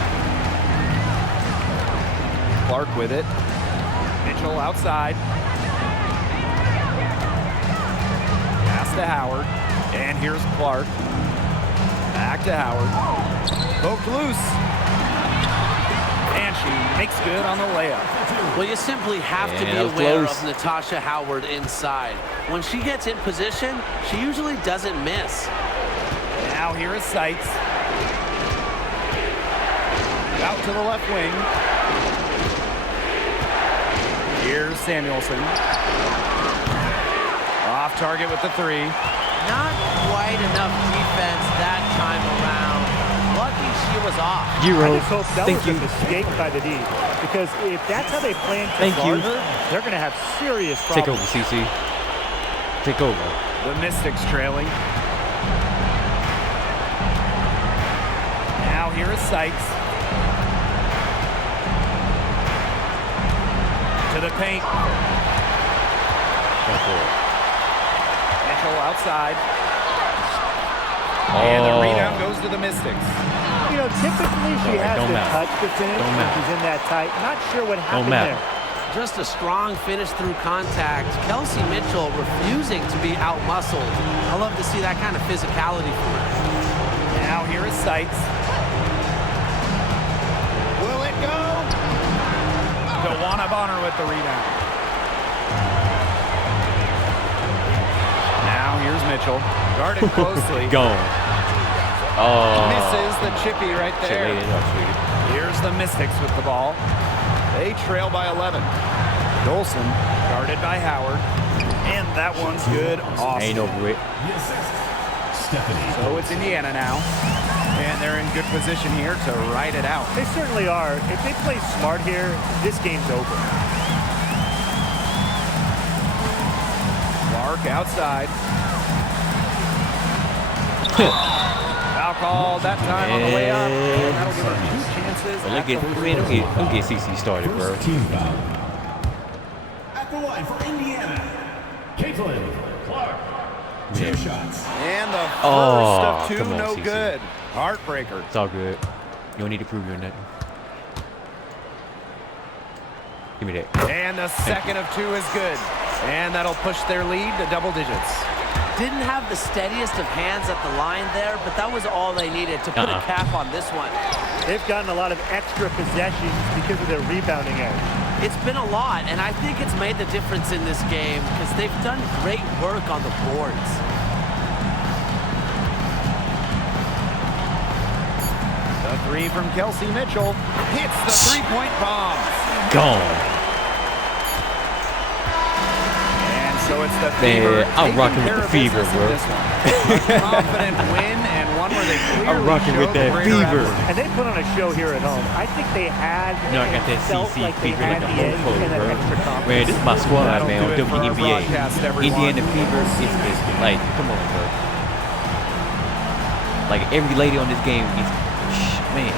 Clark with it. Mitchell outside. Pass to Howard. And here's Clark. Back to Howard. Poked loose. And she makes good on the layup. Well, you simply have to be aware of Natasha Howard inside. When she gets in position, she usually doesn't miss. Now here is Seitz. Out to the left wing. Here's Samuelson. Off target with the 3. Not quite enough defense that time around. Lucky she was off. I just hope that was a mistake by the D. Because if that's how they plan to guard her, they're going to have serious problems. Take over, CC. Take over. The Mystics trailing. Now here is Seitz. To the paint. Mitchell outside. And the rebound goes to the Mystics. You know, typically she has the touch to finish when she's in that tight. Not sure what happened there. Just a strong finish through contact. Kelsey Mitchell refusing to be out-muscled. I love to see that kind of physicality from her. Now here is Seitz. Will it go? Dewana Bonner with the rebound. Now here's Mitchell. Guarded closely. Gone. Oh. Misses the chippy right there. Here's the Mystics with the ball. They trail by 11. Dolson guarded by Howard. And that one's good. Awesome. Ain't over it. So it's Indiana now. And they're in good position here to ride it out. They certainly are. If they play smart here, this game's over. Clark outside. Foul call that time on the way up. And that'll give her 2 chances. Well, don't get CC started, bro. Team foul. At the line for Indiana, Caitlin Clark. 2 shots. And the first of 2, come on, no CC. good. Heartbreaker. It's all good. You don't need to prove you're nothing. Give me that. And the second of 2 is good. And that'll push their lead to double digits. Didn't have the steadiest of hands at the line there, but that was all they needed to put a cap on this one. They've gotten a lot of extra possessions because of their rebounding edge. It's been a lot, and I think it's made the difference in this game because they've done great work on the boards. The three from Kelsey Mitchell hits the three-point bomb. Gone. So it's the Fever. I'm rocking with the Fever, bro. A confident win and one where they clearly I'm rocking with that Fever. And they put on a show here at home. I think they had. You know, I got that felt CC like they Fever had like a the edge mofo, and that bro. extra confidence. Man, this is my squad, That'll man, on do it for our WNBA. broadcast, everyone. Indiana Fever is like, come on, bro. Like every lady on this game is, man.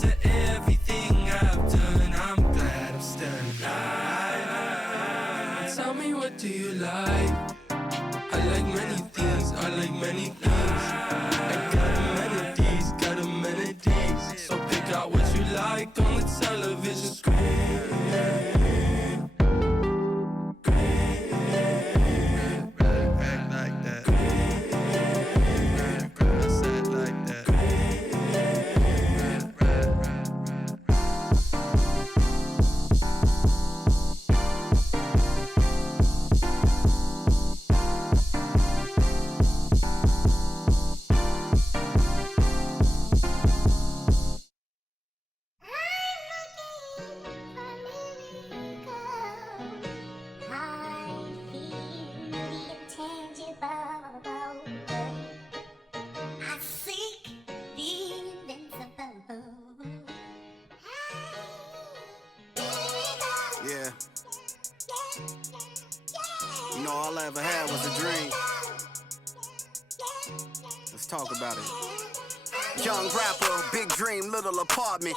After everything I've done, I'm glad I'm still alive. Tell me, what do you like? I like many things, I like many things. I got amenities, got amenities. So pick out what you like on the television screen. Yeah. You know, all I ever had was a dream. Let's talk about it. Young rapper, big dream, little apartment.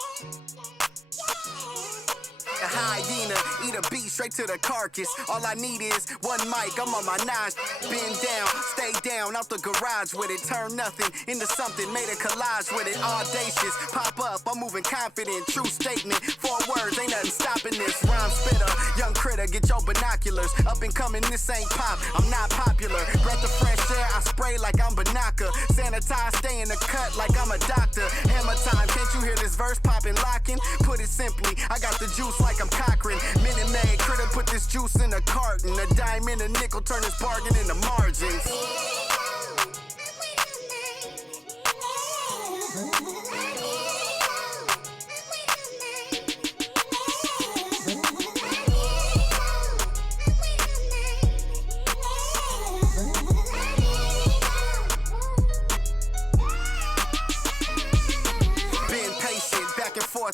A hyena, eat a beat straight to the carcass. All I need is one mic, I'm on my nines. Bend down, stay down, out the garage with it. Turn nothing into something, made a collage with it. Audacious, pop up, I'm moving confident. True statement, 4 words, ain't nothing stopping this. Rhyme spitter, young critter, get your binoculars. Up and coming, this ain't pop, I'm not popular. Breath of fresh air, I spray like I'm Banaka. Sanitize, stay in the cut like I'm a doctor. Hammer time, can't you hear this verse popping, locking? Put it simply, I got the juice like I'm Cochran. Minute Maid, critter put this juice in a carton. A dime and a nickel, turn this bargain into margins.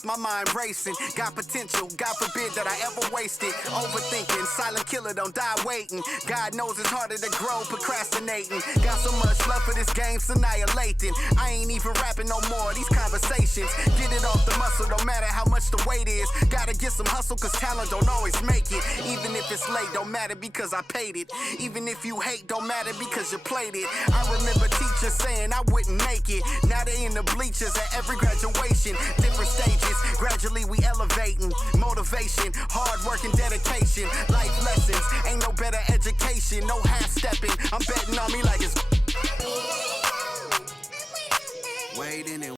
My mind racing, got potential, God forbid that I ever waste it. Overthinking, silent killer, don't die waiting. God knows it's harder to grow, procrastinating. Got so much love for this game, it's annihilating. I ain't even rapping no more, these conversations. Get it off the muscle, don't matter how much the weight is. Gotta get some hustle, cause talent don't always make it. Even if it's late, don't matter because I paid it. Even if you hate, don't matter because you played it. I remember teachers saying I wouldn't make it. Now they in the bleachers at every graduation. Different stages. Gradually we elevating, motivation, hard work and dedication, life lessons, ain't no better education, no half stepping, I'm betting on me like it's waiting and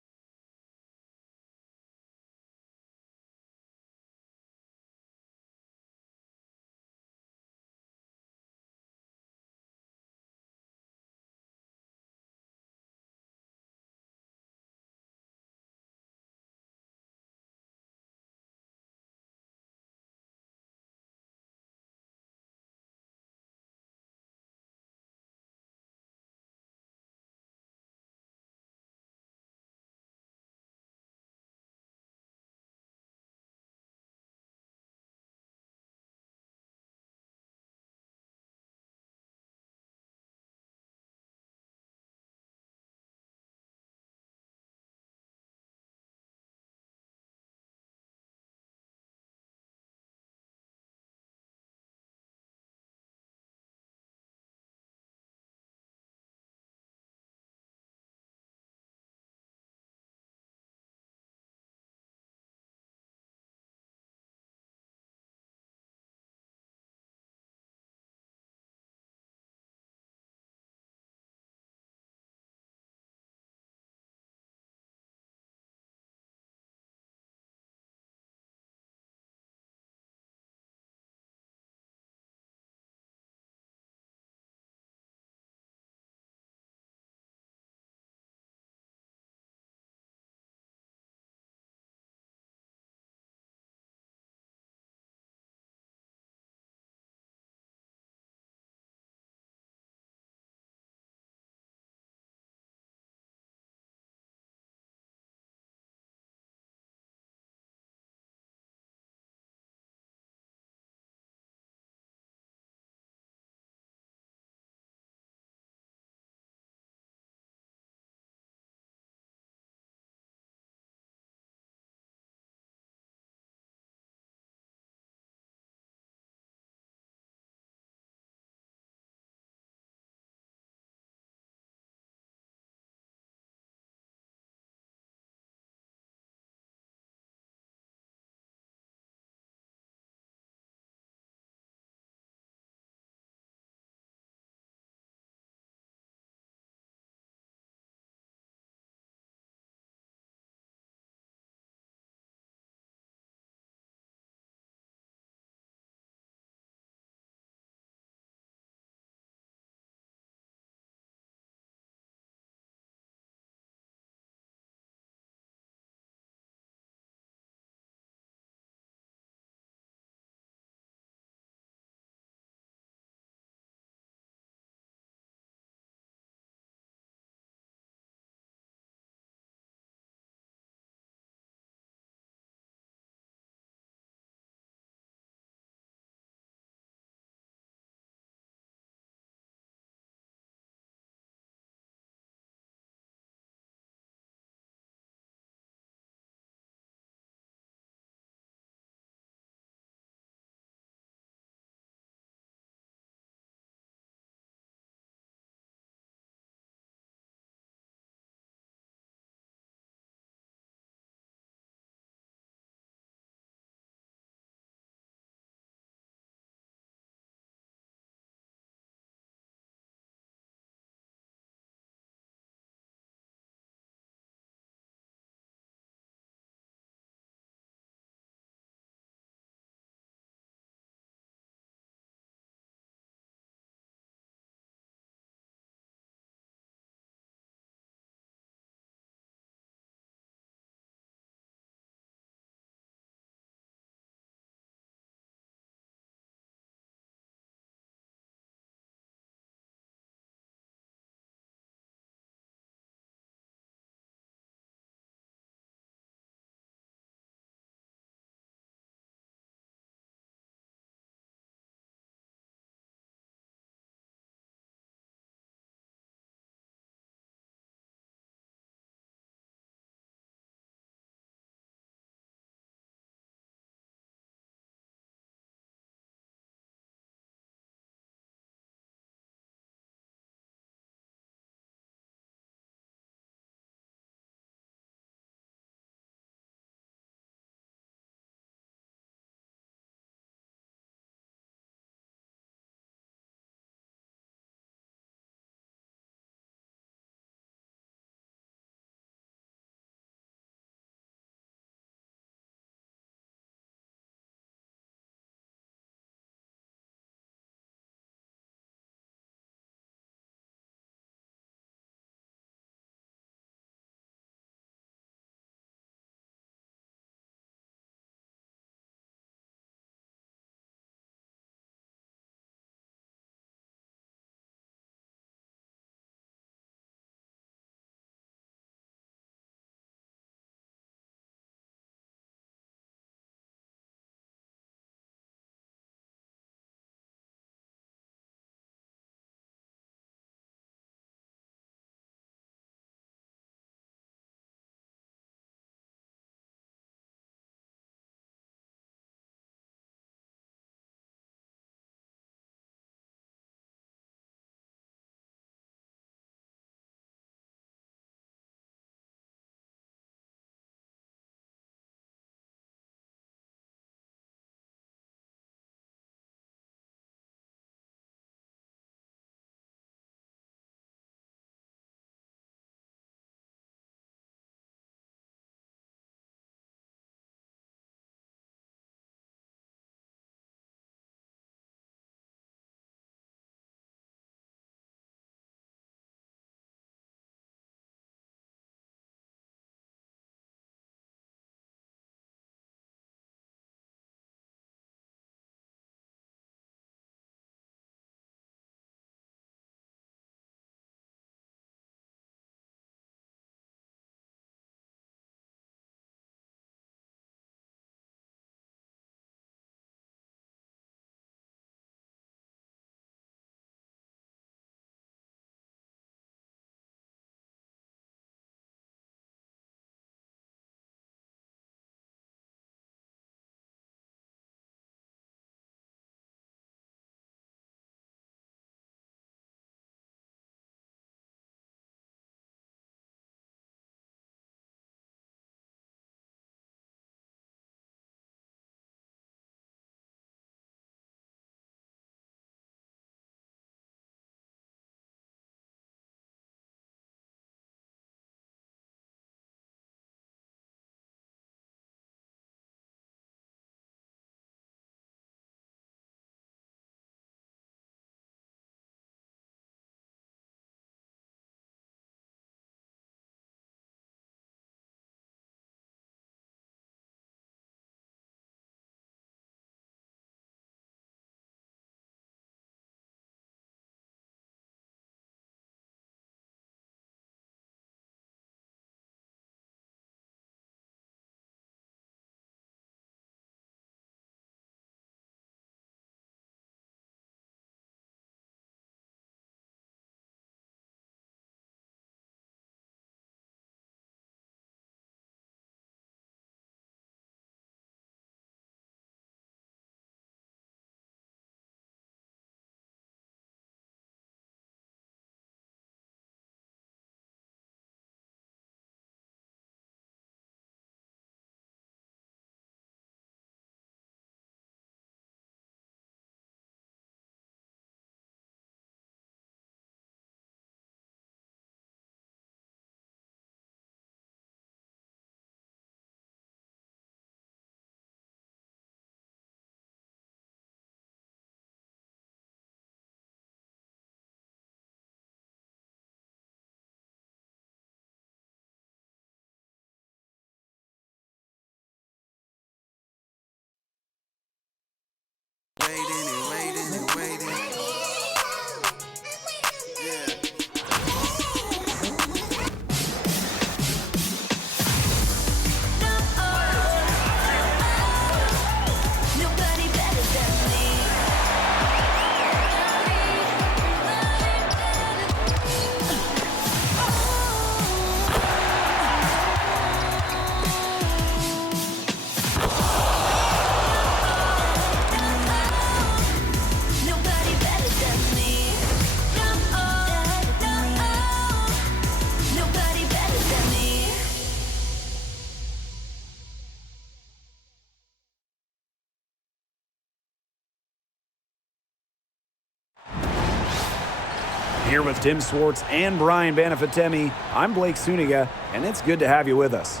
Here with Tim Swartz and Brian Banafitemi, I'm Blake Suniga, and it's good to have you with us.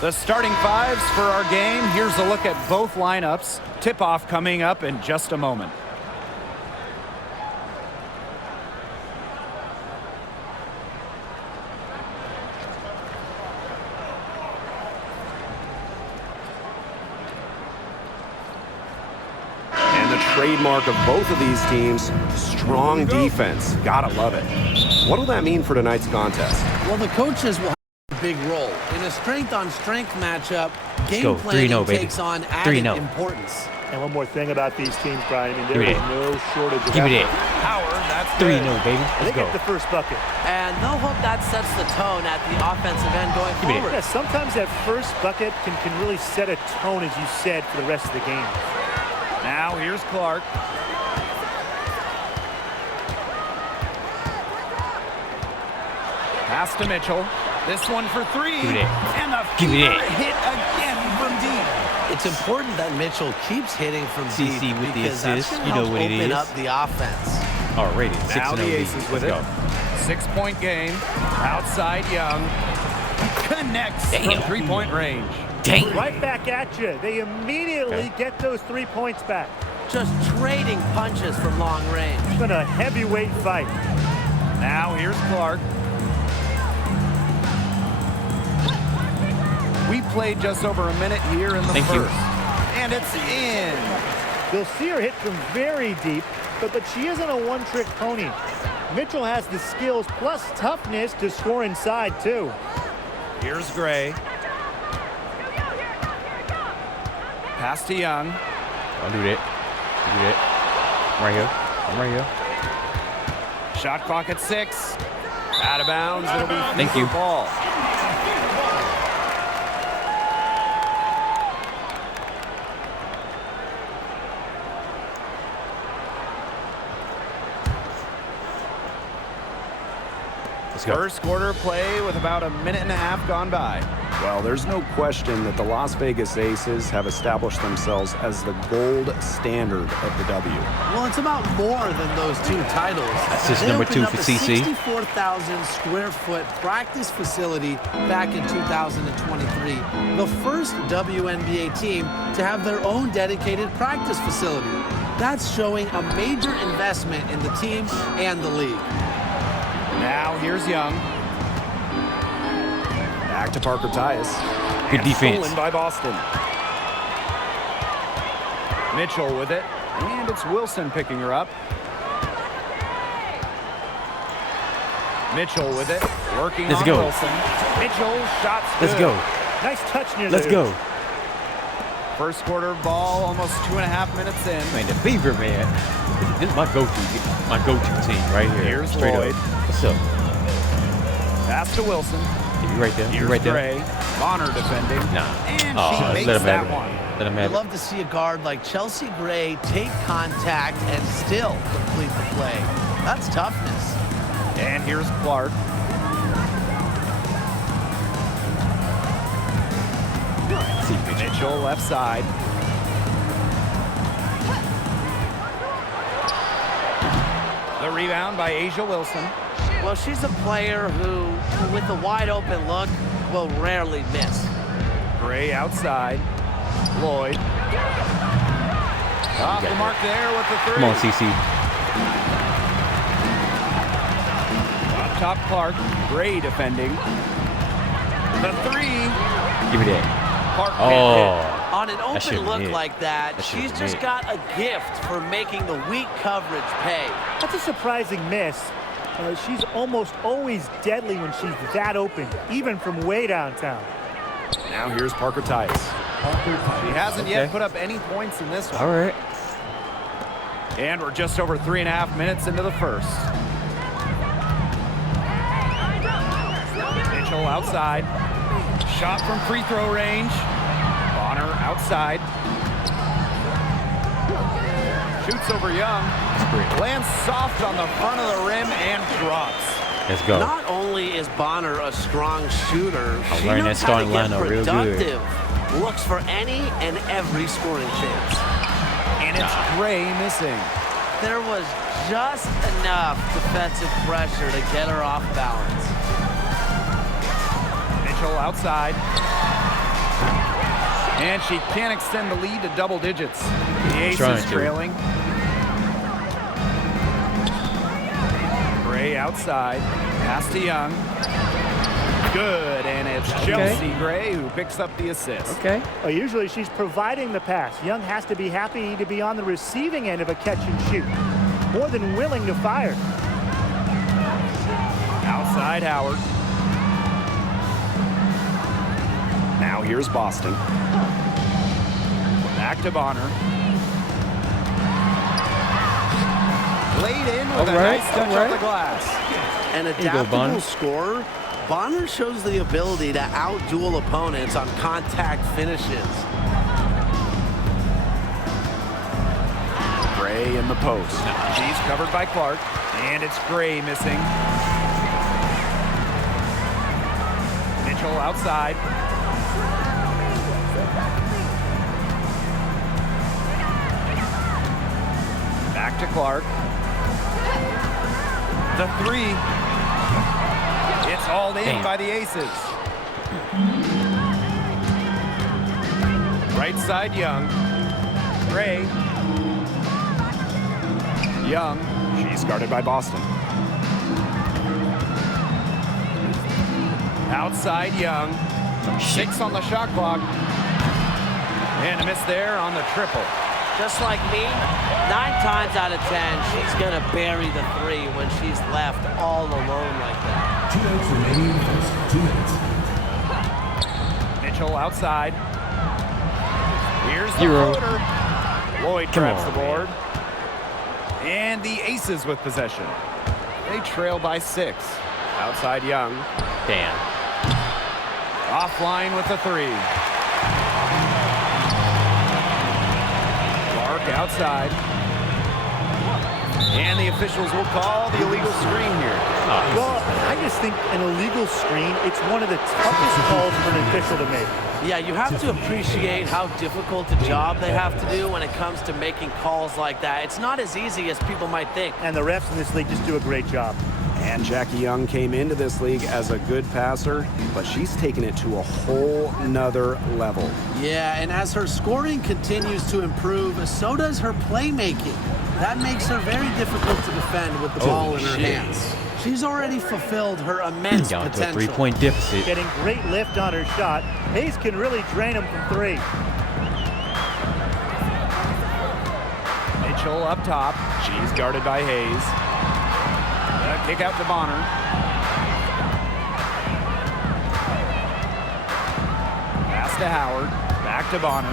The starting fives for our game. Here's a look at both lineups. Tip-off coming up in just a moment. Trademark of both of these teams, strong defense. Gotta love it. What will that mean for tonight's contest? Well, the coaches will have a big role. In a strength-on-strength matchup, game planning takes on added importance. And one more thing about these teams, Brian. I mean, there is no shortage of Give me that. Howard, that's 3-0, baby. They get the first bucket. And they'll hope that sets the tone at the offensive end going forward. Yeah, sometimes that first bucket can really set a tone, as you said, for the rest of the game. Now here's Clark. Pass to Mitchell. This one for three. Give me that. And the Give me that. hit again from deep. It's important that Mitchell keeps hitting from deep CC with the because that's assist. going You to know what it open is. up the offense. Already, 6-0 Now the lead. Aces with Let's it. go. 6-point game. Outside Young. Connects from three-point range. Damn. Right back at you. They immediately get those 3 points back. Just trading punches from long range. It's been a heavyweight fight. Now here's Clark. We played just over a minute here in the first. And it's in. You'll see her hit from very deep, but she isn't a one-trick pony. Mitchell has the skills plus toughness to score inside, too. Here's Gray. Pass to Young. I'll do that. Do that. I'm right here. I'm right here. Shot clock at 6. Out of bounds. It'll be Thank you. ball. Let's go. First quarter play with about a minute and a half gone by. Well, there's no question that the Las Vegas Aces have established themselves as the gold standard of the W. Well, it's about more than those two titles. Assist They number opened 2 up for a CC. 64,000 square foot practice facility back in 2023. The first WNBA team to have their own dedicated practice facility. That's showing a major investment in the team and the league. Now here's Young. Back to Parker Tyus. Good defense. Stolen by Boston. Mitchell with it. And it's Wilson picking her up. Mitchell with it. Working Let's on go. Wilson. Mitchell shots good. Let's go. Nice touch near Let's the go. First quarter ball almost 2.5 minutes in. Man, the Fever, man. This is my go-to team right here. Here's Straight Lloyd. up. What's up? Pass to Wilson. You right there. Here's You right there. Gray. Bonner defending. Nah. And Oh, she makes let him that have it. one. Let him I'd have it. love to see a guard like Chelsea Gray take contact and still complete the play. That's toughness. And here's Clark. See, Mitchell. Mitchell left side. The rebound by Asia Wilson. Well, she's a player who, with a wide open look, will rarely miss. Gray outside. Lloyd. Off the mark there with the three. Come on, CC. Up top Clark. Gray defending. The three. Give me that. Clark Oh. hit. On an open should've look hit. like that, That she's should've just hit. got a gift for making the weak coverage pay. That's a surprising miss. She's almost always deadly when she's that open, even from way downtown. Now here's Parker Tyus. She hasn't yet put up any points in this one. All right. And we're just over 3.5 minutes into the first. Mitchell outside. Shot from free throw range. Bonner outside. Shoots over Young. Lands soft on the front of the rim and drops. Let's go. Not only is Bonner a strong shooter, I'll she learn that knows how to starting get lineup real good. productive. Looks for any and every scoring chance. And it's Gray missing. there was just enough defensive pressure to get her off balance. Mitchell outside. And she can't extend the lead to double digits. The Aces trailing. Gray outside. Pass to Young. Good, and it's Chelsea Gray who picks up the assist. Okay. Well, usually she's providing the pass. Young has to be happy to be on the receiving end of a catch and shoot. More than willing to fire. Outside Howard. Now here's Boston. Back to Bonner. Laid in with a nice touch on the glass. An adaptable scorer, Bonner shows the ability to out-duel opponents on contact finishes. Gray in the post. She's covered by Clark, and it's Gray missing. Mitchell outside. Back to Clark. The three. It's hauled in by the Aces. Right side, Young. Gray. Young. She's guarded by Boston. Outside, Young. 6 on the shot clock. And a miss there on the triple. Just like me, 9 times out of 10, she's going to bury the 3 when she's left all alone like that. 2 minutes remaining. 2 minutes. Mitchell outside. Here's the floater. Lloyd grabs the board. And the Aces with possession. They trail by 6. Outside Young. Damn. Offline with the 3. Outside. And the officials will call the illegal screen here. Well, I just think an illegal screen, it's one of the toughest calls for an official to make. Yeah, you have to appreciate how difficult a job they have to do when it comes to making calls like that. It's not as easy as people might think. And the refs in this league just do a great job. And Jackie Young came into this league as a good passer, but she's taken it to a whole nother level. Yeah, and as her scoring continues to improve, so does her playmaking. That makes her very difficult to defend with the ball in her hands. She's already fulfilled her immense down potential. to a 3-point deficit. Getting great lift on her shot. Hayes can really drain him from 3. Mitchell up top. She's guarded by Hayes. Kick out to Bonner. Pass to Howard. Back to Bonner.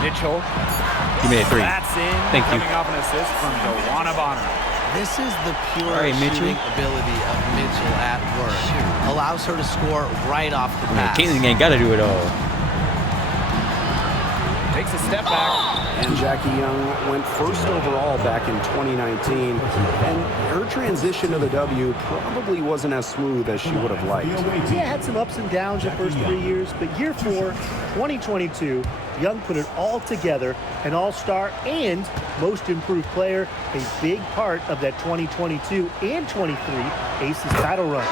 Mitchell. You made a 3. That's in. Thank you. Coming off an assist from Joanna Bonner. This is the pure Mitchell. shooting ability of Mitchell at work. Allows her to score right off the pass. Caitlin ain't got to do it all. Takes a step back. And Jackie Young went first overall back in 2019. And her transition to the W probably wasn't as smooth as she would have liked. Yeah, had some ups and downs the first 3 years, but year 4, 2022, Young put it all together, an all-star and most improved player, a big part of that 2022 and 23 Aces title runs.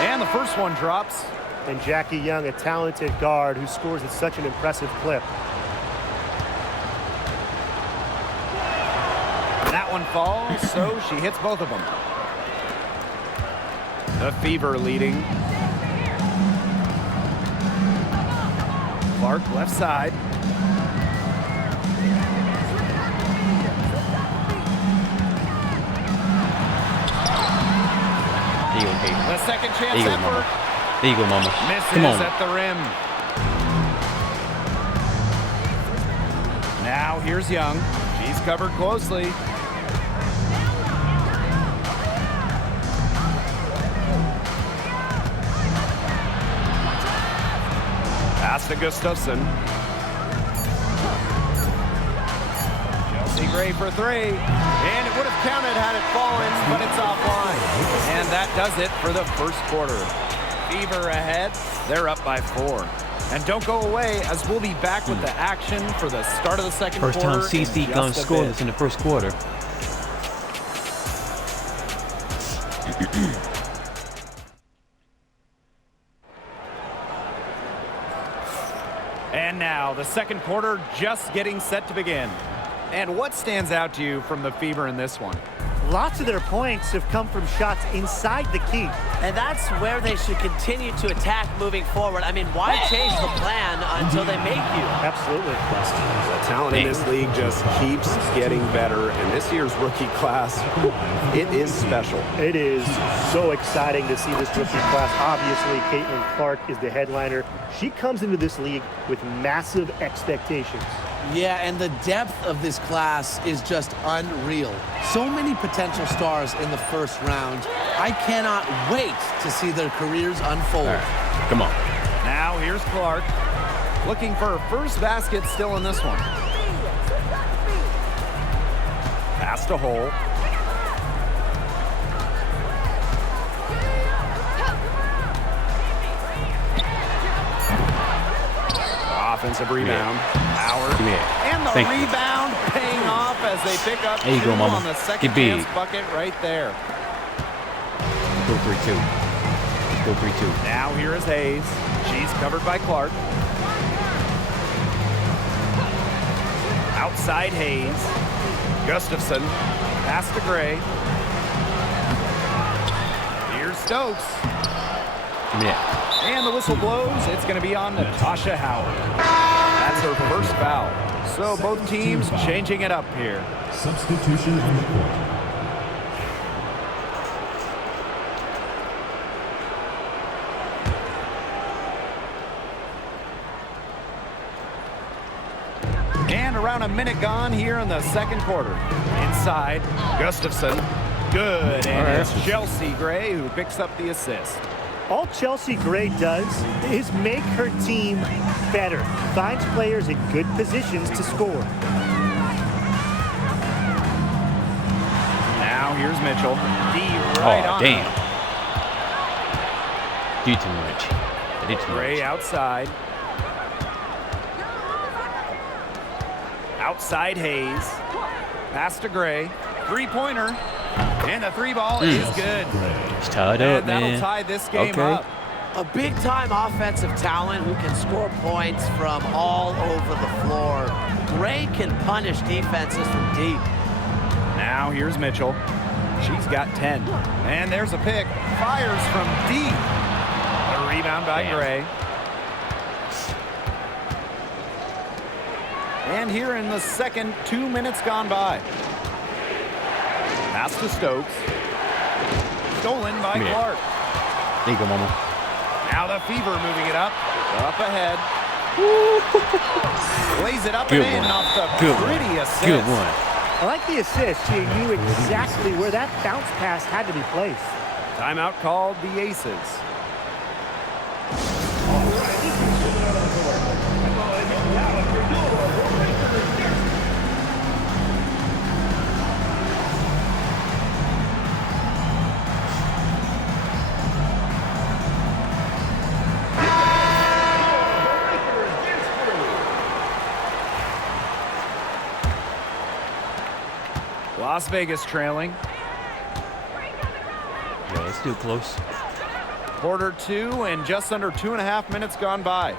And the first one drops. And Jackie Young, a talented guard who scores at such an impressive clip. That one falls, so she hits both of them. The Fever leading. Clark left side. There you go, Kate. The second chance There you go, effort. mama. There you go, mama. Misses Come on. at the rim. Now here's Young. She's covered closely. Pass to Gustafson. Chelsea Gray for 3. And it would have counted had it fallen, but it's offline. And that does it for the first quarter. Fever ahead. They're up by 4. And don't go away, as we'll be back with the action for the start of the second First quarter. time CC gone scoreless in the first quarter. And now the second quarter just getting set to begin. And what stands out to you from the Fever in this one? Lots of their points have come from shots inside the key. And that's where they should continue to attack moving forward. I mean, why change the plan until they make you? Absolutely. The talent in this league just keeps getting better, and this year's rookie class, it is special. It is so exciting to see this rookie class. Obviously, Caitlin Clark is the headliner. She comes into this league with massive expectations. Yeah, and the depth of this class is just unreal. So many potential stars in the first round. I cannot wait to see their careers unfold. All right. Come on. Now here's Clark, looking for her first basket still in this one. Pass to Hole. Offensive rebound. Howard. And the rebound paying off as they pick up There you two go, mama. on the second Get big. chance bucket right there. Go 3-2. Go 3-2. Now here is Hayes. She's covered by Clark. Outside Hayes. Gustafson. Pass to Gray. Here's Stokes. Yeah. And the whistle blows. It's going to be on Natasha Howard. That's her first foul. So both teams changing it up here. Substitution on the court. And around a minute gone here in the second quarter. Inside, Gustafson. Good. And it's Chelsea Gray who picks up the assist. All Chelsea Gray does is make her team better. Finds players in good positions to score. Now here's Mitchell. D right on. Damn. Do too much. I did too Gray much. outside. Outside Hayes. Pass to Gray. Three-pointer. And the three ball is good. It's tied up, And that'll man. tie this game up. A big-time offensive talent who can score points from all over the floor. Gray can punish defenses from deep. Now here's Mitchell. She's got 10. And there's a pick. Fires from deep. A rebound by Gray. And here in the second, 2 minutes gone by. Pass to Stokes. Stolen by Clark. There you go, mama. Now the Fever moving it up. Up ahead. Lays it up Good and in one. off the Good pretty one. assist. Good one. I like the assist. She knew exactly where that bounce pass had to be placed. Timeout called the Aces. Las Vegas trailing. Yeah, it's still close. Quarter 2 and just under 2.5 minutes gone by.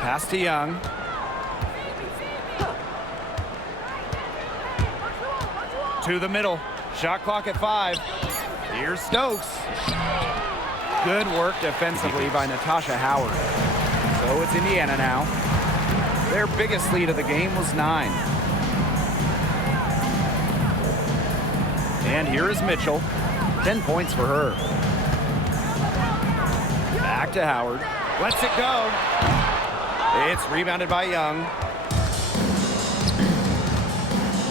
Pass to Young. To the middle. Shot clock at 5. Here's Stokes. Good work defensively by Natasha Howard. So it's Indiana now. Their biggest lead of the game was 9. And here is Mitchell. 10 points for her. Back to Howard. Lets it go. It's rebounded by Young.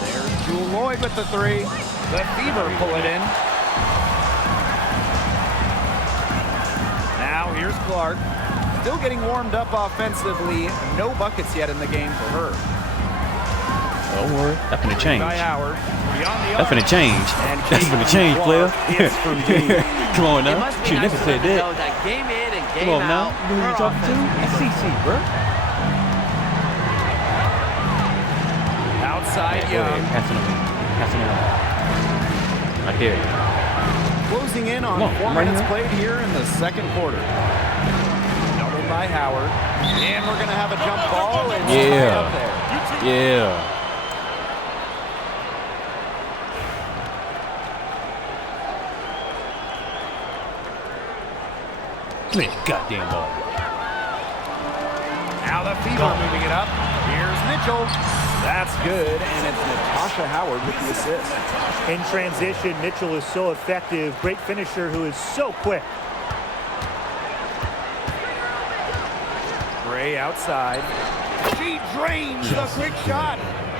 There's Jewel Lloyd with the 3. The Fever pull it in. Now here's Clark. Still getting warmed up offensively. No buckets yet in the game for her. Don't worry. That's gonna change. By Howard. That's gonna change. That's gonna change, player. Come on now. It must be Shoot, nice never for said them to that. know that game in and Come on now. You know who you talking to? It's CC, bro. Outside Young. Passing it on. I dare you. Closing in on 4 minutes played here in the second quarter. Doubled by Howard. And we're going to have a jump ball. And yeah. Up there. Yeah. Clear goddamn ball. Now the Fever moving it up. Here's Mitchell. That's good, and it's Natasha Howard with the assist. In transition, Mitchell is so effective. Great finisher who is so quick. Gray outside. She drains the quick shot.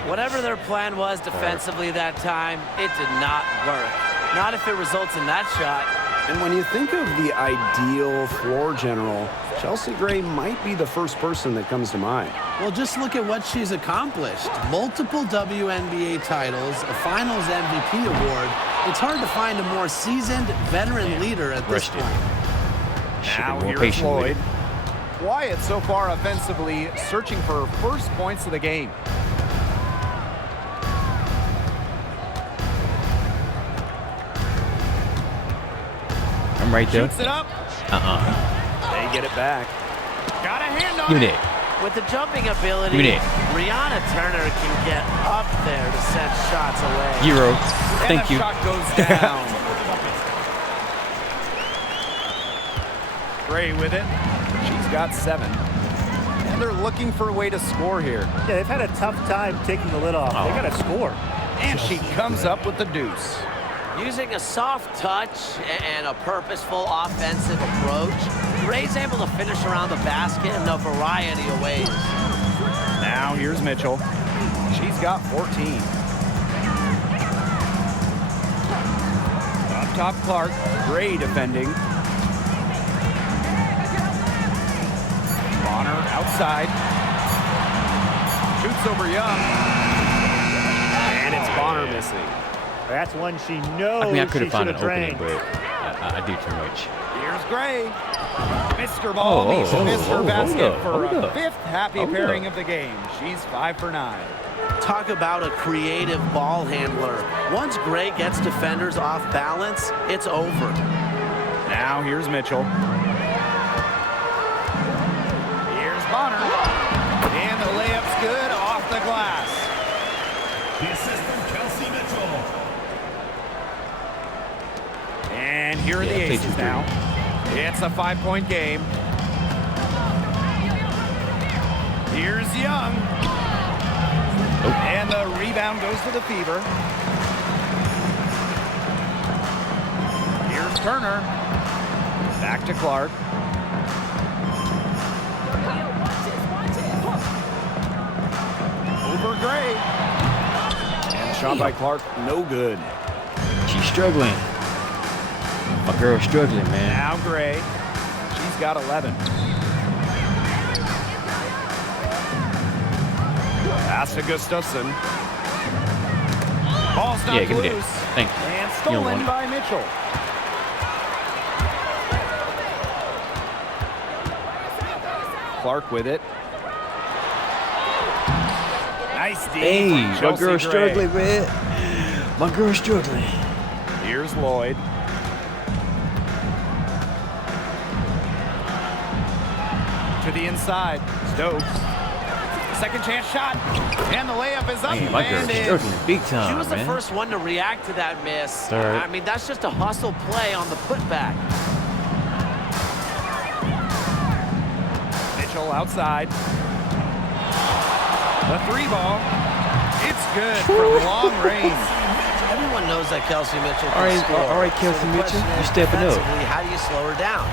Whatever their plan was defensively that time, it did not work. Not if it results in that shot. And when you think of the ideal floor general, Chelsea Gray might be the first person that comes to mind. Well, just look at what she's accomplished. Multiple WNBA titles, a Finals MVP award. It's hard to find a more seasoned veteran leader at this point. Now here's Lloyd. Wyatt so far offensively searching for first points of the game. I'm right there. Shoots it up. They get it back. Got a hand on it. With the jumping ability, Brianna Turner can get up there to send shots away. Euro. Thank And you. the shot goes down. Gray with it. She's got 7. And they're looking for a way to score here. Yeah, they've had a tough time taking the lid off. They got to score. And she comes up with the deuce. Using a soft touch and a purposeful offensive approach, Gray's able to finish around the basket in a variety of ways. Now here's Mitchell. She's got 14. Up top Clark. Gray defending. Bonner outside. Shoots over Young. And it's Bonner missing. That's one she knows. I mean, I could have found an drained. opening, but I do too much. Here's Gray. Mr. Ball needs to miss her basket for a 5th happy pairing of the game. She's 5 for 9. Talk about a creative ball handler. Once Gray gets defenders off balance, it's over. Now here's Mitchell. Here's Bonner. And the layup's good off the glass. The assist from Kelsey Mitchell. And here are the aces now. It's a 5-point game. Here's Young. And the rebound goes to the Fever. Here's Turner. Back to Clark. Over Gray. And shot by Clark, no good. She's struggling. My girl's struggling, man. Now Gray. She's got 11. Pass to Gustafson. Ball's knocked give me that. loose. Thank you. And You don't want stolen it. by Mitchell. Clark with it. Nice D. Hey, from my Chelsea girl's Gray. struggling, man. My girl's struggling. Here's Lloyd. To the inside. Stokes. Second chance shot. And the layup is up. Man, my girl's and in. struggling big time, She was the man. first one to react to that miss. Third. I mean, that's just a hustle play on the putback. Mitchell outside. The 3-ball. It's good from long range. Everyone knows that Kelsey Mitchell can All right, score. all right, Kelsey So the Mitchell, question you're is, stepping up. defensively, how do you slow her down?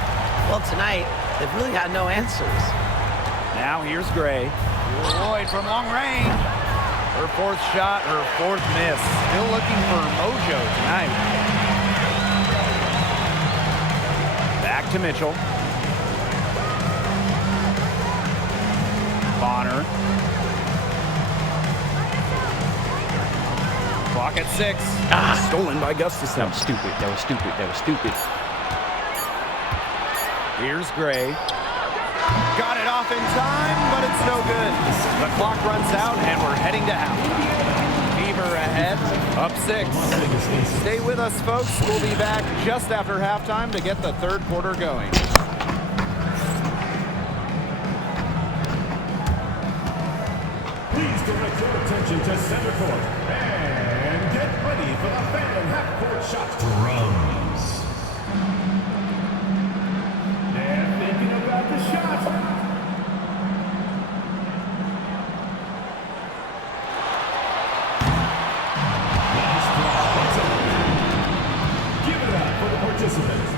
Well, tonight, they've really had no answers. Now here's Gray. Lloyd from long range. Her 4th shot, her 4th miss. Still looking for mojo tonight. Back to Mitchell. Bonner. Clock at 6. Stolen by Gustafson. That was stupid. That was stupid. That was stupid. Here's Gray. Got it off in time, but it's no good. The clock runs out, and we're heading to halftime. Fever ahead, up 6. Stay with us, folks. We'll be back just after halftime to get the third quarter going. Please direct your attention to center court and get ready for the fan half-court shot. Drums. And thinking about the shot. Last drive. Give it up for the participants.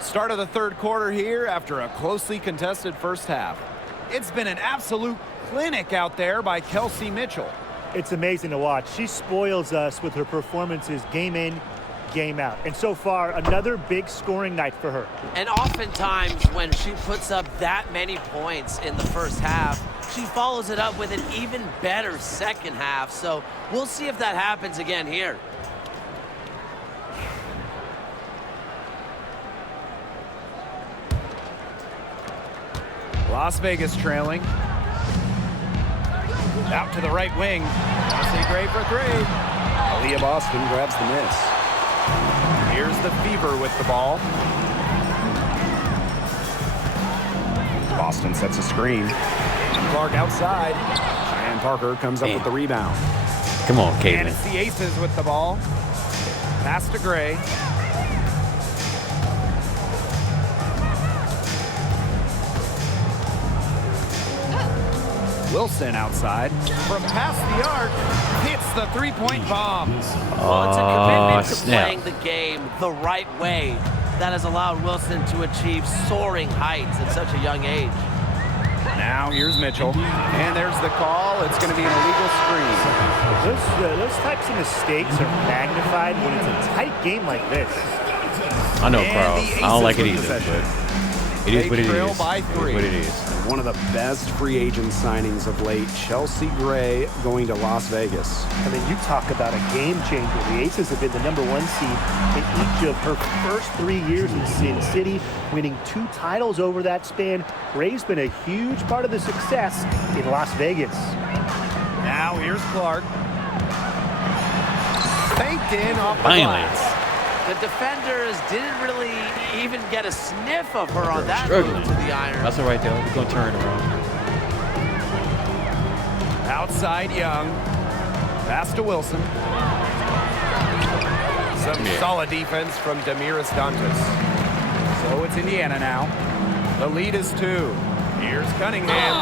Start of the third quarter here after a closely contested first half. It's been an absolute clinic out there by Kelsey Mitchell. It's amazing to watch. She spoils us with her performances game in, game out. And so far, another big scoring night for her. And oftentimes when she puts up that many points in the first half, she follows it up with an even better second half. So we'll see if that happens again here. Las Vegas trailing. Out to the right wing. Say Gray for 3. Aaliyah Boston grabs the miss. Here's the Fever with the ball. Boston sets a screen. Clark outside. Cheyenne Parker comes up with the rebound. Come on, And Caitlin. it's the Aces with the ball. Pass to Gray. Wilson outside. From past the arc, hits the three-point bomb. Well, it's a commitment to snap. playing the game the right way that has allowed Wilson to achieve soaring heights at such a young age. Now here's Mitchell. And there's the call. It's going to be an illegal screen. Those types of mistakes are magnified when it's a tight game like this. I know, And Carl. the I don't Aces like it with either, possession. but it is They what it trail is. by It is 3. what it is. One of the best free agent signings of late, Chelsea Gray going to Las Vegas. I mean, you talk about a game changer. The Aces have been the #1 seed in each of her first 3 years in Sin City, winning 2 titles over that span. Gray's been a huge part of the success in Las Vegas. Now here's Clark. Faked in off the Finally. glass. The defenders didn't really even get a sniff of her on that Struggling. move to the iron. That's all right, though. We're going to turn around. Outside Young. Pass to Wilson. Some solid defense from Damiris Dantas. So it's Indiana now. The lead is 2. Here's Cunningham.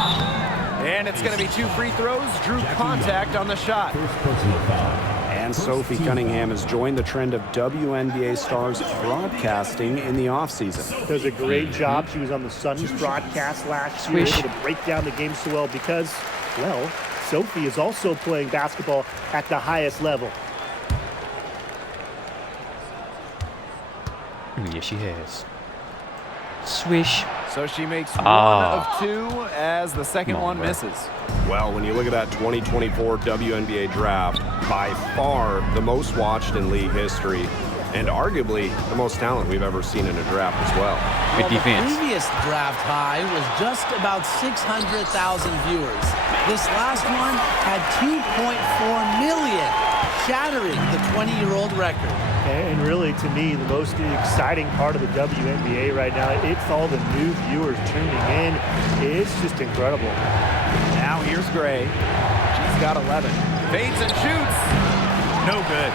And it's going to be 2 free throws. Drew contact on the shot. First personal foul. And Sophie Cunningham has joined the trend of WNBA stars broadcasting in the offseason. Does a great job. She was on the Suns broadcast last year, Swish. able to break down the game so well because, well, Sophie is also playing basketball at the highest level. Yeah, she has. Swish. So she makes 1 Ah. of 2 as the second Come on, one bro. misses. Well, when you look at that 2024 WNBA draft, by far the most watched in league history, and arguably the most talent we've ever seen in a draft as well. Good Well, the defense. previous draft high was just about 600,000 viewers. This last one had 2.4 million, shattering the 20-year-old record. And really, to me, the most exciting part of the WNBA right now, it's all the new viewers tuning in. It's just incredible. Now here's Gray. She's got 11. Fades and shoots. No good.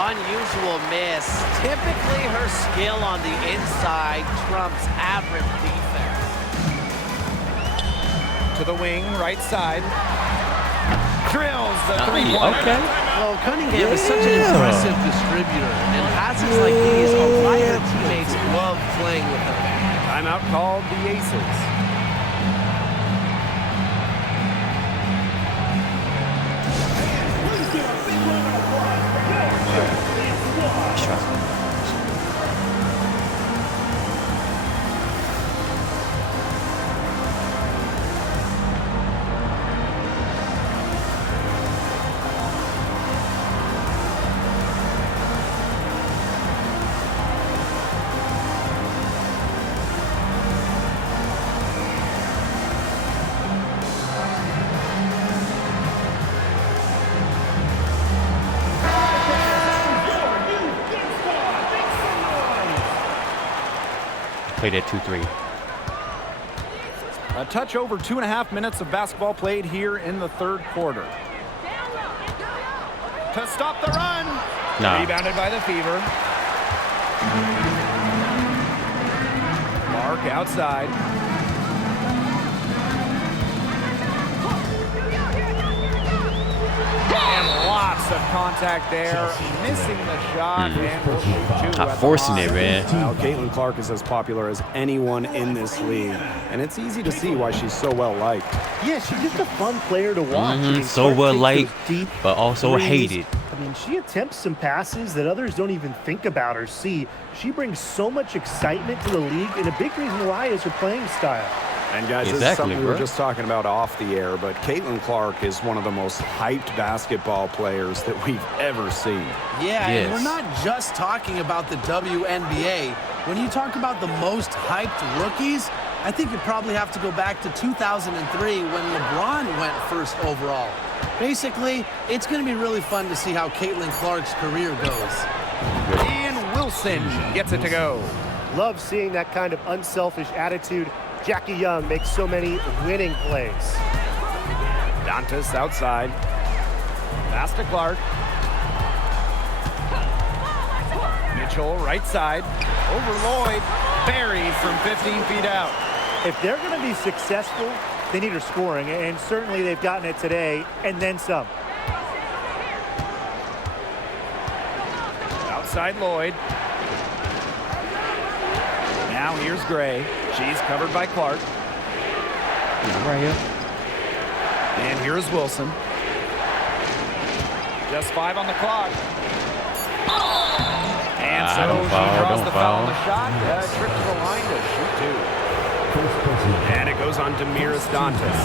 Unusual miss. Typically, her skill on the inside trumps average defense. To the wing, right side. Drills the three-pointer. Okay. Well, Cunningham is such an impressive distributor, and passes like these are why her teammates love playing with her. Timeout called the Aces. Play that 2-3. A touch over 2.5 minutes of basketball played here in the third quarter. To stop the run. Nah. Rebounded by the Fever. Mark outside. And lots of contact there. Missing the shot. And we'll shoot two Not at the forcing it, line. man. Well, Caitlin Clark is as popular as anyone in this league, and it's easy to see why she's so well liked. Yeah, she's just a fun player to watch. I mean, So Clark well takes liked, those deep but also threes. hated. I mean, she attempts some passes that others don't even think about or see. She brings so much excitement to the league, and a big reason why is her playing style. And guys, this is Exactly, something we were bro. just talking about off the air, but Caitlin Clark is one of the most hyped basketball players that we've ever seen. Yeah, and Yes. we're not just talking about the WNBA. When you talk about the most hyped rookies, I think you probably have to go back to 2003 when LeBron went first overall. Basically, it's going to be really fun to see how Caitlin Clark's career goes. And Wilson gets it to go. Love seeing that kind of unselfish attitude. Jackie Young makes so many winning plays. Dantas outside. Pass to Clark. Mitchell right side. Over Lloyd. Buried from 15 feet out. If they're going to be successful, they need her scoring, and certainly they've gotten it today, and then some. Outside Lloyd. Now here's Gray. She's covered by Clark. Right here. And here's Wilson. Just 5 on the clock. And so don't she foul, draws don't the foul on foul. the shot. Trip to the line to shoot two. And it goes on Damiris Dantas.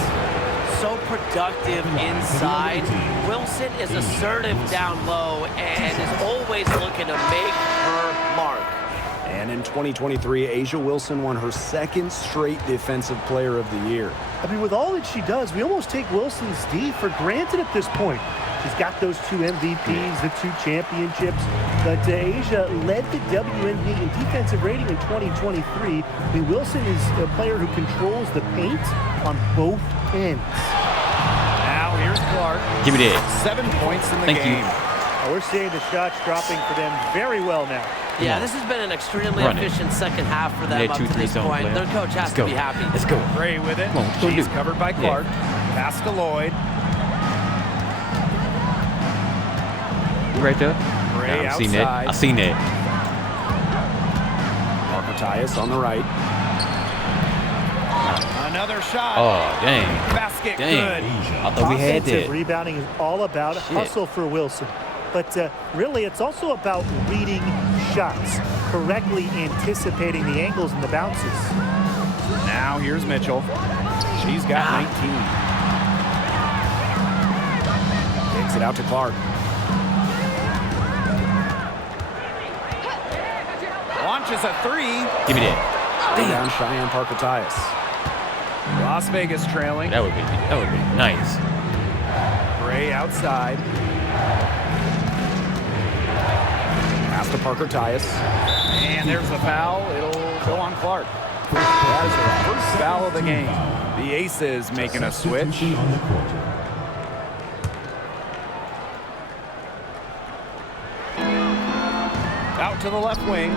So productive inside. Wilson is assertive down low and is always looking to make her mark. And in 2023, A'ja Wilson won her second straight Defensive Player of the Year. I mean, with all that she does, we almost take Wilson's D for granted at this point. She's got those 2 MVPs, the 2 championships, but A'ja led the WNBA in defensive rating in 2023. I mean, Wilson is a player who controls the paint on both ends. Now here's Clark. Give me that. 7 points in the Thank you. game. We're seeing the shots dropping for them very well now. Yeah, this has been an extremely Run it. efficient second half for them Yeah, up to 2-3 this zone point. play. Their coach has Let's to go. be happy. Let's go. Gray with it. Come on, go She's do. covered by Clark. Pass to Lloyd. Right there. Gray Nah, I seen that. outside. I seen that. Marker Tyus on the right. Another shot. Oh, dang. Basket Dang. good. I thought we had Offensive that. rebounding is all about hustle for Wilson. But really, it's also about reading shots, correctly anticipating the angles and the bounces. Now here's Mitchell. She's got 19. Takes it out to Clark. Launches a 3. Give me that. Down Cheyenne Parker Tyus. Las Vegas trailing. That would be nice. Gray outside. Pass to Parker Tyus. And there's the foul. It'll go on Clark. That is her first foul of the game. The Aces making a switch. to the left wing.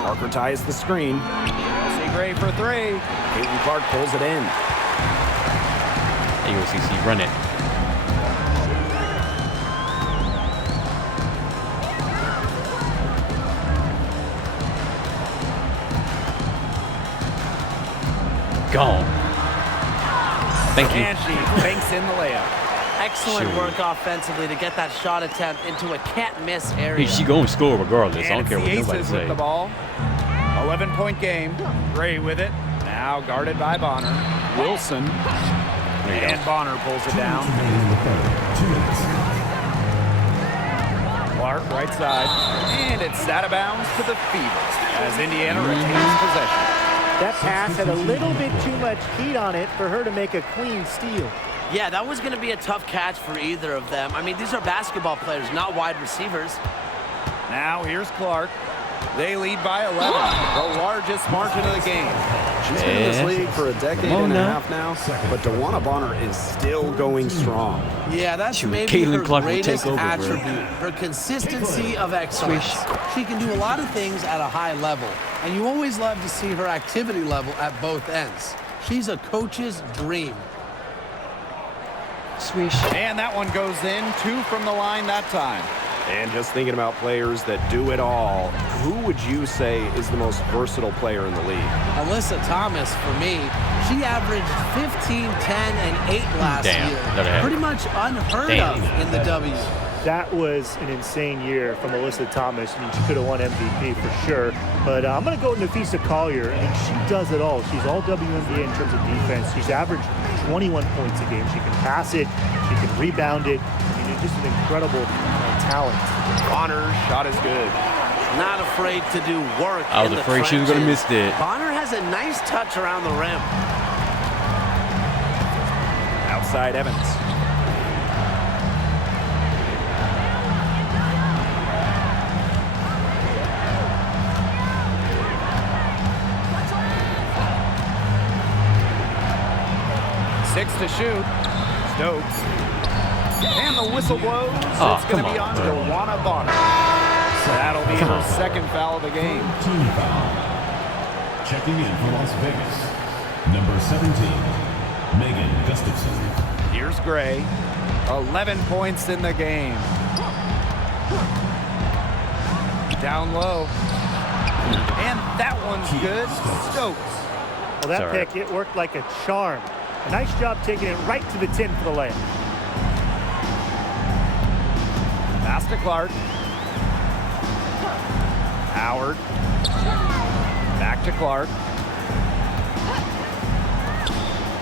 Parker ties the screen. Chelsea Gray for three. Caitlin Clark pulls it in. There you go, CC. Run it. Gone. Thank you. And she banks in the layup. Excellent work offensively to get that shot attempt into a can't-miss area. She going to score regardless. I And don't care it's what the nobody Aces say. with the ball. 11-point game. Gray with it. Now guarded by Bonner. Wilson. And Bonner pulls it down. Clark right side. And it's out of bounds to the Fever as Indiana retains possession. That pass had a little bit too much heat on it for her to make a clean steal. Yeah, that was going to be a tough catch for either of them. I mean, these are basketball players, not wide receivers. Now here's Clark. They lead by 11, the largest margin of the game. She's been in this league for a decade and a half now, but DeWanna Bonner is still going strong. Yeah, that's maybe Caitlin her Clark will greatest take over, bro. attribute, her consistency of excellence. She can do a lot of things at a high level, and you always love to see her activity level at both ends. She's a coach's dream. Swish. And that one goes in, 2 from the line that time. And just thinking about players that do it all, who would you say is the most versatile player in the league? Alyssa Thomas, for me, she averaged 15, 10, and 8 last year. Pretty much unheard of in the W. That was an insane year from Alyssa Thomas. I mean, she could have won MVP for sure. But I'm going to go with Nafisa Collier. I mean, she does it all. She's all WNBA in terms of defense. She's averaged 21 points a game. She can pass it. She can rebound it. I mean, it's just an incredible talent. Bonner's shot is good. Not afraid to do work. I was afraid she was going to miss that. Bonner has a nice touch around the rim. Outside Evans. Six to shoot. Stokes. And the whistle blows. It's going to be on DeWanna Bonner. That'll be her second foul of the game. Team foul. Checking in for Las Vegas. Number 17, Megan Gustafson. Here's Gray. 11 points in the game. Down low. And that one's good. Stokes. Well, that pick, it worked like a charm. A nice job taking it right to the tin for the layup. Pass to Clark. Howard. Back to Clark.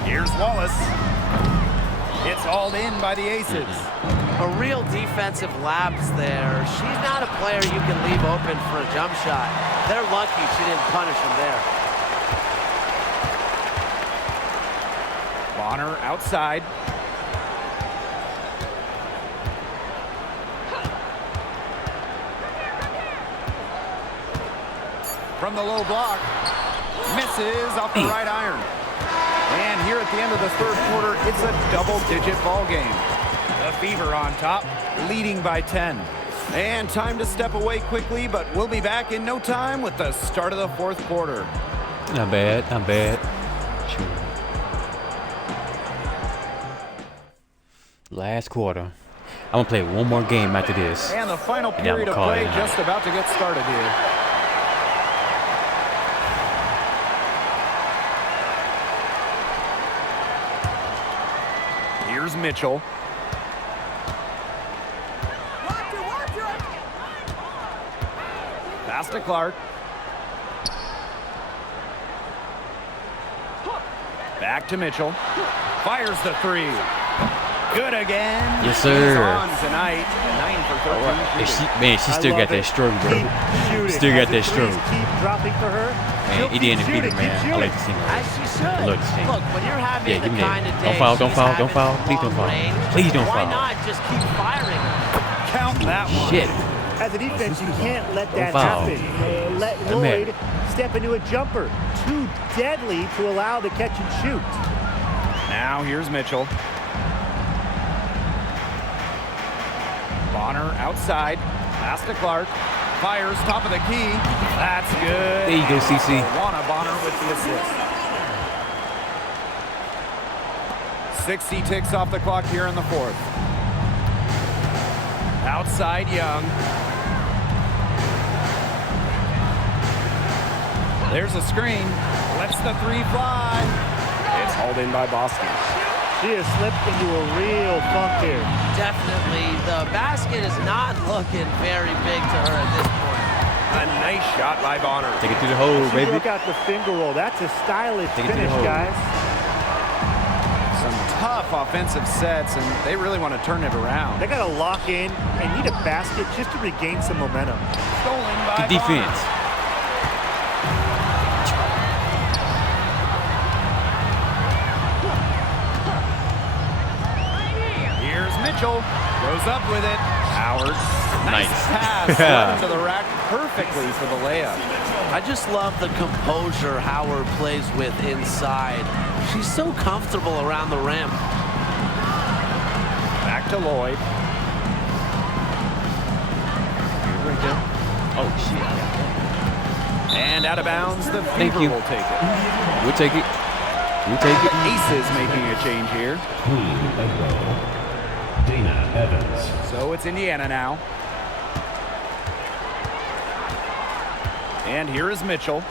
Here's Wallace. It's hauled in by the Aces. A real defensive lapse there. She's not a player you can leave open for a jump shot. They're lucky she didn't punish him there. Bonner outside. From the low block. Misses off the right iron. And here at the end of the third quarter, it's a double-digit ball game. The Fever on top, leading by 10. And time to step away quickly, but we'll be back in no time with the start of the fourth quarter. Not bad, not bad. Sure. Last quarter. I'm going to play one more game after this. And the final period of play just about to get started here. Here's Mitchell. Pass to Clark. Back to Mitchell. Fires the three. Good again. Yes, sir. He's on tonight. 9 for 13. She still got that stroke, bro. Still got that stroke. Keep dropping for her. Man, Indiana Fever, man. I like to see her. As she should. I love to see her. Look, when you're having Yeah, give the me kind that. of day Don't foul, don't she's foul, having don't foul. from Please don't long foul. range, Please don't why foul. not just keep firing? Count that one. Shit. As a defense, you can't let that foul. happen. Let Lloyd step into a jumper. Too deadly to allow the catch and shoot. Now here's Mitchell. Bonner outside. Pass to Clark. Fires top of the key. That's good. There you go, CC. Tawana Bonner with the assist. 60 ticks off the clock here in the fourth. Outside Young. There's a screen. Lets the three fly. It's hauled in by Boston. She has slipped into a real funk here. Definitely. The basket is not looking very big to her at this point. A nice shot by Bonner. Take it to the hole, She baby. broke out the finger roll. That's a stylish Take it to the finish, hole. guys. Some tough offensive sets, and they really want to turn it around. They got to lock in and need a basket just to regain some momentum. Stolen by Good defense. Bonner. Mitchell goes up with it. Howard. Nice pass into the rack perfectly for the layup. I just love the composure Howard plays with inside. She's so comfortable around the rim. Back to Lloyd. Oh, shit. And out of bounds, the Thank Fever you. will take it. We'll take it. We'll take it. Aces making a change here. Queen Edward. Dana Evans. So it's Indiana now. And here is Mitchell.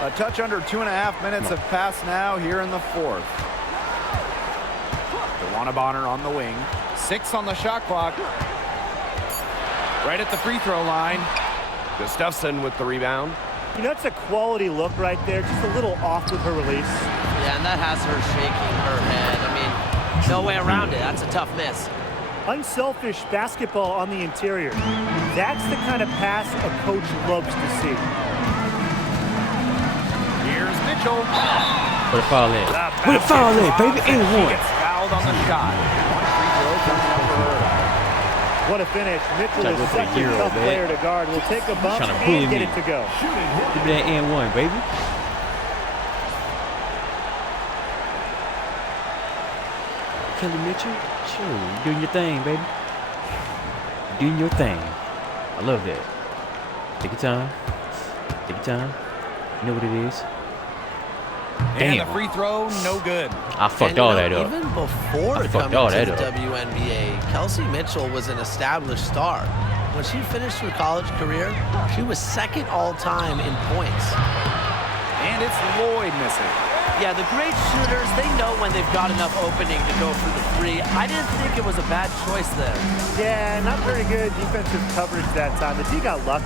A touch under 2.5 minutes have passed now here in the fourth. Tawana Bonner on the wing. 6 on the shot clock. Right at the free throw line. Gustafson with the rebound. You know, it's a quality look right there. Just a little off with her release. Yeah, and that has her shaking her head. I mean, no way around it. That's a tough miss. Unselfish basketball on the interior. That's the kind of pass a coach loves to see. Here's Mitchell. Put a foul in. Put a foul in, baby. And She one. gets fouled on the shot. One free throw coming up for her. What a finish. Mitchell Trying to is go for such the a Euro, tough man. player to guard. Will take a bump Trying to bully and get me. it to go. Give me that and one, baby. Kelly Mitchell, sure, you doing your thing, baby. Doing your thing. I love that. Take your time. Take your time. You know what it is. And the Damn. free throw, no good. I fucked And, you all know, that up. Even before I fucked coming all to that the up. WNBA, Kelsey Mitchell was an established star. When she finished her college career, she was second all-time in points. And it's Lloyd missing. Yeah, the great shooters, they know when they've got enough opening to go for the three. I didn't think it was a bad choice there. Yeah, not very good defensive coverage that time. The D got lucky.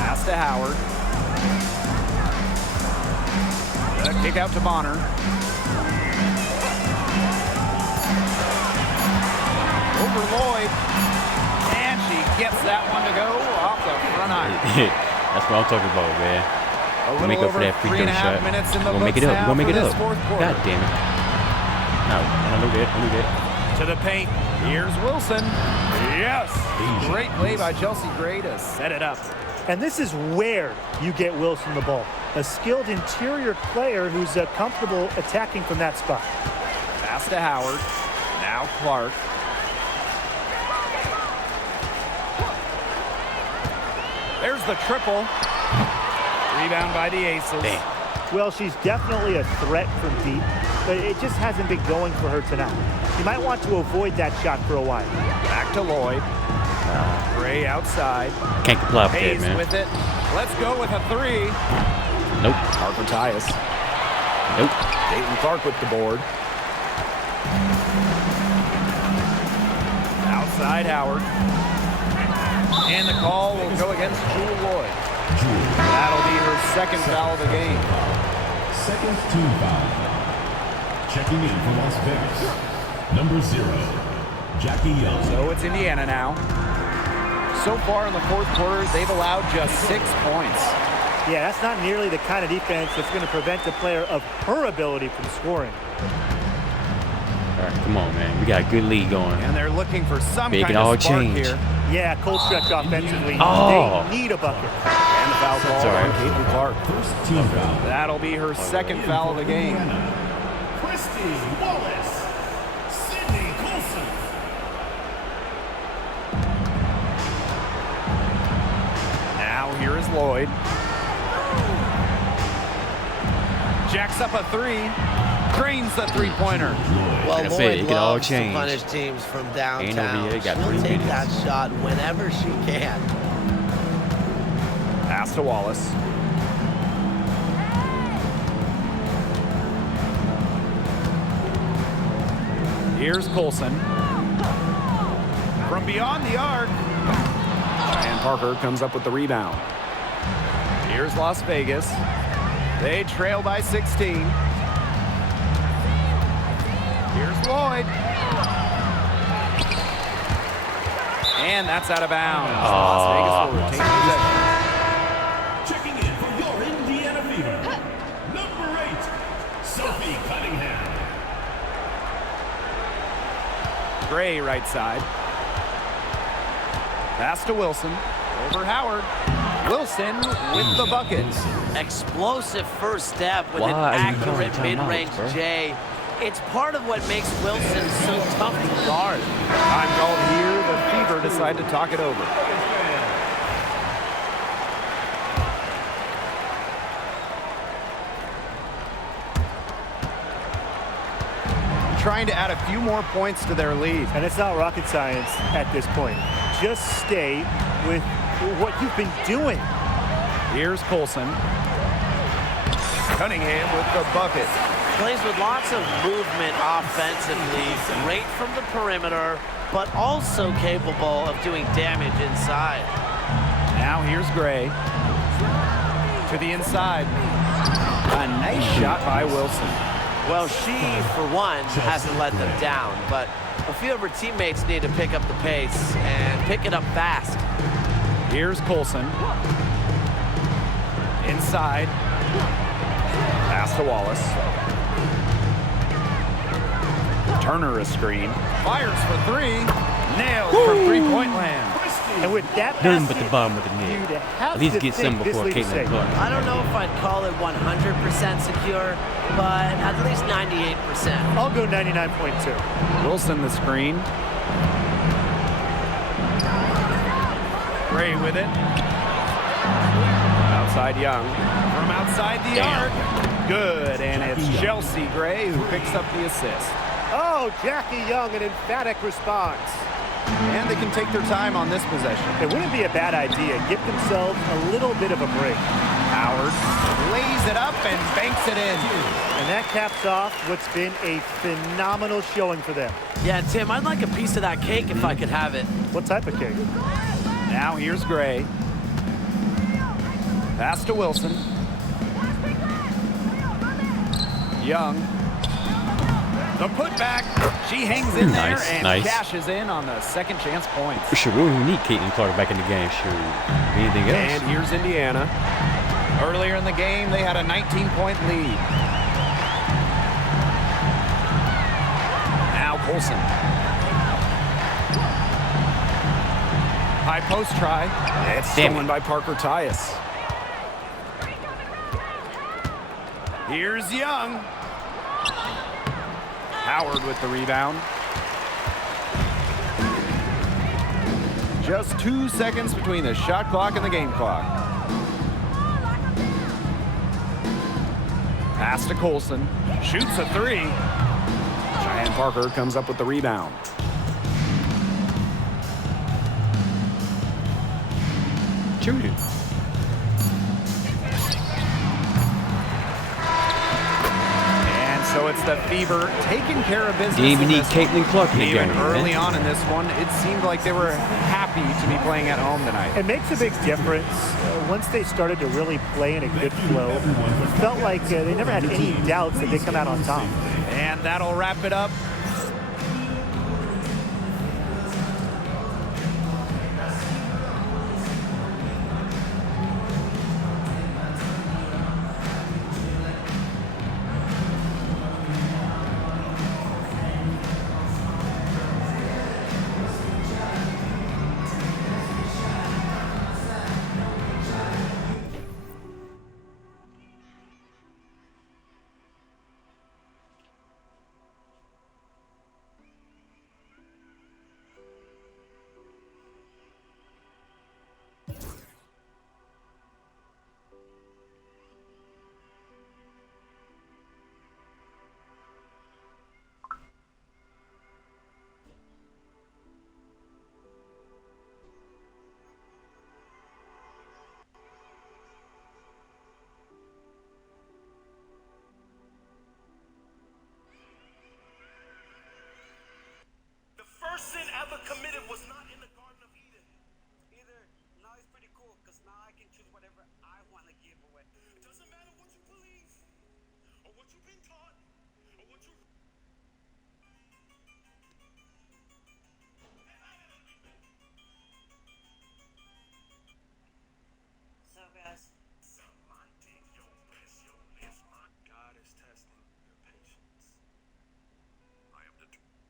Pass to Howard. The kick out to Bonner. Over Lloyd. And she gets that one to go off the front iron. That's what I'm talking about, man. A little Make up for over that free throw 3.5 shot. minutes in the We're gonna make it books up. now We're gonna make for it this up. fourth quarter. God damn it. No, I know that. I know that. To the paint. Here's Wilson. Yes. Great play by Chelsea Gray to set it up. And this is where you get Wilson the ball. A skilled interior player who's comfortable attacking from that spot. Pass to Howard. Now Clark. There's the triple. Rebound by the Aces. Damn. Well, she's definitely a threat from deep, but it just hasn't been going for her tonight. You might want to avoid that shot for a while. Back to Lloyd. Gray outside. Can't comply with that, Hayes man. with it. Let's go with a three. Nope. Harper Tyus. Nope. Dayton Clark with the board. Outside Howard. And the call will go against Jewel Lloyd. That'll be her second foul of the game. Second team foul. Checking in from Las Vegas. Number 0, Jackie Young. So it's Indiana now. So far in the fourth quarter, they've allowed just 6 points. Yeah, that's not nearly the kind of defense that's going to prevent a player of her ability from scoring. All right, come on, man. We got a good lead going. And they're looking for some Make kind it all of spark change. here. Yeah, cold stretch offensively. Oh. They need a bucket. And the foul call all right. on Caitlin Clark. First team foul. That'll be her second foul of the game. Christy Wallace. Sydney Coulson. Lloyd. Jacks up a three. Drains the three-pointer. Well, Like I said, Lloyd it could all loves to change. punish teams from Ain't downtown. over here, got She'll 3 take minutes. that shot whenever she can. Pass to Wallace. Here's Colson. From beyond the arc. And Parker comes up with the rebound. Here's Las Vegas. They trail by 16. Here's Lloyd. And that's out of bounds. Las Vegas will retain possession. Checking in for your Indiana Fever, number 8, Sophie Cunningham. Gray right side. Pass to Wilson. Over Howard. Wilson with the bucket. Explosive first step with Why an are you calling accurate mid-range timeouts, bro? J. It's part of what makes Wilson so tough to guard. Time called here. The Fever decide to talk it over. Trying to add a few more points to their lead. And it's not rocket science at this point. Just stay with what you've been doing. Here's Colson. Cunningham with the bucket. Plays with lots of movement offensively, great from the perimeter, but also capable of doing damage inside. Now here's Gray. To the inside. A nice shot by Wilson. Well, she, for one, hasn't let them down, but a few of her teammates need to pick up the pace and pick it up fast. Here's Colson. Inside. Pass to Wallace. Turner a screen. Fires for three. Nailed from three-point land. And with that Nothing but the bottom of the net. you'd have At least to get think some this before lead is Caitlin safe. Clark. I don't know if I'd call it 100% secure, but at least 98%. I'll go 99.2. Wilson the screen. Gray with it. Outside Young. From outside the arc. Good, and it's Chelsea Gray who picks up the assist. Oh, Jackie Young, an emphatic response. And they can take their time on this possession. It wouldn't be a bad idea. Give themselves a little bit of a break. Howard lays it up and banks it in. And that caps off what's been a phenomenal showing for them. Yeah, Tim, I'd like a piece of that cake if I could have it. What type of cake? Now here's Gray. Pass to Wilson. Young. The putback. She hangs in there and cashes in on the second chance points. For sure, we don't even need Caitlin Clark back in the game. Sure. Anything else? And here's Indiana. Earlier in the game, they had a 19-point lead. Now Colson. High post try. It's stolen by Parker Tyus. Here's Young. Howard with the rebound. Just 2 seconds between the shot clock and the game clock. Pass to Colson. Shoots a three. Cheyenne Parker comes up with the rebound. True. And so it's the Fever taking care of business. Didn't even in need this Caitlin one. Clark in the Even game, early man. on in this one, it seemed like they were happy to be playing at home tonight. It makes a big difference. Once they started to really play in a good flow, it felt like they never had any doubts that they come out on top. And that'll wrap it up. So, guys. God is testing your patience. I am determined.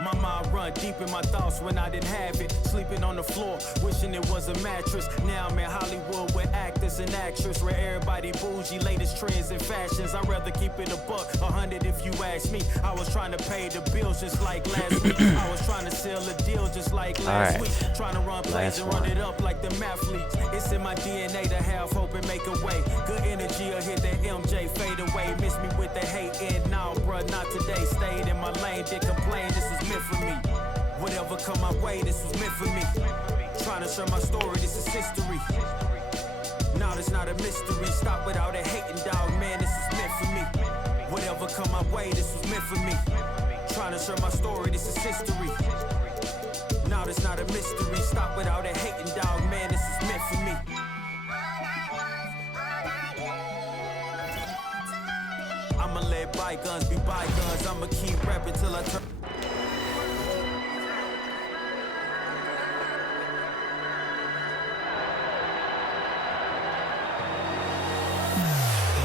My mind run deep in my thoughts when I didn't have it. Sleeping on the floor, wishing it was a mattress. Now I'm in Hollywood with actors and actresses, where everybody bougie, latest trends and fashions. I'd rather keep it a buck, 100 if you ask me. I was trying to pay the bills just like last week. I was trying to sell a deal just like last week. Trying to run plays and run it up like the mathletes. It's in my DNA to have hope and make a way. Good energy will hit that MJ fade away. Miss me with the hate and now, bruh, not today. Stayed in my lane, did complain, this was meant for me. Whatever come my way, this was meant for me. Trying to share my story, this is history. Now it's not a mystery. Stop without a hating, dog, man, this is meant for me. Whatever come my way, this was meant for me. Trying to share my story, this is history. Now it's not a mystery. Stop without a hating, dog, man, this is meant for me. I'ma let bygones be bygones. I'ma keep rapping till I turn.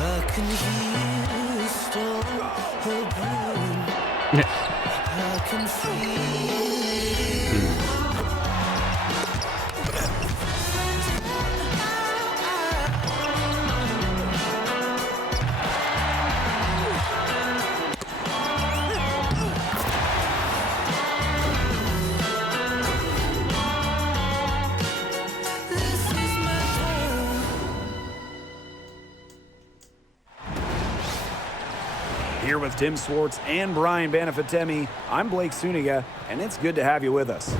I can hear the storm brewing. I can feel Here with Tim Swartz and Brian Banafitemi, I'm Blake Suniga, and it's good to have you with us.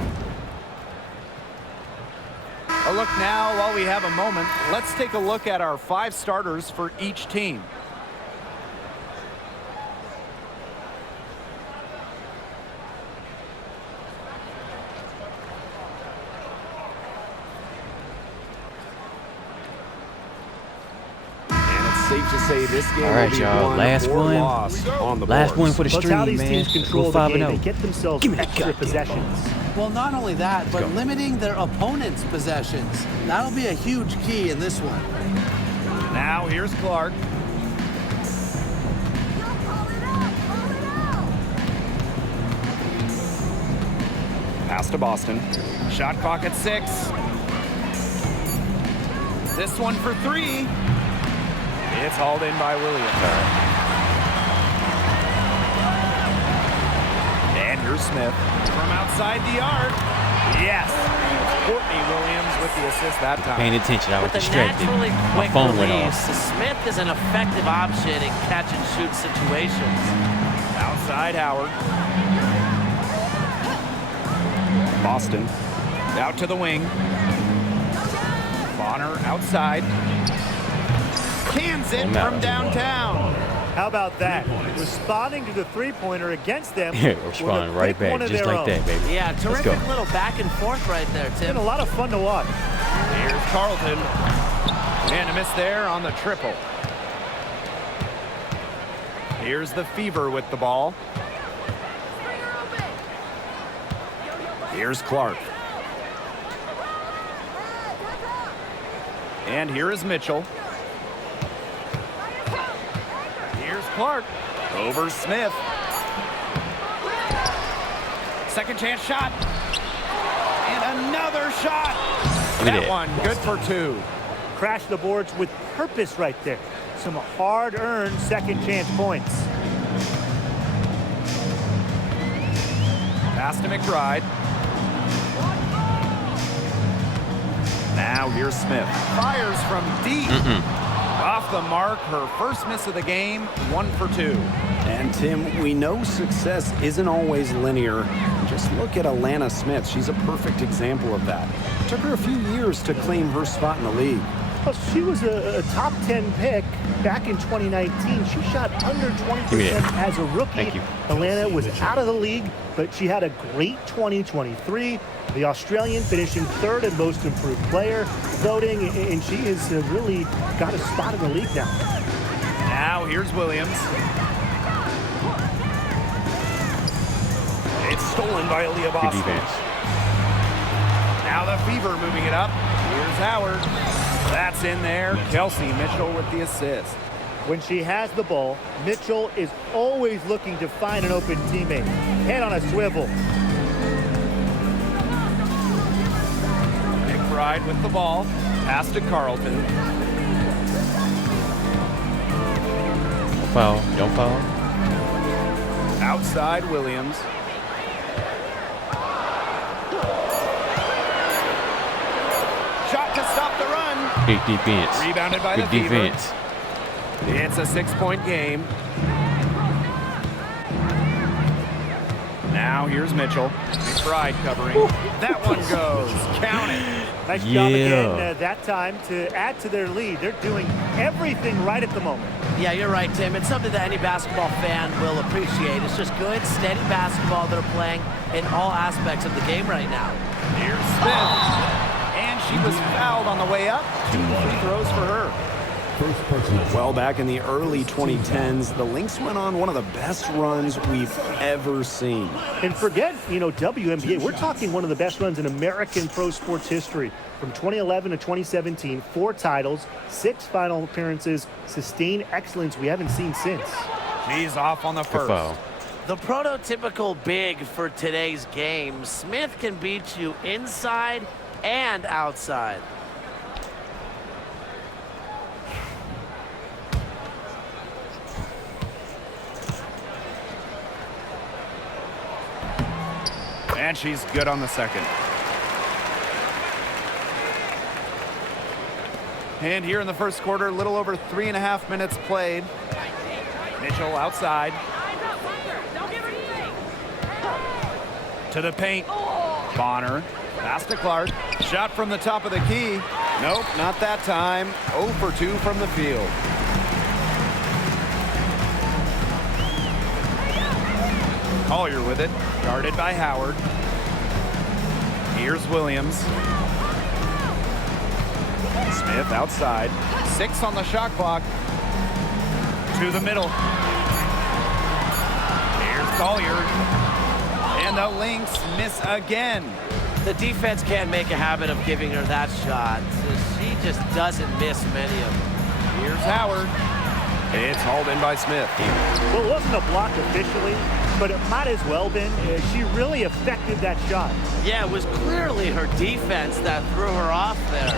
A look now, while we have a moment, let's take a look at our 5 starters for each team. Safe to say this game all right, will be y'all. won Last or one. lost on the Last boards. one for the That's stream, how these man. teams control the 5-0. game. They get themselves extra possessions. Well, not only that, but limiting their opponent's possessions. That'll be a huge key in this one. Now here's Clark. Pass to Boston. Shot clock at 6. This one for 3. It's hauled in by Williams. And here's Smith from outside the arc. Yes. Courtney Williams with the assist that time. Paying attention, I was With a distracted. naturally My quick phone went release, off. Smith is an effective option in catch-and-shoot situations. Outside Howard. Boston. Out to the wing. Bonner outside. Cans it from downtown. How about that? Responding to the three-pointer against them. Responding right back, just like that, baby. Yeah, Let's go. terrific little back and forth right there, Tim. Been a lot of fun to watch. Here's Carlton. And a miss there on the triple. Here's the Fever with the ball. Here's Clark. And here is Mitchell. Here's Clark. Over Smith. Second chance shot. And another shot. That one, good for 2. Crash the boards with purpose right there. Some hard-earned second chance points. Pass to McBride. Now here's Smith. Fires from deep. Off the mark, her first miss of the game, 1 for 2. And Tim, we know success isn't always linear. Just look at Alana Smith. She's a perfect example of that. It took her a few years to claim her spot in the league. Well, she was a top 10 pick back in 2019. She shot under 20% as a rookie. Thank you. Alana was out of the league, but she had a great 2023. The Australian finishing 3rd in most improved player voting, and she has really got a spot in the league now. Now here's Williams. It's stolen by Aaliyah Good defense. Now the Fever moving it up. Here's Howard. That's in there. Kelsey Mitchell with the assist. When she has the ball, Mitchell is always looking to find an open teammate. Head on a swivel. McBride with the ball. Pass to Carlton. Don't foul. Don't foul. Outside Williams. Shot to stop the run. Big defense. Rebounded by Good the Fever. defense. It's a 6-point game. Now here's Mitchell. McBride covering. That one goes. Count it. Nice job again that time to add to their lead. They're doing everything right at the moment. Yeah, you're right, Tim. It's something that any basketball fan will appreciate. It's just good, steady basketball they're playing in all aspects of the game right now. Here's Smith. And she was fouled on the way up. 2 free throws for her. Well, back in the early 2010s, the Lynx went on one of the best runs we've ever seen. And forget, WNBA. We're talking one of the best runs in American pro sports history. From 2011 to 2017, 4 titles, 6 final appearances, sustained excellence we haven't seen since. She's off on the first. The prototypical big for today's game. Smith can beat you inside and outside. And she's good on the second. And here in the first quarter, a little over 3.5 minutes played. Mitchell outside. To the paint. Bonner. Pass to Clark. Shot from the top of the key. Nope, not that time. 0 for 2 from the field. Collier with it. Guarded by Howard. Here's Williams. Smith outside. 6 on the shot clock. To the middle. Here's Collier. And the Lynx miss again. The defense can't make a habit of giving her that shot. She just doesn't miss many of them. Here's Howard. It's hauled in by Smith. Well, it wasn't a block officially, but it might as well been. She really affected that shot. Yeah, it was clearly her defense that threw her off there.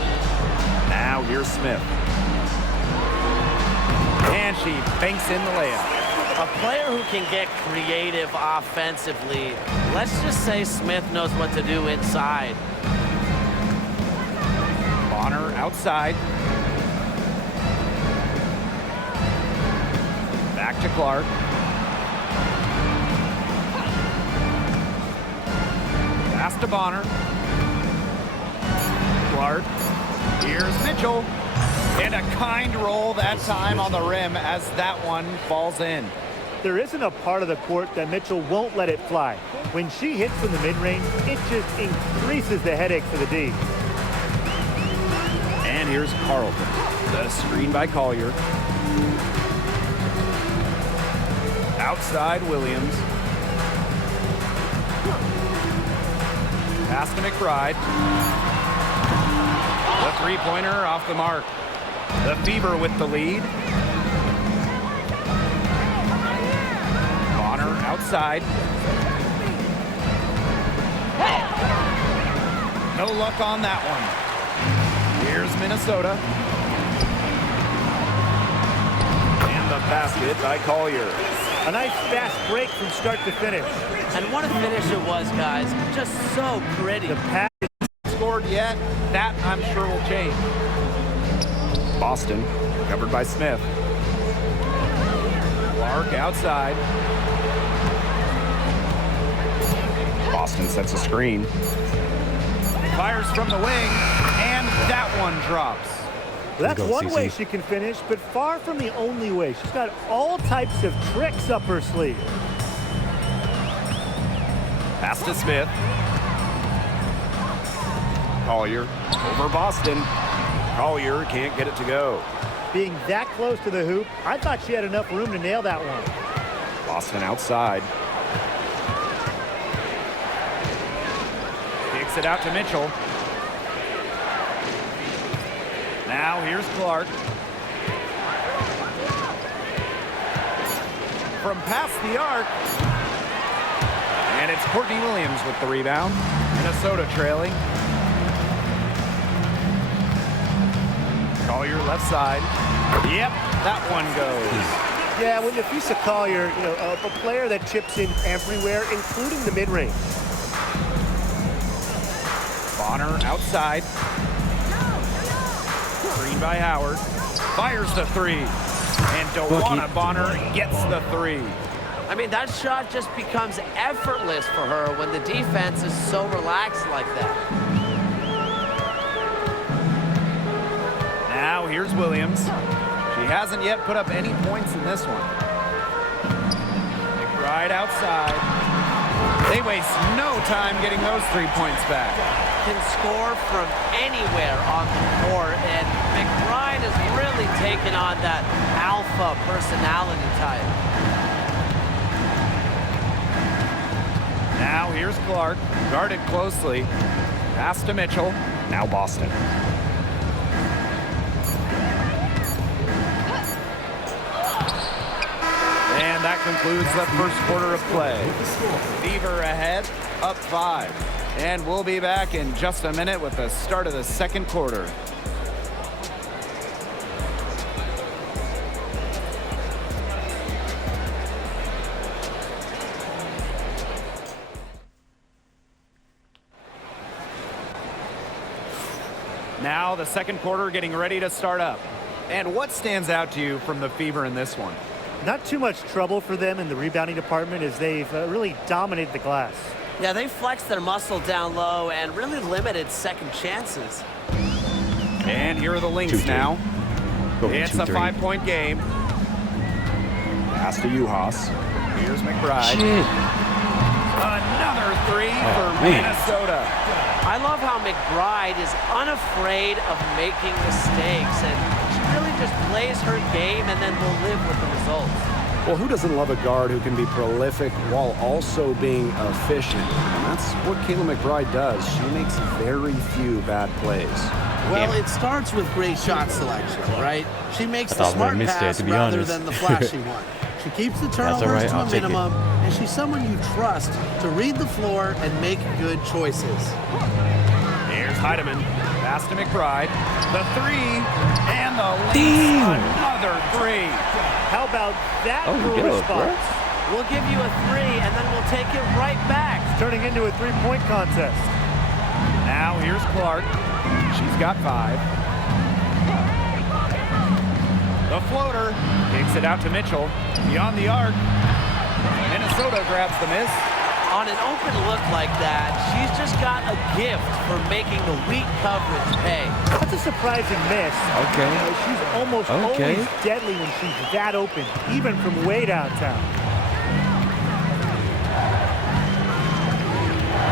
Now here's Smith. And she banks in the layup. A player who can get creative offensively. Let's just say Smith knows what to do inside. Bonner outside. Back to Clark. Pass to Bonner. Clark. Here's Mitchell. And a kind roll that time on the rim as that one falls in. There isn't a part of the court that Mitchell won't let it fly. When she hits from the mid-range, it just increases the headache for the D. And here's Carlton. The screen by Collier. Outside Williams. Pass to McBride. The three-pointer off the mark. The Fever with the lead. Bonner outside. No luck on that one. Minnesota. And the basket by Collier. A nice fast break from start to finish. And what a finish it was, guys. Just so pretty. The pass Scored yet. That, I'm sure, will change. Boston covered by Smith. Clark outside. Boston sets a screen. Fires from the wing, and that one drops. That's Go, one CC. way she can finish, but far from the only way. She's got all types of tricks up her sleeve. Pass to Smith. Collier over Boston. Collier can't get it to go. Being that close to the hoop, I thought she had enough room to nail that one. Boston outside. Kicks it out to Mitchell. Now here's Clark. From past the arc. And it's Courtney Williams with the rebound. Minnesota trailing. Collier left side. Yep, that one goes. Yeah, when Nafisa Collier, a player that chips in everywhere, including the mid-range. Bonner outside. Screen by Howard. Fires the three. And Dewana Bonner gets the three. I mean, that shot just becomes effortless for her when the defense is so relaxed like that. Now here's Williams. She hasn't yet put up any points in this one. McBride outside. They waste no time getting those 3 points back. Can score from anywhere on the court, and McBride has really taken on that alpha personality type. Now here's Clark, guarded closely. Pass to Mitchell. Now Boston. And that concludes the first quarter of play. Fever ahead, up 5. And we'll be back in just a minute with the start of the second quarter. Now the second quarter getting ready to start up. And what stands out to you from the Fever in this one? Not too much trouble for them in the rebounding department as they've really dominated the glass. Yeah, they flexed their muscle down low and really limited second chances. And here are the Lynx now. It's a 5-point game. Pass to Uhas. Here's McBride. Another three for Minnesota. I love how McBride is unafraid of making mistakes, and she really just plays her game and then will live with the results. Well, who doesn't love a guard who can be prolific while also being efficient? And that's what Kayla McBride does. She makes very few bad plays. Well, it starts with great shot selection, right? She makes the smart pass rather than the flashy one. She keeps the turnovers to a minimum, and she's someone you trust to read the floor and make good choices. Here's Heidemann. Pass to McBride. The three, and the Lynx, another three. How about that response? We'll give you a three, and then we'll take it right back. It's turning into a three-point contest. Now here's Clark. She's got 5. The floater kicks it out to Mitchell. Beyond the arc. Minnesota grabs the miss. On an open look like that, she's just got a gift for making the weak coverage pay. That's a surprising miss. Okay. She's almost always deadly when she's that open, even from way downtown.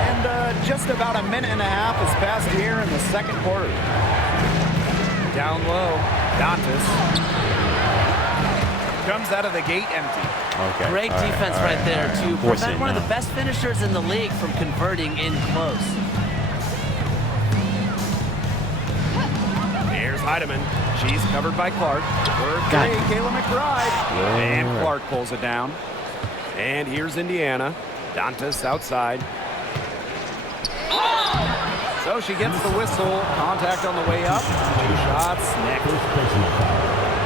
And just about a minute and a half has passed here in the second quarter. Down low, Dantas comes out of the gate empty. Okay. Great defense right there to prevent one of the best finishers in the league from converting in close. Here's Heidemann. She's covered by Clark. Third three, Kayla McBride. And Clark pulls it down. And here's Indiana. Dantas outside. So she gets the whistle. Contact on the way up. 2 shots. Next.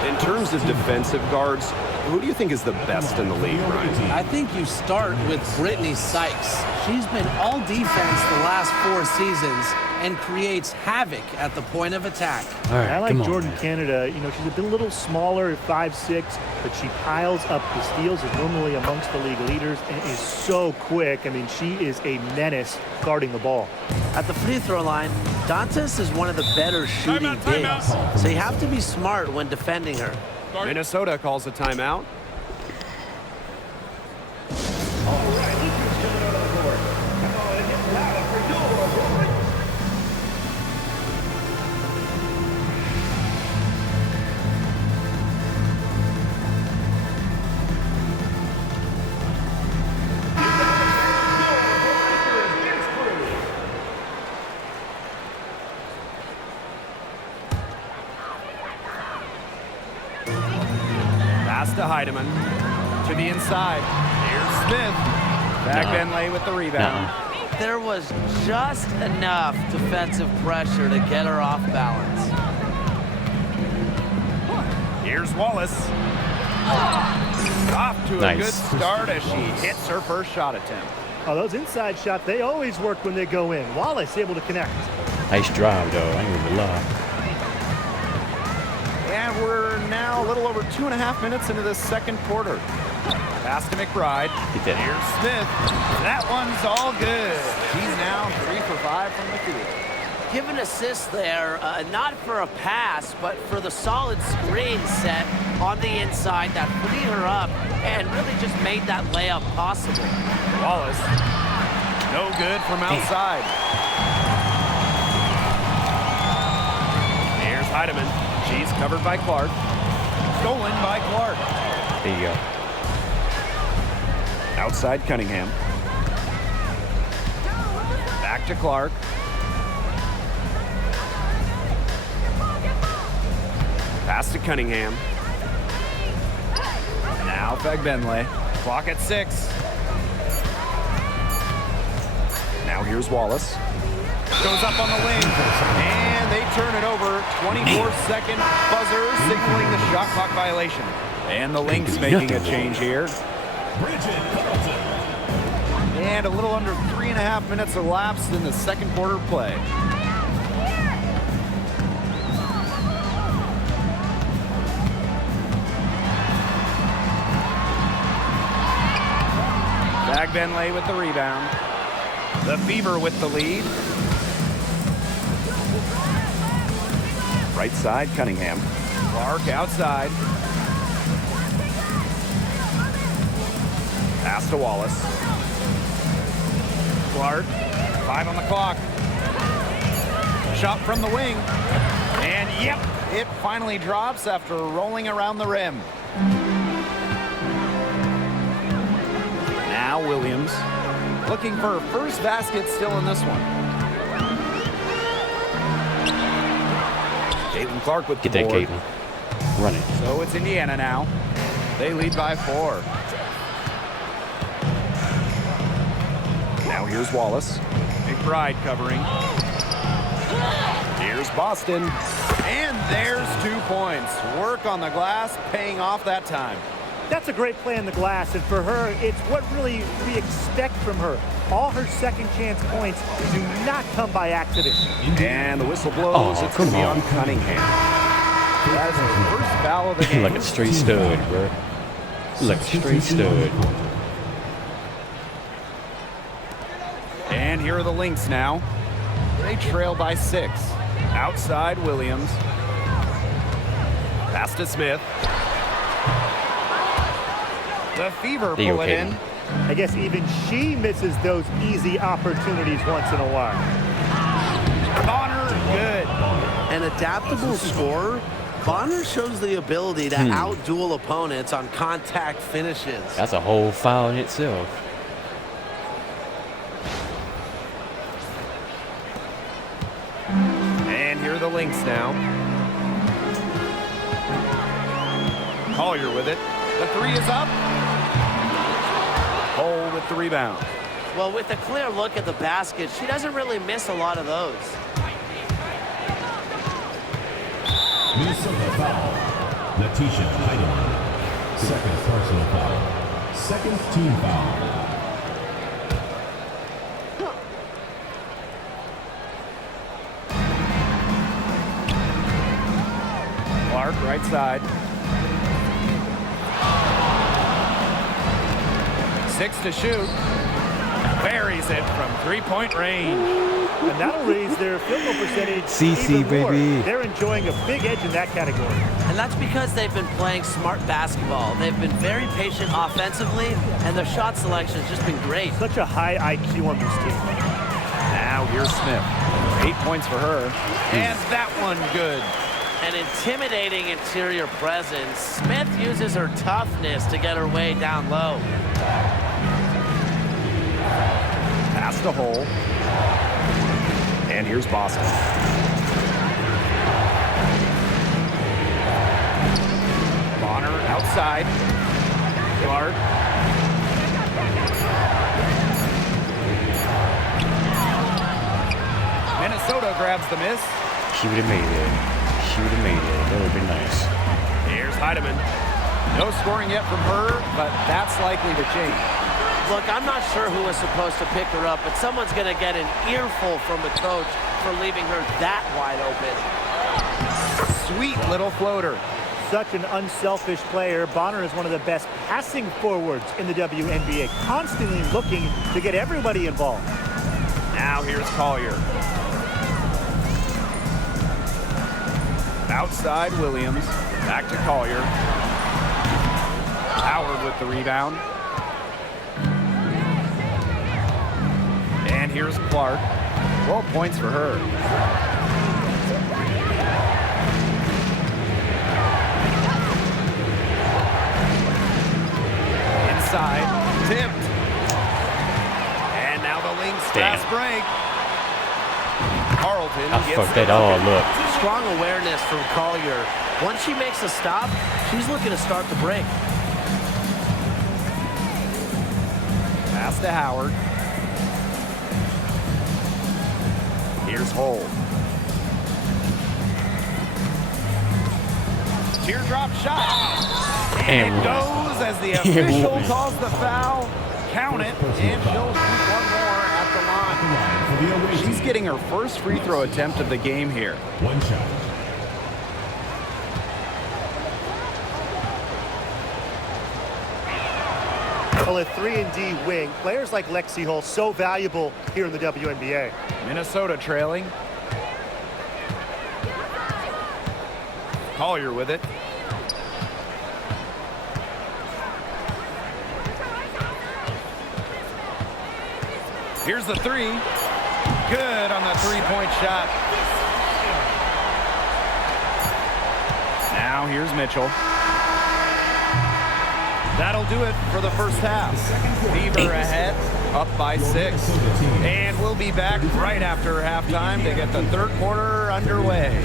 In terms of defensive guards, who do you think is the best in the league, Ryan? I think you start with Brittany Sykes. She's been all defense the last 4 seasons and creates havoc at the point of attack. All right, I like come on, Jordan man. Canada. You know, she's a little smaller at 5'6", but she piles up the steals, is normally amongst the league leaders, and is so quick. I mean, she is a menace guarding the ball. At the free throw line, Dantas is one of the better shooting bigs, so you have to be smart when defending her. Minnesota calls a timeout. Pass to Heidemann. To the inside. Here's Smith. Back Benley with the rebound. There was just enough defensive pressure to get her off balance. Here's Wallace. Off to a good start as she hits her first shot attempt. Oh, those inside shots, they always work when they go in. Wallace able to connect. Nice drive, though. I ain't gonna lie. And we're now a little over 2.5 minutes into this second quarter. Pass to McBride. Get that. Here's Smith. That one's all good. She's now 3 for 5 from the field. Give an assist there, not for a pass, but for the solid screen set on the inside that freed her up and really just made that layup possible. Wallace, no good from outside. Here's Heidemann. She's covered by Clark. Stolen by Clark. There you go. Outside Cunningham. Back to Clark. Pass to Cunningham. Now Fagbenle. Clock at 6. Now here's Wallace. Goes up on the wing. And they turn it over. 24-second buzzer signaling the shot clock violation. And the Lynx making a change here. And a little under 3.5 minutes elapsed in the second quarter play. Fagbenle with the rebound. The Fever with the lead. Right side, Cunningham. Clark outside. Pass to Wallace. Clark, 5 on the clock. Shot from the wing. And yep, it finally drops after rolling around the rim. Now Williams looking for her first basket still in this one. Caitlin Clark with the Get that, board. Caitlin. Run it. So it's Indiana now. They lead by 4. Now here's Wallace. McBride covering. Here's Boston. And there's 2 points. Work on the glass paying off that time. That's a great play in the glass, and for her, it's what really we expect from her. All her second chance points do not come by accident. And the whistle blows. It's going to be on Cunningham. That is her first foul of the game. Like a straight stud, bro. Like a straight stud. And here are the Lynx now. They trail by 6. Outside Williams. Pass to Smith. The Fever pull it in. I guess even she misses those easy opportunities once in a while. Bonner, good. An adaptable scorer, Bonner shows the ability to outduel opponents on contact finishes. That's a whole foul in itself. And here are the Lynx now. Collier with it. The 3 is up. Cole with the rebound. Well, with a clear look at the basket, she doesn't really miss a lot of those. Minnesota foul. Letitia Heidemann. Second personal foul. Second team foul. Clark, right side. 6 to shoot. Buries it from three-point range. And that'll raise their field goal percentage CC, even more. baby. They're enjoying a big edge in that category. And that's because they've been playing smart basketball. They've been very patient offensively, and their shot selection has just been great. Such a high IQ on this team. Now here's Smith. 8 points for her. And that one good. An intimidating interior presence. Smith uses her toughness to get her way down low. Past the hole. And here's Boston. Bonner outside. Clark. Minnesota grabs the miss. She would have made it. She would have made it. That would have been nice. Here's Heidemann. No scoring yet from her, but that's likely to change. Look, I'm not sure who was supposed to pick her up, but someone's going to get an earful from the coach for leaving her that wide open. Sweet little floater. Such an unselfish player. Bonner is one of the best passing forwards in the WNBA, constantly looking to get everybody involved. Now here's Collier. Outside Williams. Back to Collier. Howard with the rebound. And here's Clark. 12 points for her. Inside. Tipped. And now the Lynx fast break. Carlton I fucked that all up. Strong awareness from Collier. Once she makes a stop, she's looking to start the break. Pass to Howard. Here's Hole. Teardrop shot. And it goes as the official calls the foul. Count it, and she'll shoot one more at the line. She's getting her first free throw attempt of the game here. One shot. Well, a 3-and-D wing. Players like Lexi Hull so valuable here in the WNBA. Minnesota trailing. Collier with it. Here's the three. Good on the three-point shot. Now here's Mitchell. That'll do it for the first half. Beaver ahead, up by 6. And we'll be back right after halftime to get the third quarter underway.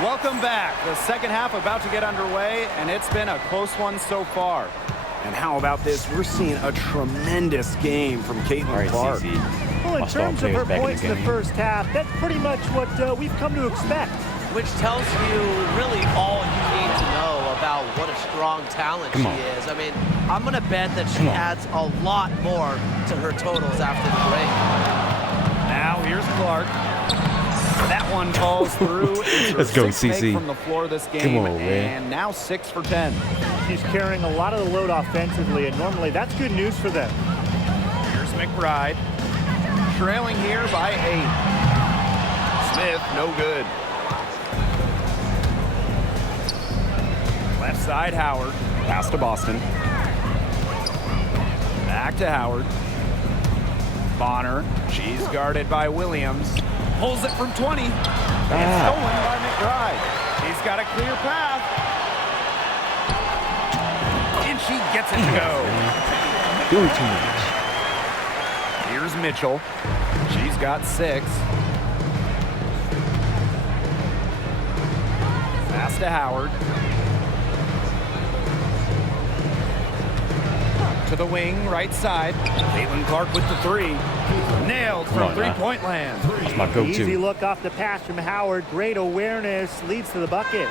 Welcome back. The second half about to get underway, and it's been a close one so far. And how about this? We're seeing a tremendous game from Caitlin Clark. Well, in terms of her points in the first half, that's pretty much what we've come to expect. Which tells you really all you need to know about what a strong talent she is. I mean, I'm going to bet that she adds a lot more to her totals after the break. Now here's Clark. That one falls through. Let's go, CC. CC. From the floor this game, Come on, man. and now 6 for 10. She's carrying a lot of the load offensively, and normally that's good news for them. Here's McBride. Trailing here by 8. Smith, no good. Left Outside Howard. Pass to Boston. Back to Howard. Bonner. She's guarded by Williams. Pulls it from 20. It's stolen by McBride. She's got a clear path. And she gets it to go. Doing too much. Here's Mitchell. She's got 6. Pass to Howard. To the wing, right side. Caitlin Clark with the 3. Nailed from three-point land. That's my go-to. Easy look off the pass from Howard. Great awareness. Leads to the bucket.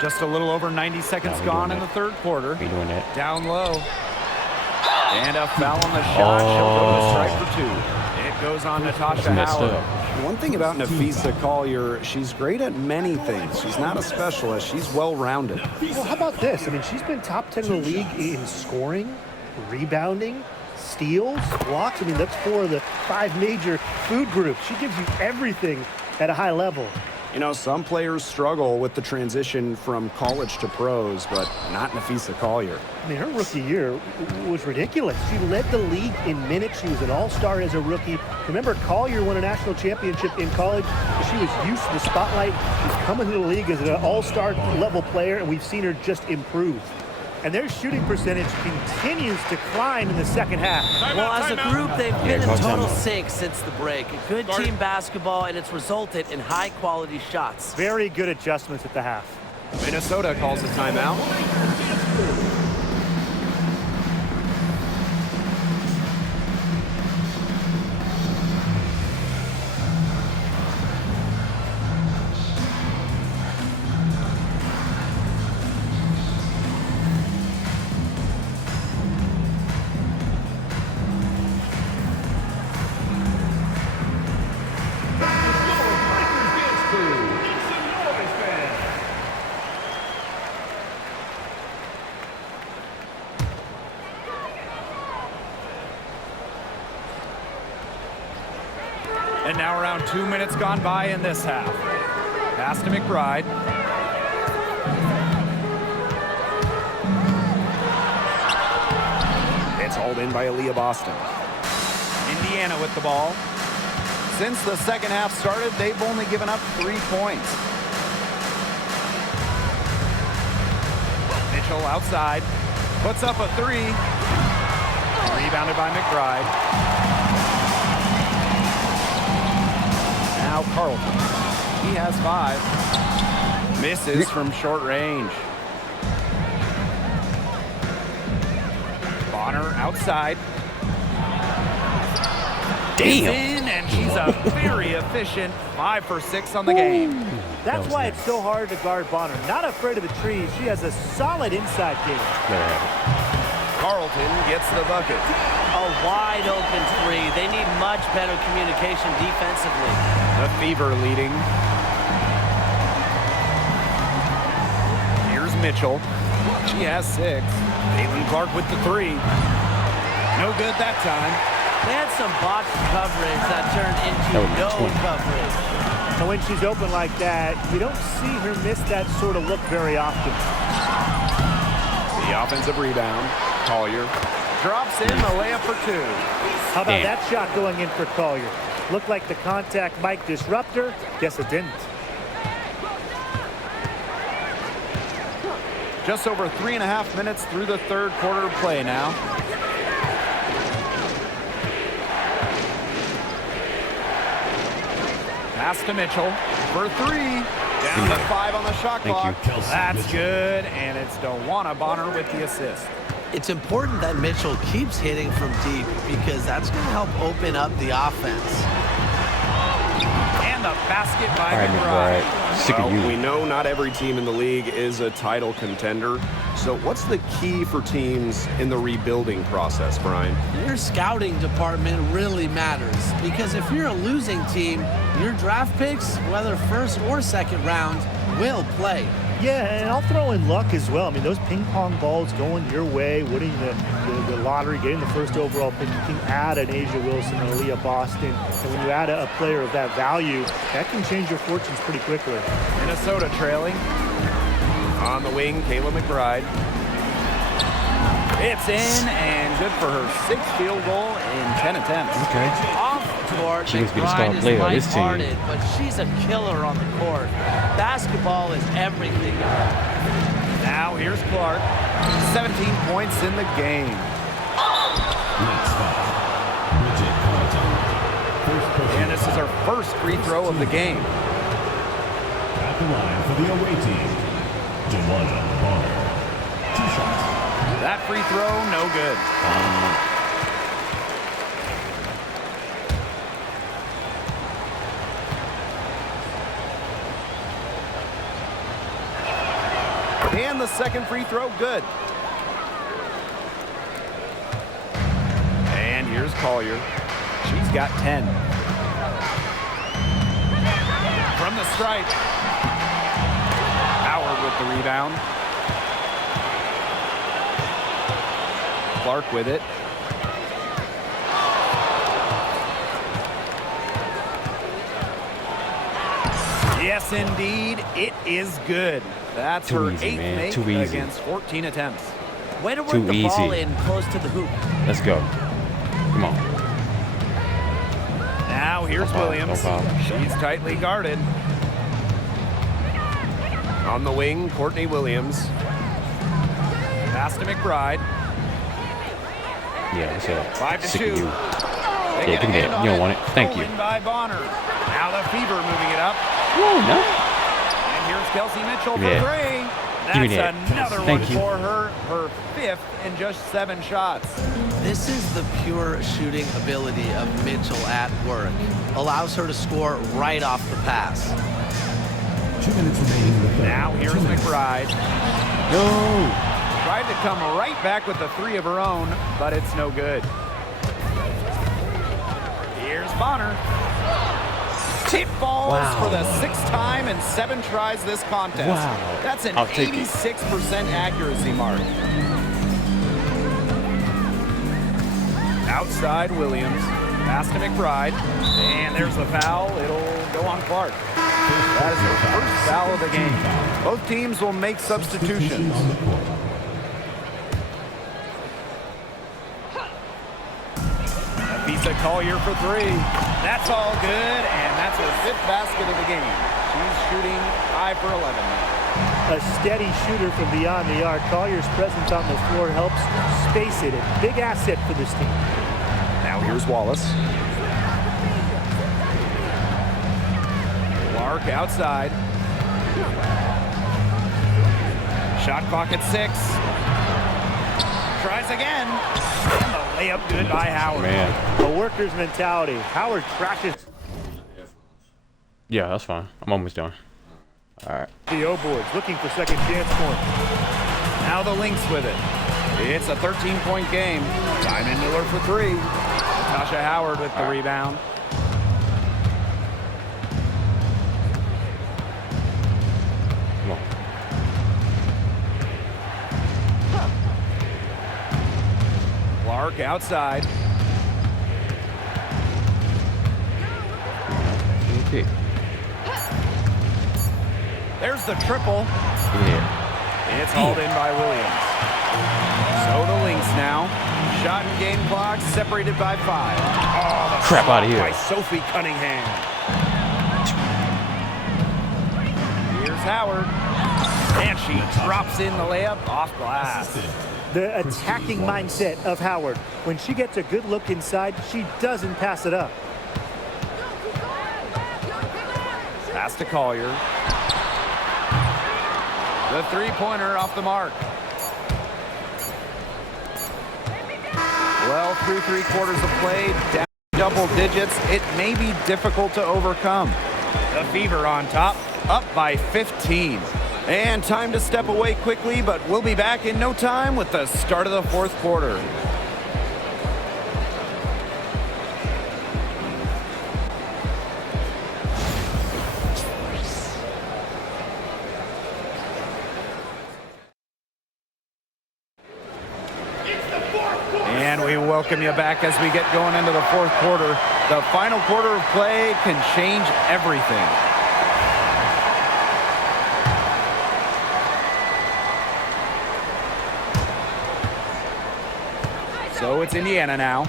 Just a little over 90 seconds gone in the third quarter. Be doing that. Down low. And a foul on the shot. She'll go to strike for 2. It goes on Natasha Howard. One thing about Nafisa Collier, she's great at many things. She's not a specialist. She's well-rounded. Well, how about this? I mean, she's been top 10 in the league in scoring, rebounding, steals, blocks. I mean, that's 4 of the 5 major food groups. She gives you everything at a high level. You know, some players struggle with the transition from college to pros, but not Nafisa Collier. I mean, her rookie year was ridiculous. She led the league in minutes. She was an all-star as a rookie. Remember, Collier won a national championship in college. She was used to the spotlight. She's coming to the league as an all-star level player, and we've seen her just improve. And their shooting percentage continues to climb in the second half. Well, as a group, they've been in total sync since the break. A good team basketball, and it's resulted in high-quality shots. Very good adjustments at the half. Minnesota calls a timeout. And now around 2 minutes gone by in this half. Pass to McBride. It's hauled in by Aaliyah Boston. Indiana with the ball. Since the second half started, they've only given up 3 points. Mitchell outside. Puts up a 3. Rebounded by McBride. Now Carlton. He has 5. Misses from short range. Bonner outside. Damn. In, and she's a very efficient 5 for 6 on the game. That's why it's so hard to guard Bonner. Not afraid of the trees. She has a solid inside game. Carlton gets the bucket. A wide open 3. They need much better communication defensively. The Fever leading. Here's Mitchell. She has 6. Caitlin Clark with the 3. No good that time. They had some botched coverage that turned into no coverage. And when she's open like that, you don't see her miss that sort of look very often. The offensive rebound. Collier drops in the layup for 2. How about that shot going in for Collier? Looked like the contact might disrupt her. Guess it didn't. Just over 3.5 minutes through the third quarter of play now. Pass to Mitchell for 3. Down to 5 on the shot clock. That's good, and it's Dawana Bonner with the assist. It's important that Mitchell keeps hitting from deep because that's going to help open up the offense. And the basket by McBride. We know not every team in the league is a title contender. So what's the key for teams in the rebuilding process, Brian? Your scouting department really matters because if you're a losing team, your draft picks, whether first or second round, will play. Yeah, and I'll throw in luck as well. I mean, those ping pong balls going your way, winning the lottery, getting the first overall pick. You can add an Asia Wilson and Aaliyah Boston. And when you add a player of that value, that can change your fortunes pretty quickly. Minnesota trailing. On the wing, Kayla McBride. It's in and good for her 6th field goal in 10 attempts. Okay. Off court, She must be the star McBride is player of this team. lighthearted, but she's a killer on the court. Basketball is everything to her. Now here's Clark. 17 points in the game. Next foul. Bridget Carlton. First person. And this is her first free throw of the game. At the line for the away team, Joanna Bonner. 2 shots. That free throw, no good. And the second free throw, good. And here's Collier. She's got 10. From the stripe. Howard with the rebound. Clark with it. Yes, indeed. It is good. That's Too her easy, 8th man. make Too easy. against 14 attempts. Way to work Too the ball easy. in close to the hoop. Let's go. Come on. Now here's No foul, Williams. no foul. She's tightly guarded. On the wing, Courtney Williams. Pass to McBride. Yeah, what's up? 5 to Sick shoot. of you. They Yeah, get a give me hand that. on You don't want it. Thank you. Stolen by Bonner. Now the Fever moving it up. Whoa, no. And here's Kelsey Mitchell Give me for that. 3. Give me That's that. another Thank one you. for her. Her 5th in just 7 shots. This is the pure shooting ability of Mitchell at work. Allows her to score right off the pass. 2 minutes remaining in the third. Now here's 2 minutes. McBride. No. Tried to come right back with the 3 of her own, but it's no good. Here's Bonner. Tip balls Wow. for the 6th time in 7 tries this contest. Wow. That's an I'll take it. 86% accuracy mark. Outside Williams. Pass to McBride. And there's the foul. It'll go on Clark. That is the first foul of the game. Both teams will make substitutions. On the court. Visa Collier for 3. That's all good, and that's her 5th basket of the game. She's shooting 5 for 11 now. A steady shooter from beyond the arc. Collier's presence on the floor helps space it. A big asset for this team. Now here's Wallace. Clark outside. Shot clock at 6. Tries again. And the layup good by Howard. Man. A worker's mentality. Howard crashes Yeah, that's fine. I'm almost done. All right. the O boards, looking for second chance for him. Now the Lynx with it. It's a 13-point game. Diamond Miller for 3. Natasha Howard with the rebound. Come on. Clark outside. Okay. There's the triple. Yeah. It's hauled in by Williams. So the Lynx now. Shot and game clock separated by 5. Oh, the Crap shot outta here. by Sophie Cunningham. Here's Howard. And she drops in the layup off glass. The attacking mindset of Howard. When she gets a good look inside, she doesn't pass it up. Pass to Collier. The 3-pointer off the mark. Well, through 3 quarters of play, down double digits, it may be difficult to overcome. The Fever on top, up by 15. And time to step away quickly, but we'll be back in no time with the start of the 4th quarter. And we welcome you back as we get going into the fourth quarter. The final quarter of play can change everything. So it's Indiana now.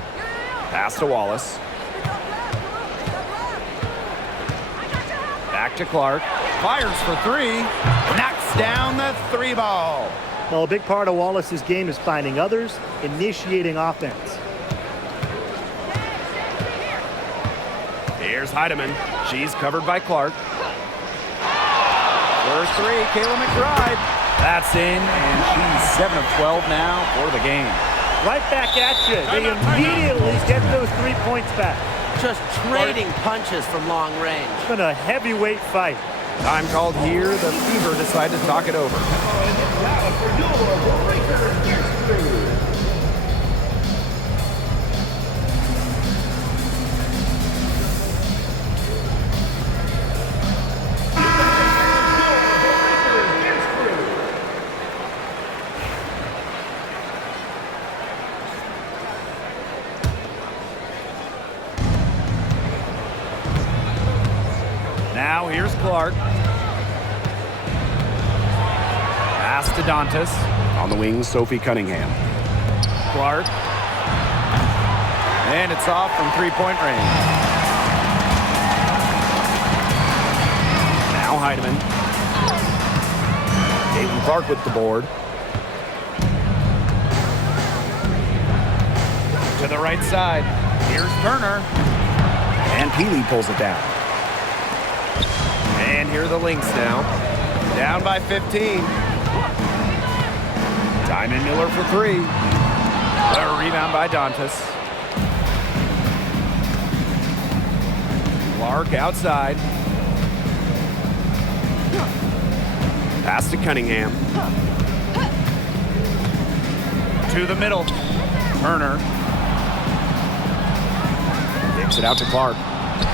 Pass to Wallace. Back to Clark. Fires for three. Knocks down the three ball. Well, a big part of Wallace's game is finding others, initiating offense. Here's Heidemann. She's covered by Clark. First three, Kayla McBride. That's in, and she's 7 of 12 now for the game. Right back at you. They immediately get those 3 points back. Just trading punches from long range. It's been a heavyweight fight. Time called here. The Fever decide to talk it over. Now here's Clark. Pass to Dantas. On the wings, Sophie Cunningham. Clark. And it's off from three-point range. Now Heidemann. Caitlin Clark with the board. To the right side. Here's Turner. And Peely pulls it down. And here are the Lynx now. Down by 15. Diamond Miller for three. A rebound by Dantas. Clark outside. Pass to Cunningham. To the middle. Turner. Kicks it out to Clark.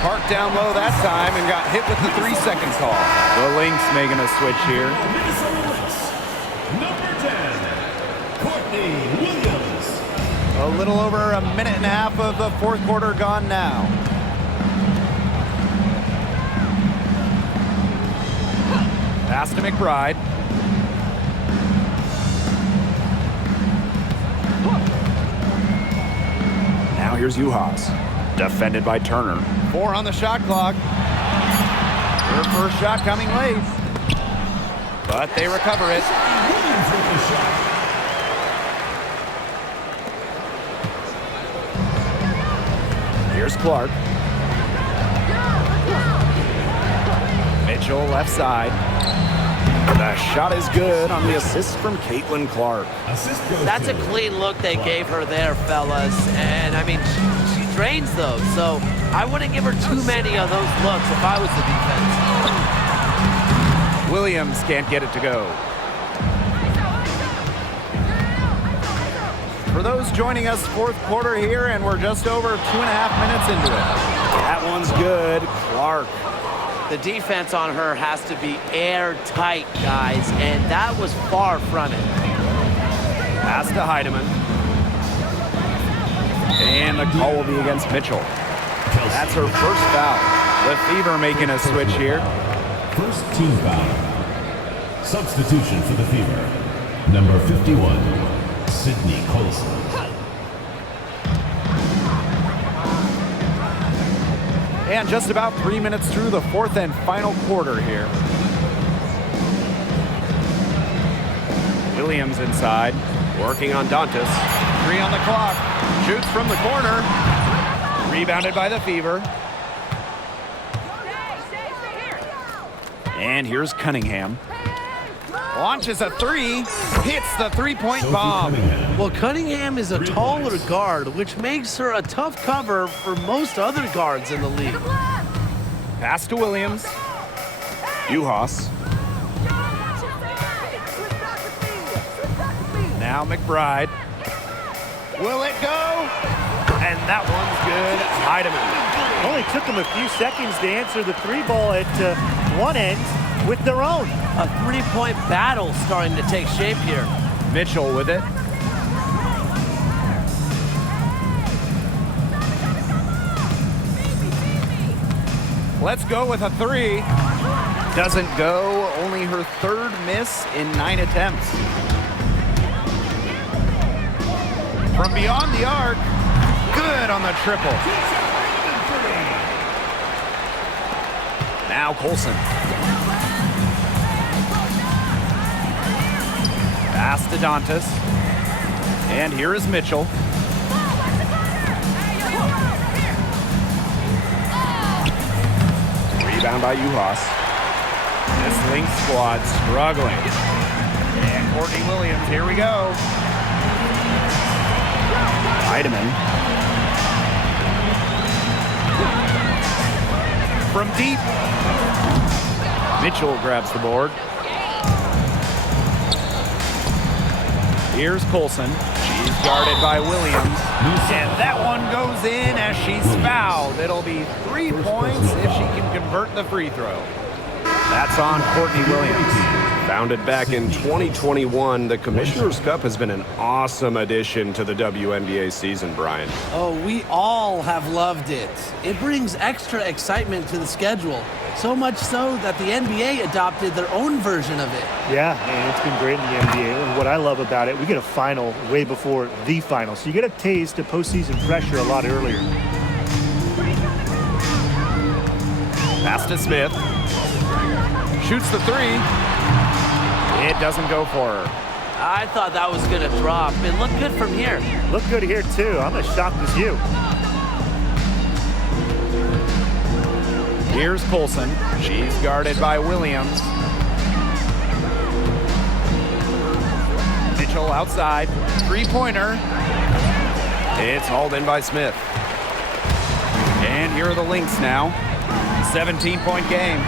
Clark down low that time and got hit with the 3-second call. The Lynx making a switch here. Number 10, Courtney Williams. A little over a minute and a half of the fourth quarter gone now. Pass to McBride. Now here's Uhas. Defended by Turner. 4 on the shot clock. Her first shot coming late. But they recover it. Williams with the shot. Here's Clark. Mitchell left side. The shot is good on the assist from Caitlin Clark. That's a clean look they gave her there, fellas. And, I mean, she drains those. So I wouldn't give her too many of those looks if I was the defense. Williams can't get it to go. For those joining us, fourth quarter here, and we're just over 2.5 minutes into it. That one's good. Clark. The defense on her has to be airtight, guys, and that was far from it. Pass to Heidemann. And the call will be against Mitchell. That's her first foul. The Fever making a switch here. First team foul. Substitution for the Fever. Number 51, Sydney Colson. And just about 3 minutes through the fourth and final quarter here. Williams inside, working on Dantas. 3 on the clock, shoots from the corner. Rebounded by the Fever. And here's Cunningham. Launches a 3, hits the three-point bomb. Well, Cunningham is a taller guard, which makes her a tough cover for most other guards in the league. Pass to Williams. Uhas. Now McBride. Will it go? And that one's good. Heidemann. Only took them a few seconds to answer the 3-ball at one end with their own. A 3-point battle starting to take shape here. Mitchell with it. Let's go with a three. Doesn't go. Only her third miss in 9 attempts. From beyond the arc. Good on the triple. Now Colson. Pass to Dantas. And here is Mitchell. Rebound by Uhas. This Lynx squad struggling. And Courtney Williams, here we go. Heidemann. From deep. Mitchell grabs the board. Here's Colson. She's guarded by Williams. And that one goes in as she's fouled. It'll be 3 points if she can convert the free throw. That's on Courtney Williams. Founded back in 2021, the Commissioner's Cup has been an awesome addition to the WNBA season, Brian. Oh, we all have loved it. It brings extra excitement to the schedule. So much so that the NBA adopted their own version of it. Yeah, and it's been great in the NBA. And what I love about it, we get a final way before the final. So you get a taste of postseason pressure a lot earlier. Pass to Smith. Shoots the three. It doesn't go for her. I thought that was going to drop. It looked good from here. Looked good here, too. I'm as shocked as you. Here's Colson. She's guarded by Williams. Mitchell outside. Three-pointer. It's hauled in by Smith. And here are the Lynx now. 17-point game.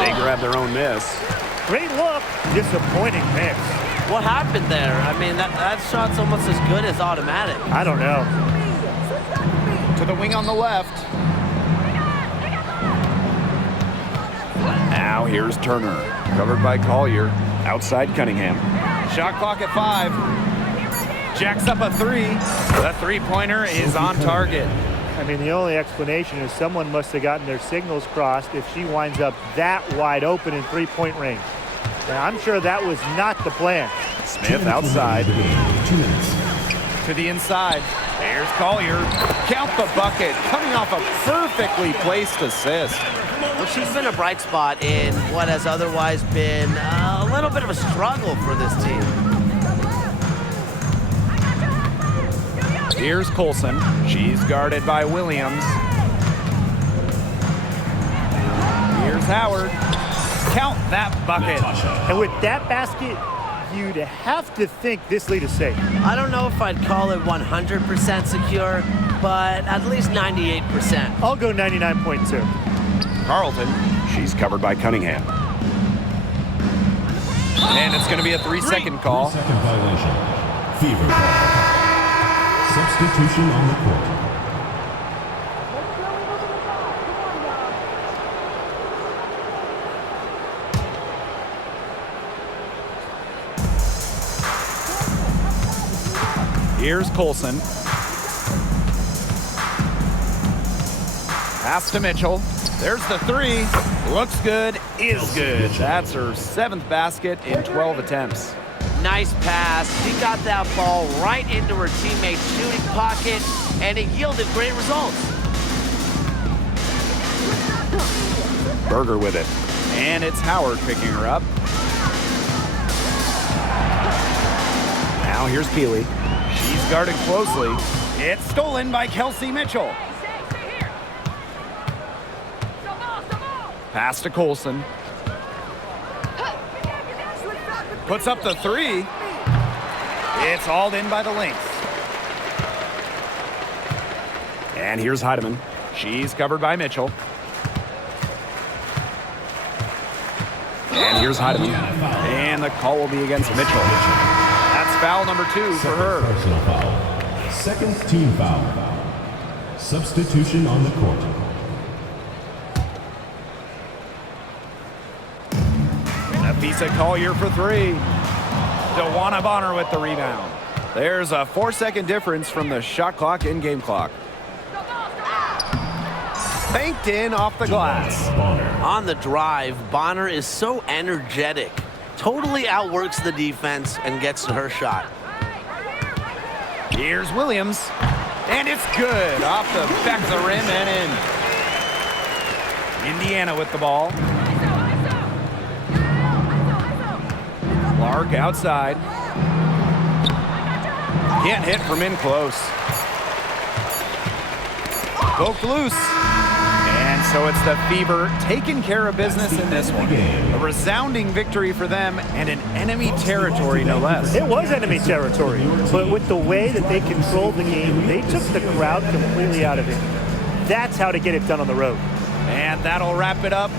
They grab their own miss. Great look. Disappointing miss. What happened there? I mean, that shot's almost as good as automatic. I don't know. To the wing on the left. Now here's Turner. Covered by Collier. Outside Cunningham. Shot clock at 5. Jacks up a three. The three-pointer is on target. I mean, the only explanation is someone must have gotten their signals crossed if she winds up that wide open in three-point range. Now, I'm sure that was not the plan. Smith outside. 2 minutes. To the inside. There's Collier. Count the bucket. Coming off a perfectly placed assist. Well, she's been a bright spot in what has otherwise been a little bit of a struggle for this team. Here's Colson. She's guarded by Williams. Here's Howard. Count that bucket. And with that basket, you'd have to think this lead is safe. I don't know if I'd call it 100% secure, but at least 98%. I'll go 99.2. Carlton. She's covered by Cunningham. And it's going to be a 3-second call. 3-second violation. Fever call. Substitution on the court. Here's Colson. Pass to Mitchell. There's the three. Looks good, is good. That's her 7th basket in 12 attempts. Nice pass. She got that ball right into her teammate's shooting pocket, and it yielded great results. Berger with it. And it's Howard picking her up. Now here's Peely. She's guarded closely. It's stolen by Kelsey Mitchell. Pass to Colson. Puts up the three. It's hauled in by the Lynx. And here's Heidemann. She's covered by Mitchell. And here's Heidemann. And the call will be against Mitchell. That's foul number 2 for her. Personal foul. 2nd team foul. Substitution on the court. Nafisa Collier for 3. DeWanna Bonner with the rebound. There's a 4-second difference from the shot clock and game clock. banked in off the glass. On the drive, Bonner is so energetic. Totally outworks the defense and gets to her shot. Here's Williams. And it's good. Off the back of the rim and in. Indiana with the ball. Clark outside. Can't hit from in close. Poked loose. And so it's the Fever taking care of business in this one. A resounding victory for them and an enemy territory, no less. It was enemy territory, but with the way that they controlled the game, they took the crowd completely out of it. That's how to get it done on the road. And that'll wrap it up